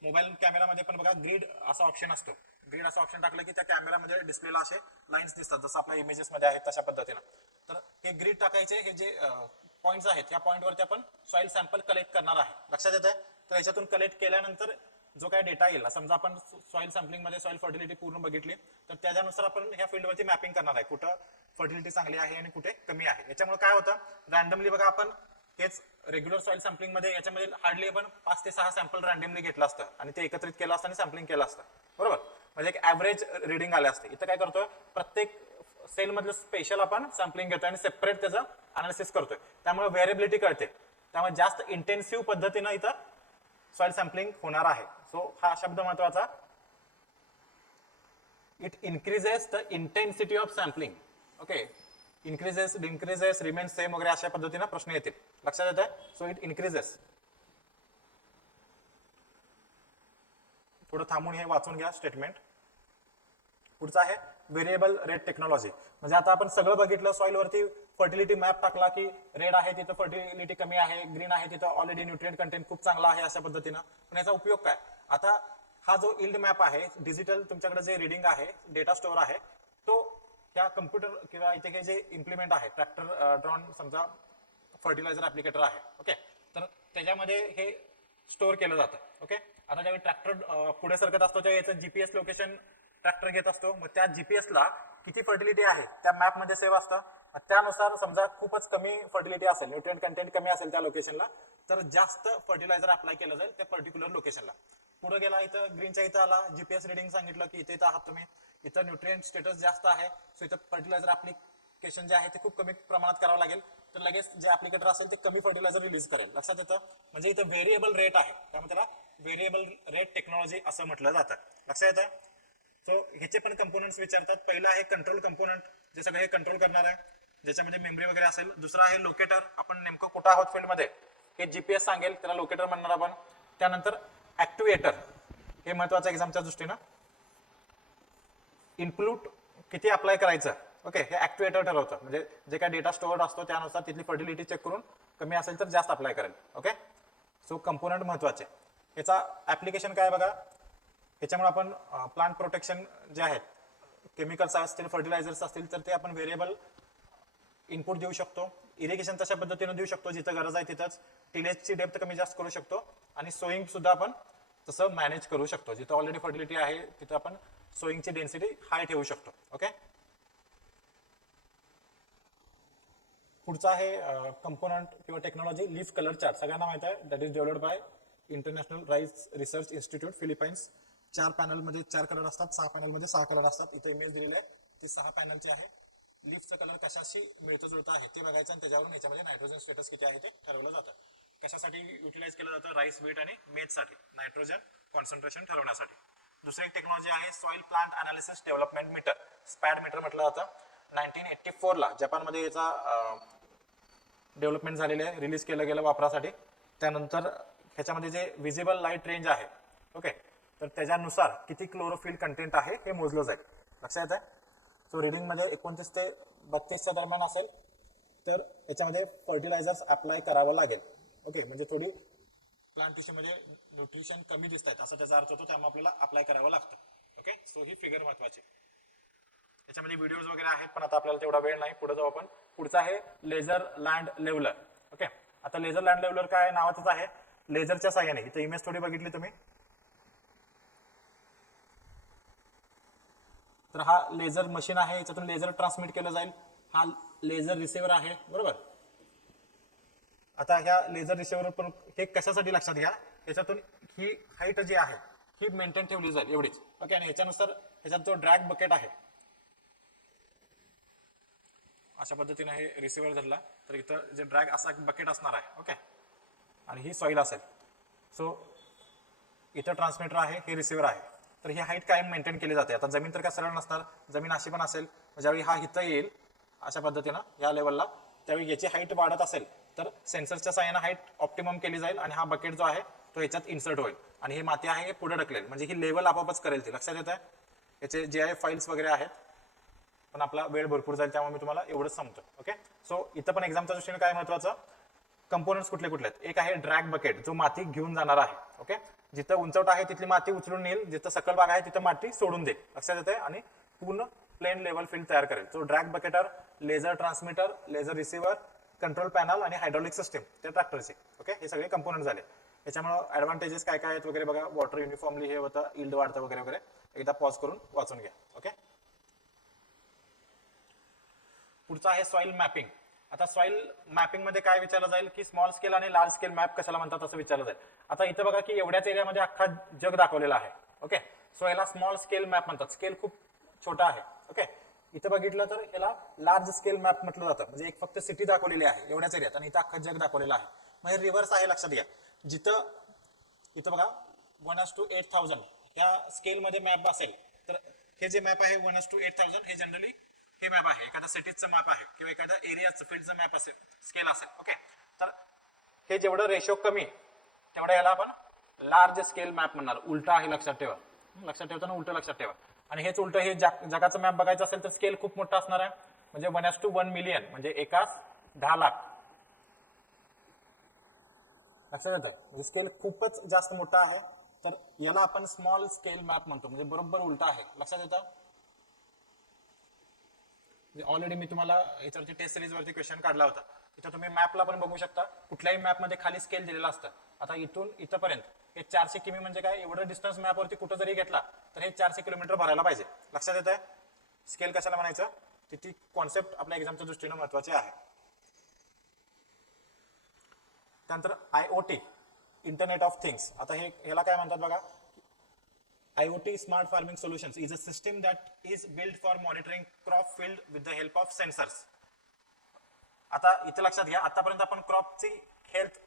मोबाईल कॅमेरामध्ये पण बघा ग्रीड असा ऑप्शन असतो. ग्रीड असा ऑप्शन टाकलं की त्या कॅमेरामध्ये डिस्प्लेला असे लाईन्स दिसतात, जसं आपल्या इमेजेस मध्ये आहेत तशा पद्धतीनं. तर हे ग्रीड टाकायचे, हे जे पॉईंट्स आहेत या पॉईंटवरती आपण सॉइल सॅम्पल कलेक्ट करणार आहे. लक्षात येत आहे? तर याच्यातून कलेक्ट केल्यानंतर जो काय डेटा येईल, समजा आपण सॉइल सॅम्पलिंग मध्ये सॉइल फर्टिलिटी पूर्ण बघितली, तर त्याच्यानुसार आपण ह्या फील्डवरती मॅपिंग करणार आहे, कुठं फर्टिलिटी चांगली आहे आणि कुठे कमी आहे. याच्यामुळे काय होतं, रॅन्डमली बघा आपण हेच रेग्युलर सॉइल सॅम्पलिंग मध्ये याच्यामध्ये हार्डली आपण 5 ते 6 सॅम्पल रॅन्डमली घेतलं असतं आणि ते एकत्रित केलं असतं आणि सॅम्पलिंग केलं असतं, बरोबर. म्हणजे एक ऍव्हरेज रिडिंग आले असते. इथं काय करतोय, प्रत्येक सेल मधलं स्पेशल आपण सॅम्पलिंग घेतोय आणि सेपरेट त्याचं अनालिसिस करतोय, त्यामुळे व्हेरिएबिलिटी कळते. त्यामुळे जास्त इंटेन्सिव्ह पद्धतीनं इथं सॉइल सॅम्पलिंग होणार आहे. सो हा शब्द महत्वाचा, it increases the intensity of sampling. Okay, increases, decreases, remain same वगैरे अशा पद्धतीनं प्रश्न येतील. लक्षात येत आहे? So it increases. थोडं थांबून हे वाचून घ्या स्टेटमेंट. पुढचा आहे व्हेरिएबल रेट टेक्नॉलॉजी. म्हणजे आता आपण सगळं बघितलं, सॉइल वरती फर्टिलिटी मॅप टाकला की रेड आहे तिथं फर्टिलिटी कमी आहे, ग्रीन आहे तिथं ऑलरेडी न्यूट्रिएंट कंटेंट खूप चांगला आहे, अशा पद्धतीनं. पण याचा उपयोग काय? आता हा जो इल्ड मॅप आहे, डिजिटल तुमच्याकडे जे रिडिंग आहे, डेटा स्टोअर आहे, तो त्या कम्प्युटर किंवा इथे जे इम्प्लिमेंट आहे, ट्रॅक्टर ड्रॉन समजा फर्टिलायझर ऍप्लिकेटर आहे. ओके, तर त्याच्यामध्ये हे स्टोअर केलं जातं. ओके, आता ज्यावेळी ट्रॅक्टर पुढे सरकत असतो त्यावेळी याचं जीपीएस लोकेशन ट्रॅक्टर घेत असतो. मग त्या जीपीएसला किती फर्टिलिटी आहे त्या मॅपमध्ये सेव्ह असतं. त्यानुसार समजा खूपच कमी फर्टिलिटी असेल, न्यूट्रिएंट कंटेंट कमी असेल त्या लोकेशनला, तर जास्त फर्टिलायझर अप्लाय केलं जाईल त्या पर्टिक्युलर लोकेशनला. पुढे गेला, इथं ग्रीनच्या इथं आला, जीपीएस रिडिंग सांगितलं की इथे आहात तुम्ही, इथं न्यूट्रिएंट स्टेटस जास्त आहे, सो इथं फर्टिलायझर ऍप्लिकेशन जे आहे ते खूप कमी प्रमाणात करावं लागेल, तर लगेच जे ऍप्लिकेटर असेल ते कमी फर्टिलायझर रिलीज करेल. लक्षात येतं? म्हणजे इथं व्हेरिएबल रेट आहे, त्यामुळे त्याला व्हेरिएबल रेट टेक्नॉलॉजी असं म्हटलं जातं. लक्षात येतं? सो ह्याचे पण कंपोनंट्स विचारतात. पहिला आहे कंट्रोल कंपोनंट, जे सगळं हे कंट्रोल करणार आहे, ज्याच्यामध्ये मेमरी वगैरे असेल. दुसरा आहे लोकेटर, आपण नेमकं कुठं आहोत फील्डमध्ये हे जीपीएस सांगेल, त्याला लोकेटर म्हणणार आपण. त्यानंतर ऍक्टिव्हेटर, हे महत्वाचं एक्झामच्या दृष्टीनं. इनपुट किती अप्लाय करायचं, ओके, हे ऍक्टिव्हेटर ठरवतं. म्हणजे जे काय डेटा स्टोअर्ड असतो त्यानुसार तिथली फर्टिलिटी चेक करून कमी असेल तर जास्त अप्लाय करेल. ओके, सो कंपोनंट महत्वाचे. याचा ऍप्लिकेशन काय बघा, याच्यामुळे आपण प्लांट प्रोटेक्शन जे आहेत, केमिकल्स असतील, फर्टिलायझर्स असतील, तर ते आपण व्हेरिएबल इनपुट देऊ शकतो. इरिगेशन तशा पद्धतीने देऊ शकतो, जिथं गरज आहे तिथंच. टिलेजची डेप्थ कमी जास्त करू शकतो आणि सोईंग सुद्धा आपण तसं मॅनेज करू शकतो. जिथं ऑलरेडी फर्टिलिटी आहे तिथं आपण सोईंगची डेन्सिटी हाय ठेवू शकतो. ओके, पुढचा आहे कंपोनंट किंवा टेक्नॉलॉजी लीफ कलर चार्ट. सगळ्यांना माहित आहे, that is developed by International Rice Research Institute, Philippines. 4 पॅनलमध्ये 4 कलर असतात, 6 पॅनलमध्ये 6 कलर असतात. इथं इमेज दिलेली आहे ती 6 पॅनलची आहे. लीफचं कलर कशाशी मिळतं जुळतं आहे ते बघायचं आणि त्याच्यावरून याच्यामध्ये नायट्रोजन स्टेटस किती आहे ते ठरवलं जातं. कशासाठी युटिलाइज केलं जातं? राईस, व्हीट आणि मेजसाठी नायट्रोजन कॉन्सन्ट्रेशन ठरवण्यासाठी. दुसरी एक टेक्नॉलॉजी आहे soil plant analysis development meter, SPAD meter म्हटलं जातं. 1984 ला जपानमध्ये याचा डेव्हलपमेंट झालेले आहे, रिलीज केलं गेलं वापरासाठी. त्यानंतर ह्याच्यामध्ये जे विजिबल लाईट रेंज आहे, ओके, तर त्याच्यानुसार किती क्लोरोफिल कंटेंट आहे हे मोजलं जाईल. लक्षात येत आहे? सो रिडिंगमध्ये 29 ते 32च्या दरम्यान असेल तर याच्यामध्ये फर्टिलायझर्स अप्लाय करावं लागेल. ओके, म्हणजे थोडी प्लांट टिश्यूमध्ये न्यूट्रिशन कमी दिसत आहेत असं त्याचा अर्थ होतो, त्यामुळे आपल्याला अप्लाय करावं लागतं. ओके, सो ही फिगर महत्वाची. याच्यामध्ये व्हिडिओज वगैरे आहेत पण आता आपल्याला तेवढा वेळ नाही, पुढे जाऊ आपण. पुढचा आहे लेझर लँड लेवलर. ओके, आता लेझर लँड लेवलर काय नावाचंच आहे, लेझरच्या साह्याने. इथे इमेज थोडी बघितली तुम्ही, तर हा लेझर मशीन आहे, याच्यातून लेझर ट्रान्समिट केलं जाईल. हा लेझर रिसिव्हर आहे, बरोबर. आता ह्या लेझर रिसिव्हर पण हे कशासाठी लक्षात घ्या, याच्यातून ही हाईट जी आहे ही मेंटेन ठेवली जाईल एवढीच. ओके, आणि याच्यानुसार ह्याच्यात जो ड्रॅग बकेट आहे अशा पद्धतीने हे रिसिव्हर धरला तर इथं जे ड्रॅग असा बकेट असणार आहे. ओके, आणि ही सॉईल असेल. सो इथं ट्रान्समीटर आहे, हे रिसिव्हर आहे. तर ही हाईट कायम मेंटेन केली जाते. आता जमीन तर काय सरळ नसणार, जमीन अशी पण असेल. ज्यावेळी हा इथं येईल अशा पद्धतीनं या लेवलला, त्यावेळी याची हाईट वाढत असेल तर सेन्सरच्या साहाय्यानं हाईट ऑप्टिमम केली जाईल आणि हा बकेट जो आहे तो याच्यात इन्सर्ट होईल आणि ही माती आहे हे पुढे ढकलेल. म्हणजे ही लेवल आपोआपच करेल. ती लक्षात येत आहे. याचे GIF फाईल्स वगैरे आहेत, पण आपला वेळ भरपूर जाईल त्यामुळे मी तुम्हाला एवढंच सांगतो. ओके. सो इथं पण एक्झामच्या दृष्टीने काय महत्वाचं, कंपोनंट्स कुठले कुठले आहेत. एक आहे ड्रॅग बकेट, जो माती घेऊन जाणार आहे. ओके. जिथं उंचवट आहे तिथली माती उचलून नेईल, जिथं सकल भाग आहे तिथं माती सोडून देईल. लक्षात येते. आणि पूर्ण प्लेन लेवल फील्ड तयार करेल. तो drag bucket, laser transmitter, laser receiver, control panel आणि हायड्रॉलिक सिस्टीम, ते ट्रॅक्टरचे. ओके. हे सगळे कंपोनंट झाले. याच्यामुळे ऍडव्हान्टेजेस काय काय आहेत वगैरे बघा. वॉटर युनिफॉर्मली हे होतं, इल्ड वाढतं वगैरे वगैरे. एकदा पॉज करून वाचून घ्या. ओके. पुढचा आहे सॉइल मॅपिंग. आता सॉइल मॅपिंग मध्ये काय विचारलं जाईल की स्मॉल स्केल आणि लार्ज स्केल मॅप कशाला म्हणतात असं विचारलं जाईल. आता इथं बघा की एवढ्याच एरियामध्ये अख्खा जग दाखवलेला आहे. ओके. सो याला स्मॉल स्केल मॅप म्हणतात. स्केल खूप छोटा आहे. ओके. इथं बघितलं तर याला लार्ज स्केल मॅप म्हटलं जातं. म्हणजे एक फक्त सिटी दाखवलेली आहे एवढ्याच एरियात आणि इथं अख्खं जग दाखवलेलं आहे. म्हणजे रिव्हर्स आहे, लक्षात घ्या. जिथं इथं बघा 1:8000 या स्केलमध्ये मॅप असेल तर हे जे मॅप आहे 1:8000 हे जनरली हे मॅप आहे, एखाद्या सिटीचं मॅप आहे किंवा एखाद्या एरियाचं फील्डचं मॅप असेल, स्केल असेल. ओके. तर हे जेवढं रेशो कमी तेवढं याला आपण लार्ज स्केल मॅप म्हणणार. उलटा आहे, लक्षात ठेवा. लक्षात ठेवताना उलट लक्षात ठेवा. आणि हेच उलट हे जगाचं मॅप बघायचं असेल तर स्केल खूप मोठा असणार आहे. म्हणजे 1:1 मिलियन म्हणजे एकास 10 लाख. लक्षात येतंय. म्हणजे स्केल खूपच जास्त मोठा आहे. तर याला आपण स्मॉल स्केल मॅप म्हणतो. म्हणजे बरोबर उलटा आहे. लक्षात येतं. ऑलरेडी मी तुम्हाला याच्यावरती टेस्ट सिरीज वरती क्वेश्चन काढला होता. इथं तुम्ही मॅपला पण बघू शकता. कुठल्याही मॅप मध्ये खाली स्केल दिलेला असतं. आता इथून इथपर्यंत हे 400 किमी म्हणजे काय, एवढं डिस्टन्स मॅपवरती कुठं जरी घेतला तर हे 400 किलोमीटर भरायला पाहिजे. लक्षात येत आहे. स्केल कशाला म्हणायचं, ती कॉन्सेप्ट आपल्या एक्झामच्या दृष्टीने महत्वाची आहे. त्यानंतर IoT, इंटरनेट ऑफ थिंग्स. आता ह्याला काय म्हणतात बघा. IoT, Smart Farming Solutions, is a system that is built for monitoring crop field with the help of sensors. आता इथे लक्षात घ्या, आतापर्यंत आपण क्रॉपची हेल्थ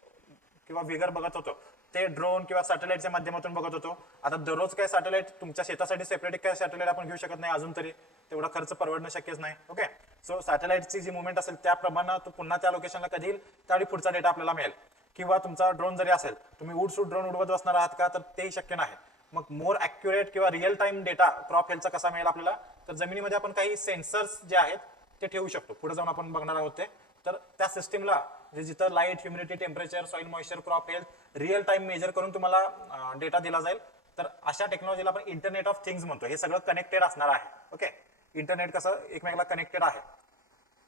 किंवा विगर बघत होतो ते ड्रोन किंवा सॅटेलाइटच्या माध्यमातून बघत होतो. आता दररोज काय सॅटेलाइट तुमच्या शेतासाठी सेपरेट काय सॅटेलाइट आपण घेऊ शकत नाही अजून तरी, तेवढा खर्च परवडणं शक्यच नाही. ओके. सो सॅटेलाइटची जी मुवमेंट असेल त्याप्रमाणे तो पुन्हा त्या लोकेशनला कधी येईल त्यावेळी पुढचा डेटा आपल्याला मिळेल. किंवा तुमचा ड्रोन जरी असेल, तुम्ही उडसूट ड्रोन उडवत बसणार आहात का, तर तेही शक्य नाही. मग मोर ॲक्युरेट किंवा रिअल टाइम डेटा क्रॉप हेल्थचा कसा मिळेल आपल्याला, तर जमिनीमध्ये आपण काही सेन्सर्स जे आहेत ते ठेवू शकतो. पुढे जाऊन आपण बघणार आहोत ते. तर त्या सिस्टीमला म्हणजे जिथं light, humidity, temperature, soil moisture, crop health real time measure करून तुम्हाला डेटा दिला जाईल. तर अशा टेक्नॉलॉजीला आपण इंटरनेट ऑफ थिंग्स म्हणतो. हे सगळं कनेक्टेड असणार आहे. ओके. इंटरनेट कसं एकमेकाला कनेक्टेड आहे,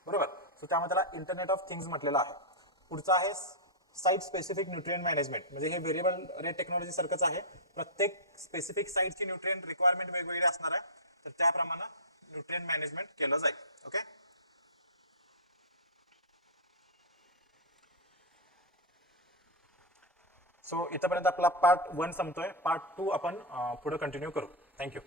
बरोबर. सो त्यामुळे त्याला इंटरनेट ऑफ थिंग्स म्हटलेलं आहे. पुढचं आहे साईट स्पेसिफिक न्यूट्रिएंट मॅनेजमेंट. म्हणजे हे व्हेरिएबल रेट टेक्नॉलॉजी सारखंच आहे. प्रत्येक स्पेसिफिक साईटची न्यूट्रिएंट रिक्वायरमेंट वेगवेगळी असणार आहे. तर त्याप्रमाणे न्यूट्रिएंट मॅनेजमेंट केलं जाईल. ओके. सो इथपर्यंत आपला पार्ट 1 संपतोय. पार्ट 2 आपण पुढे कंटिन्यू करू. थँक्यू.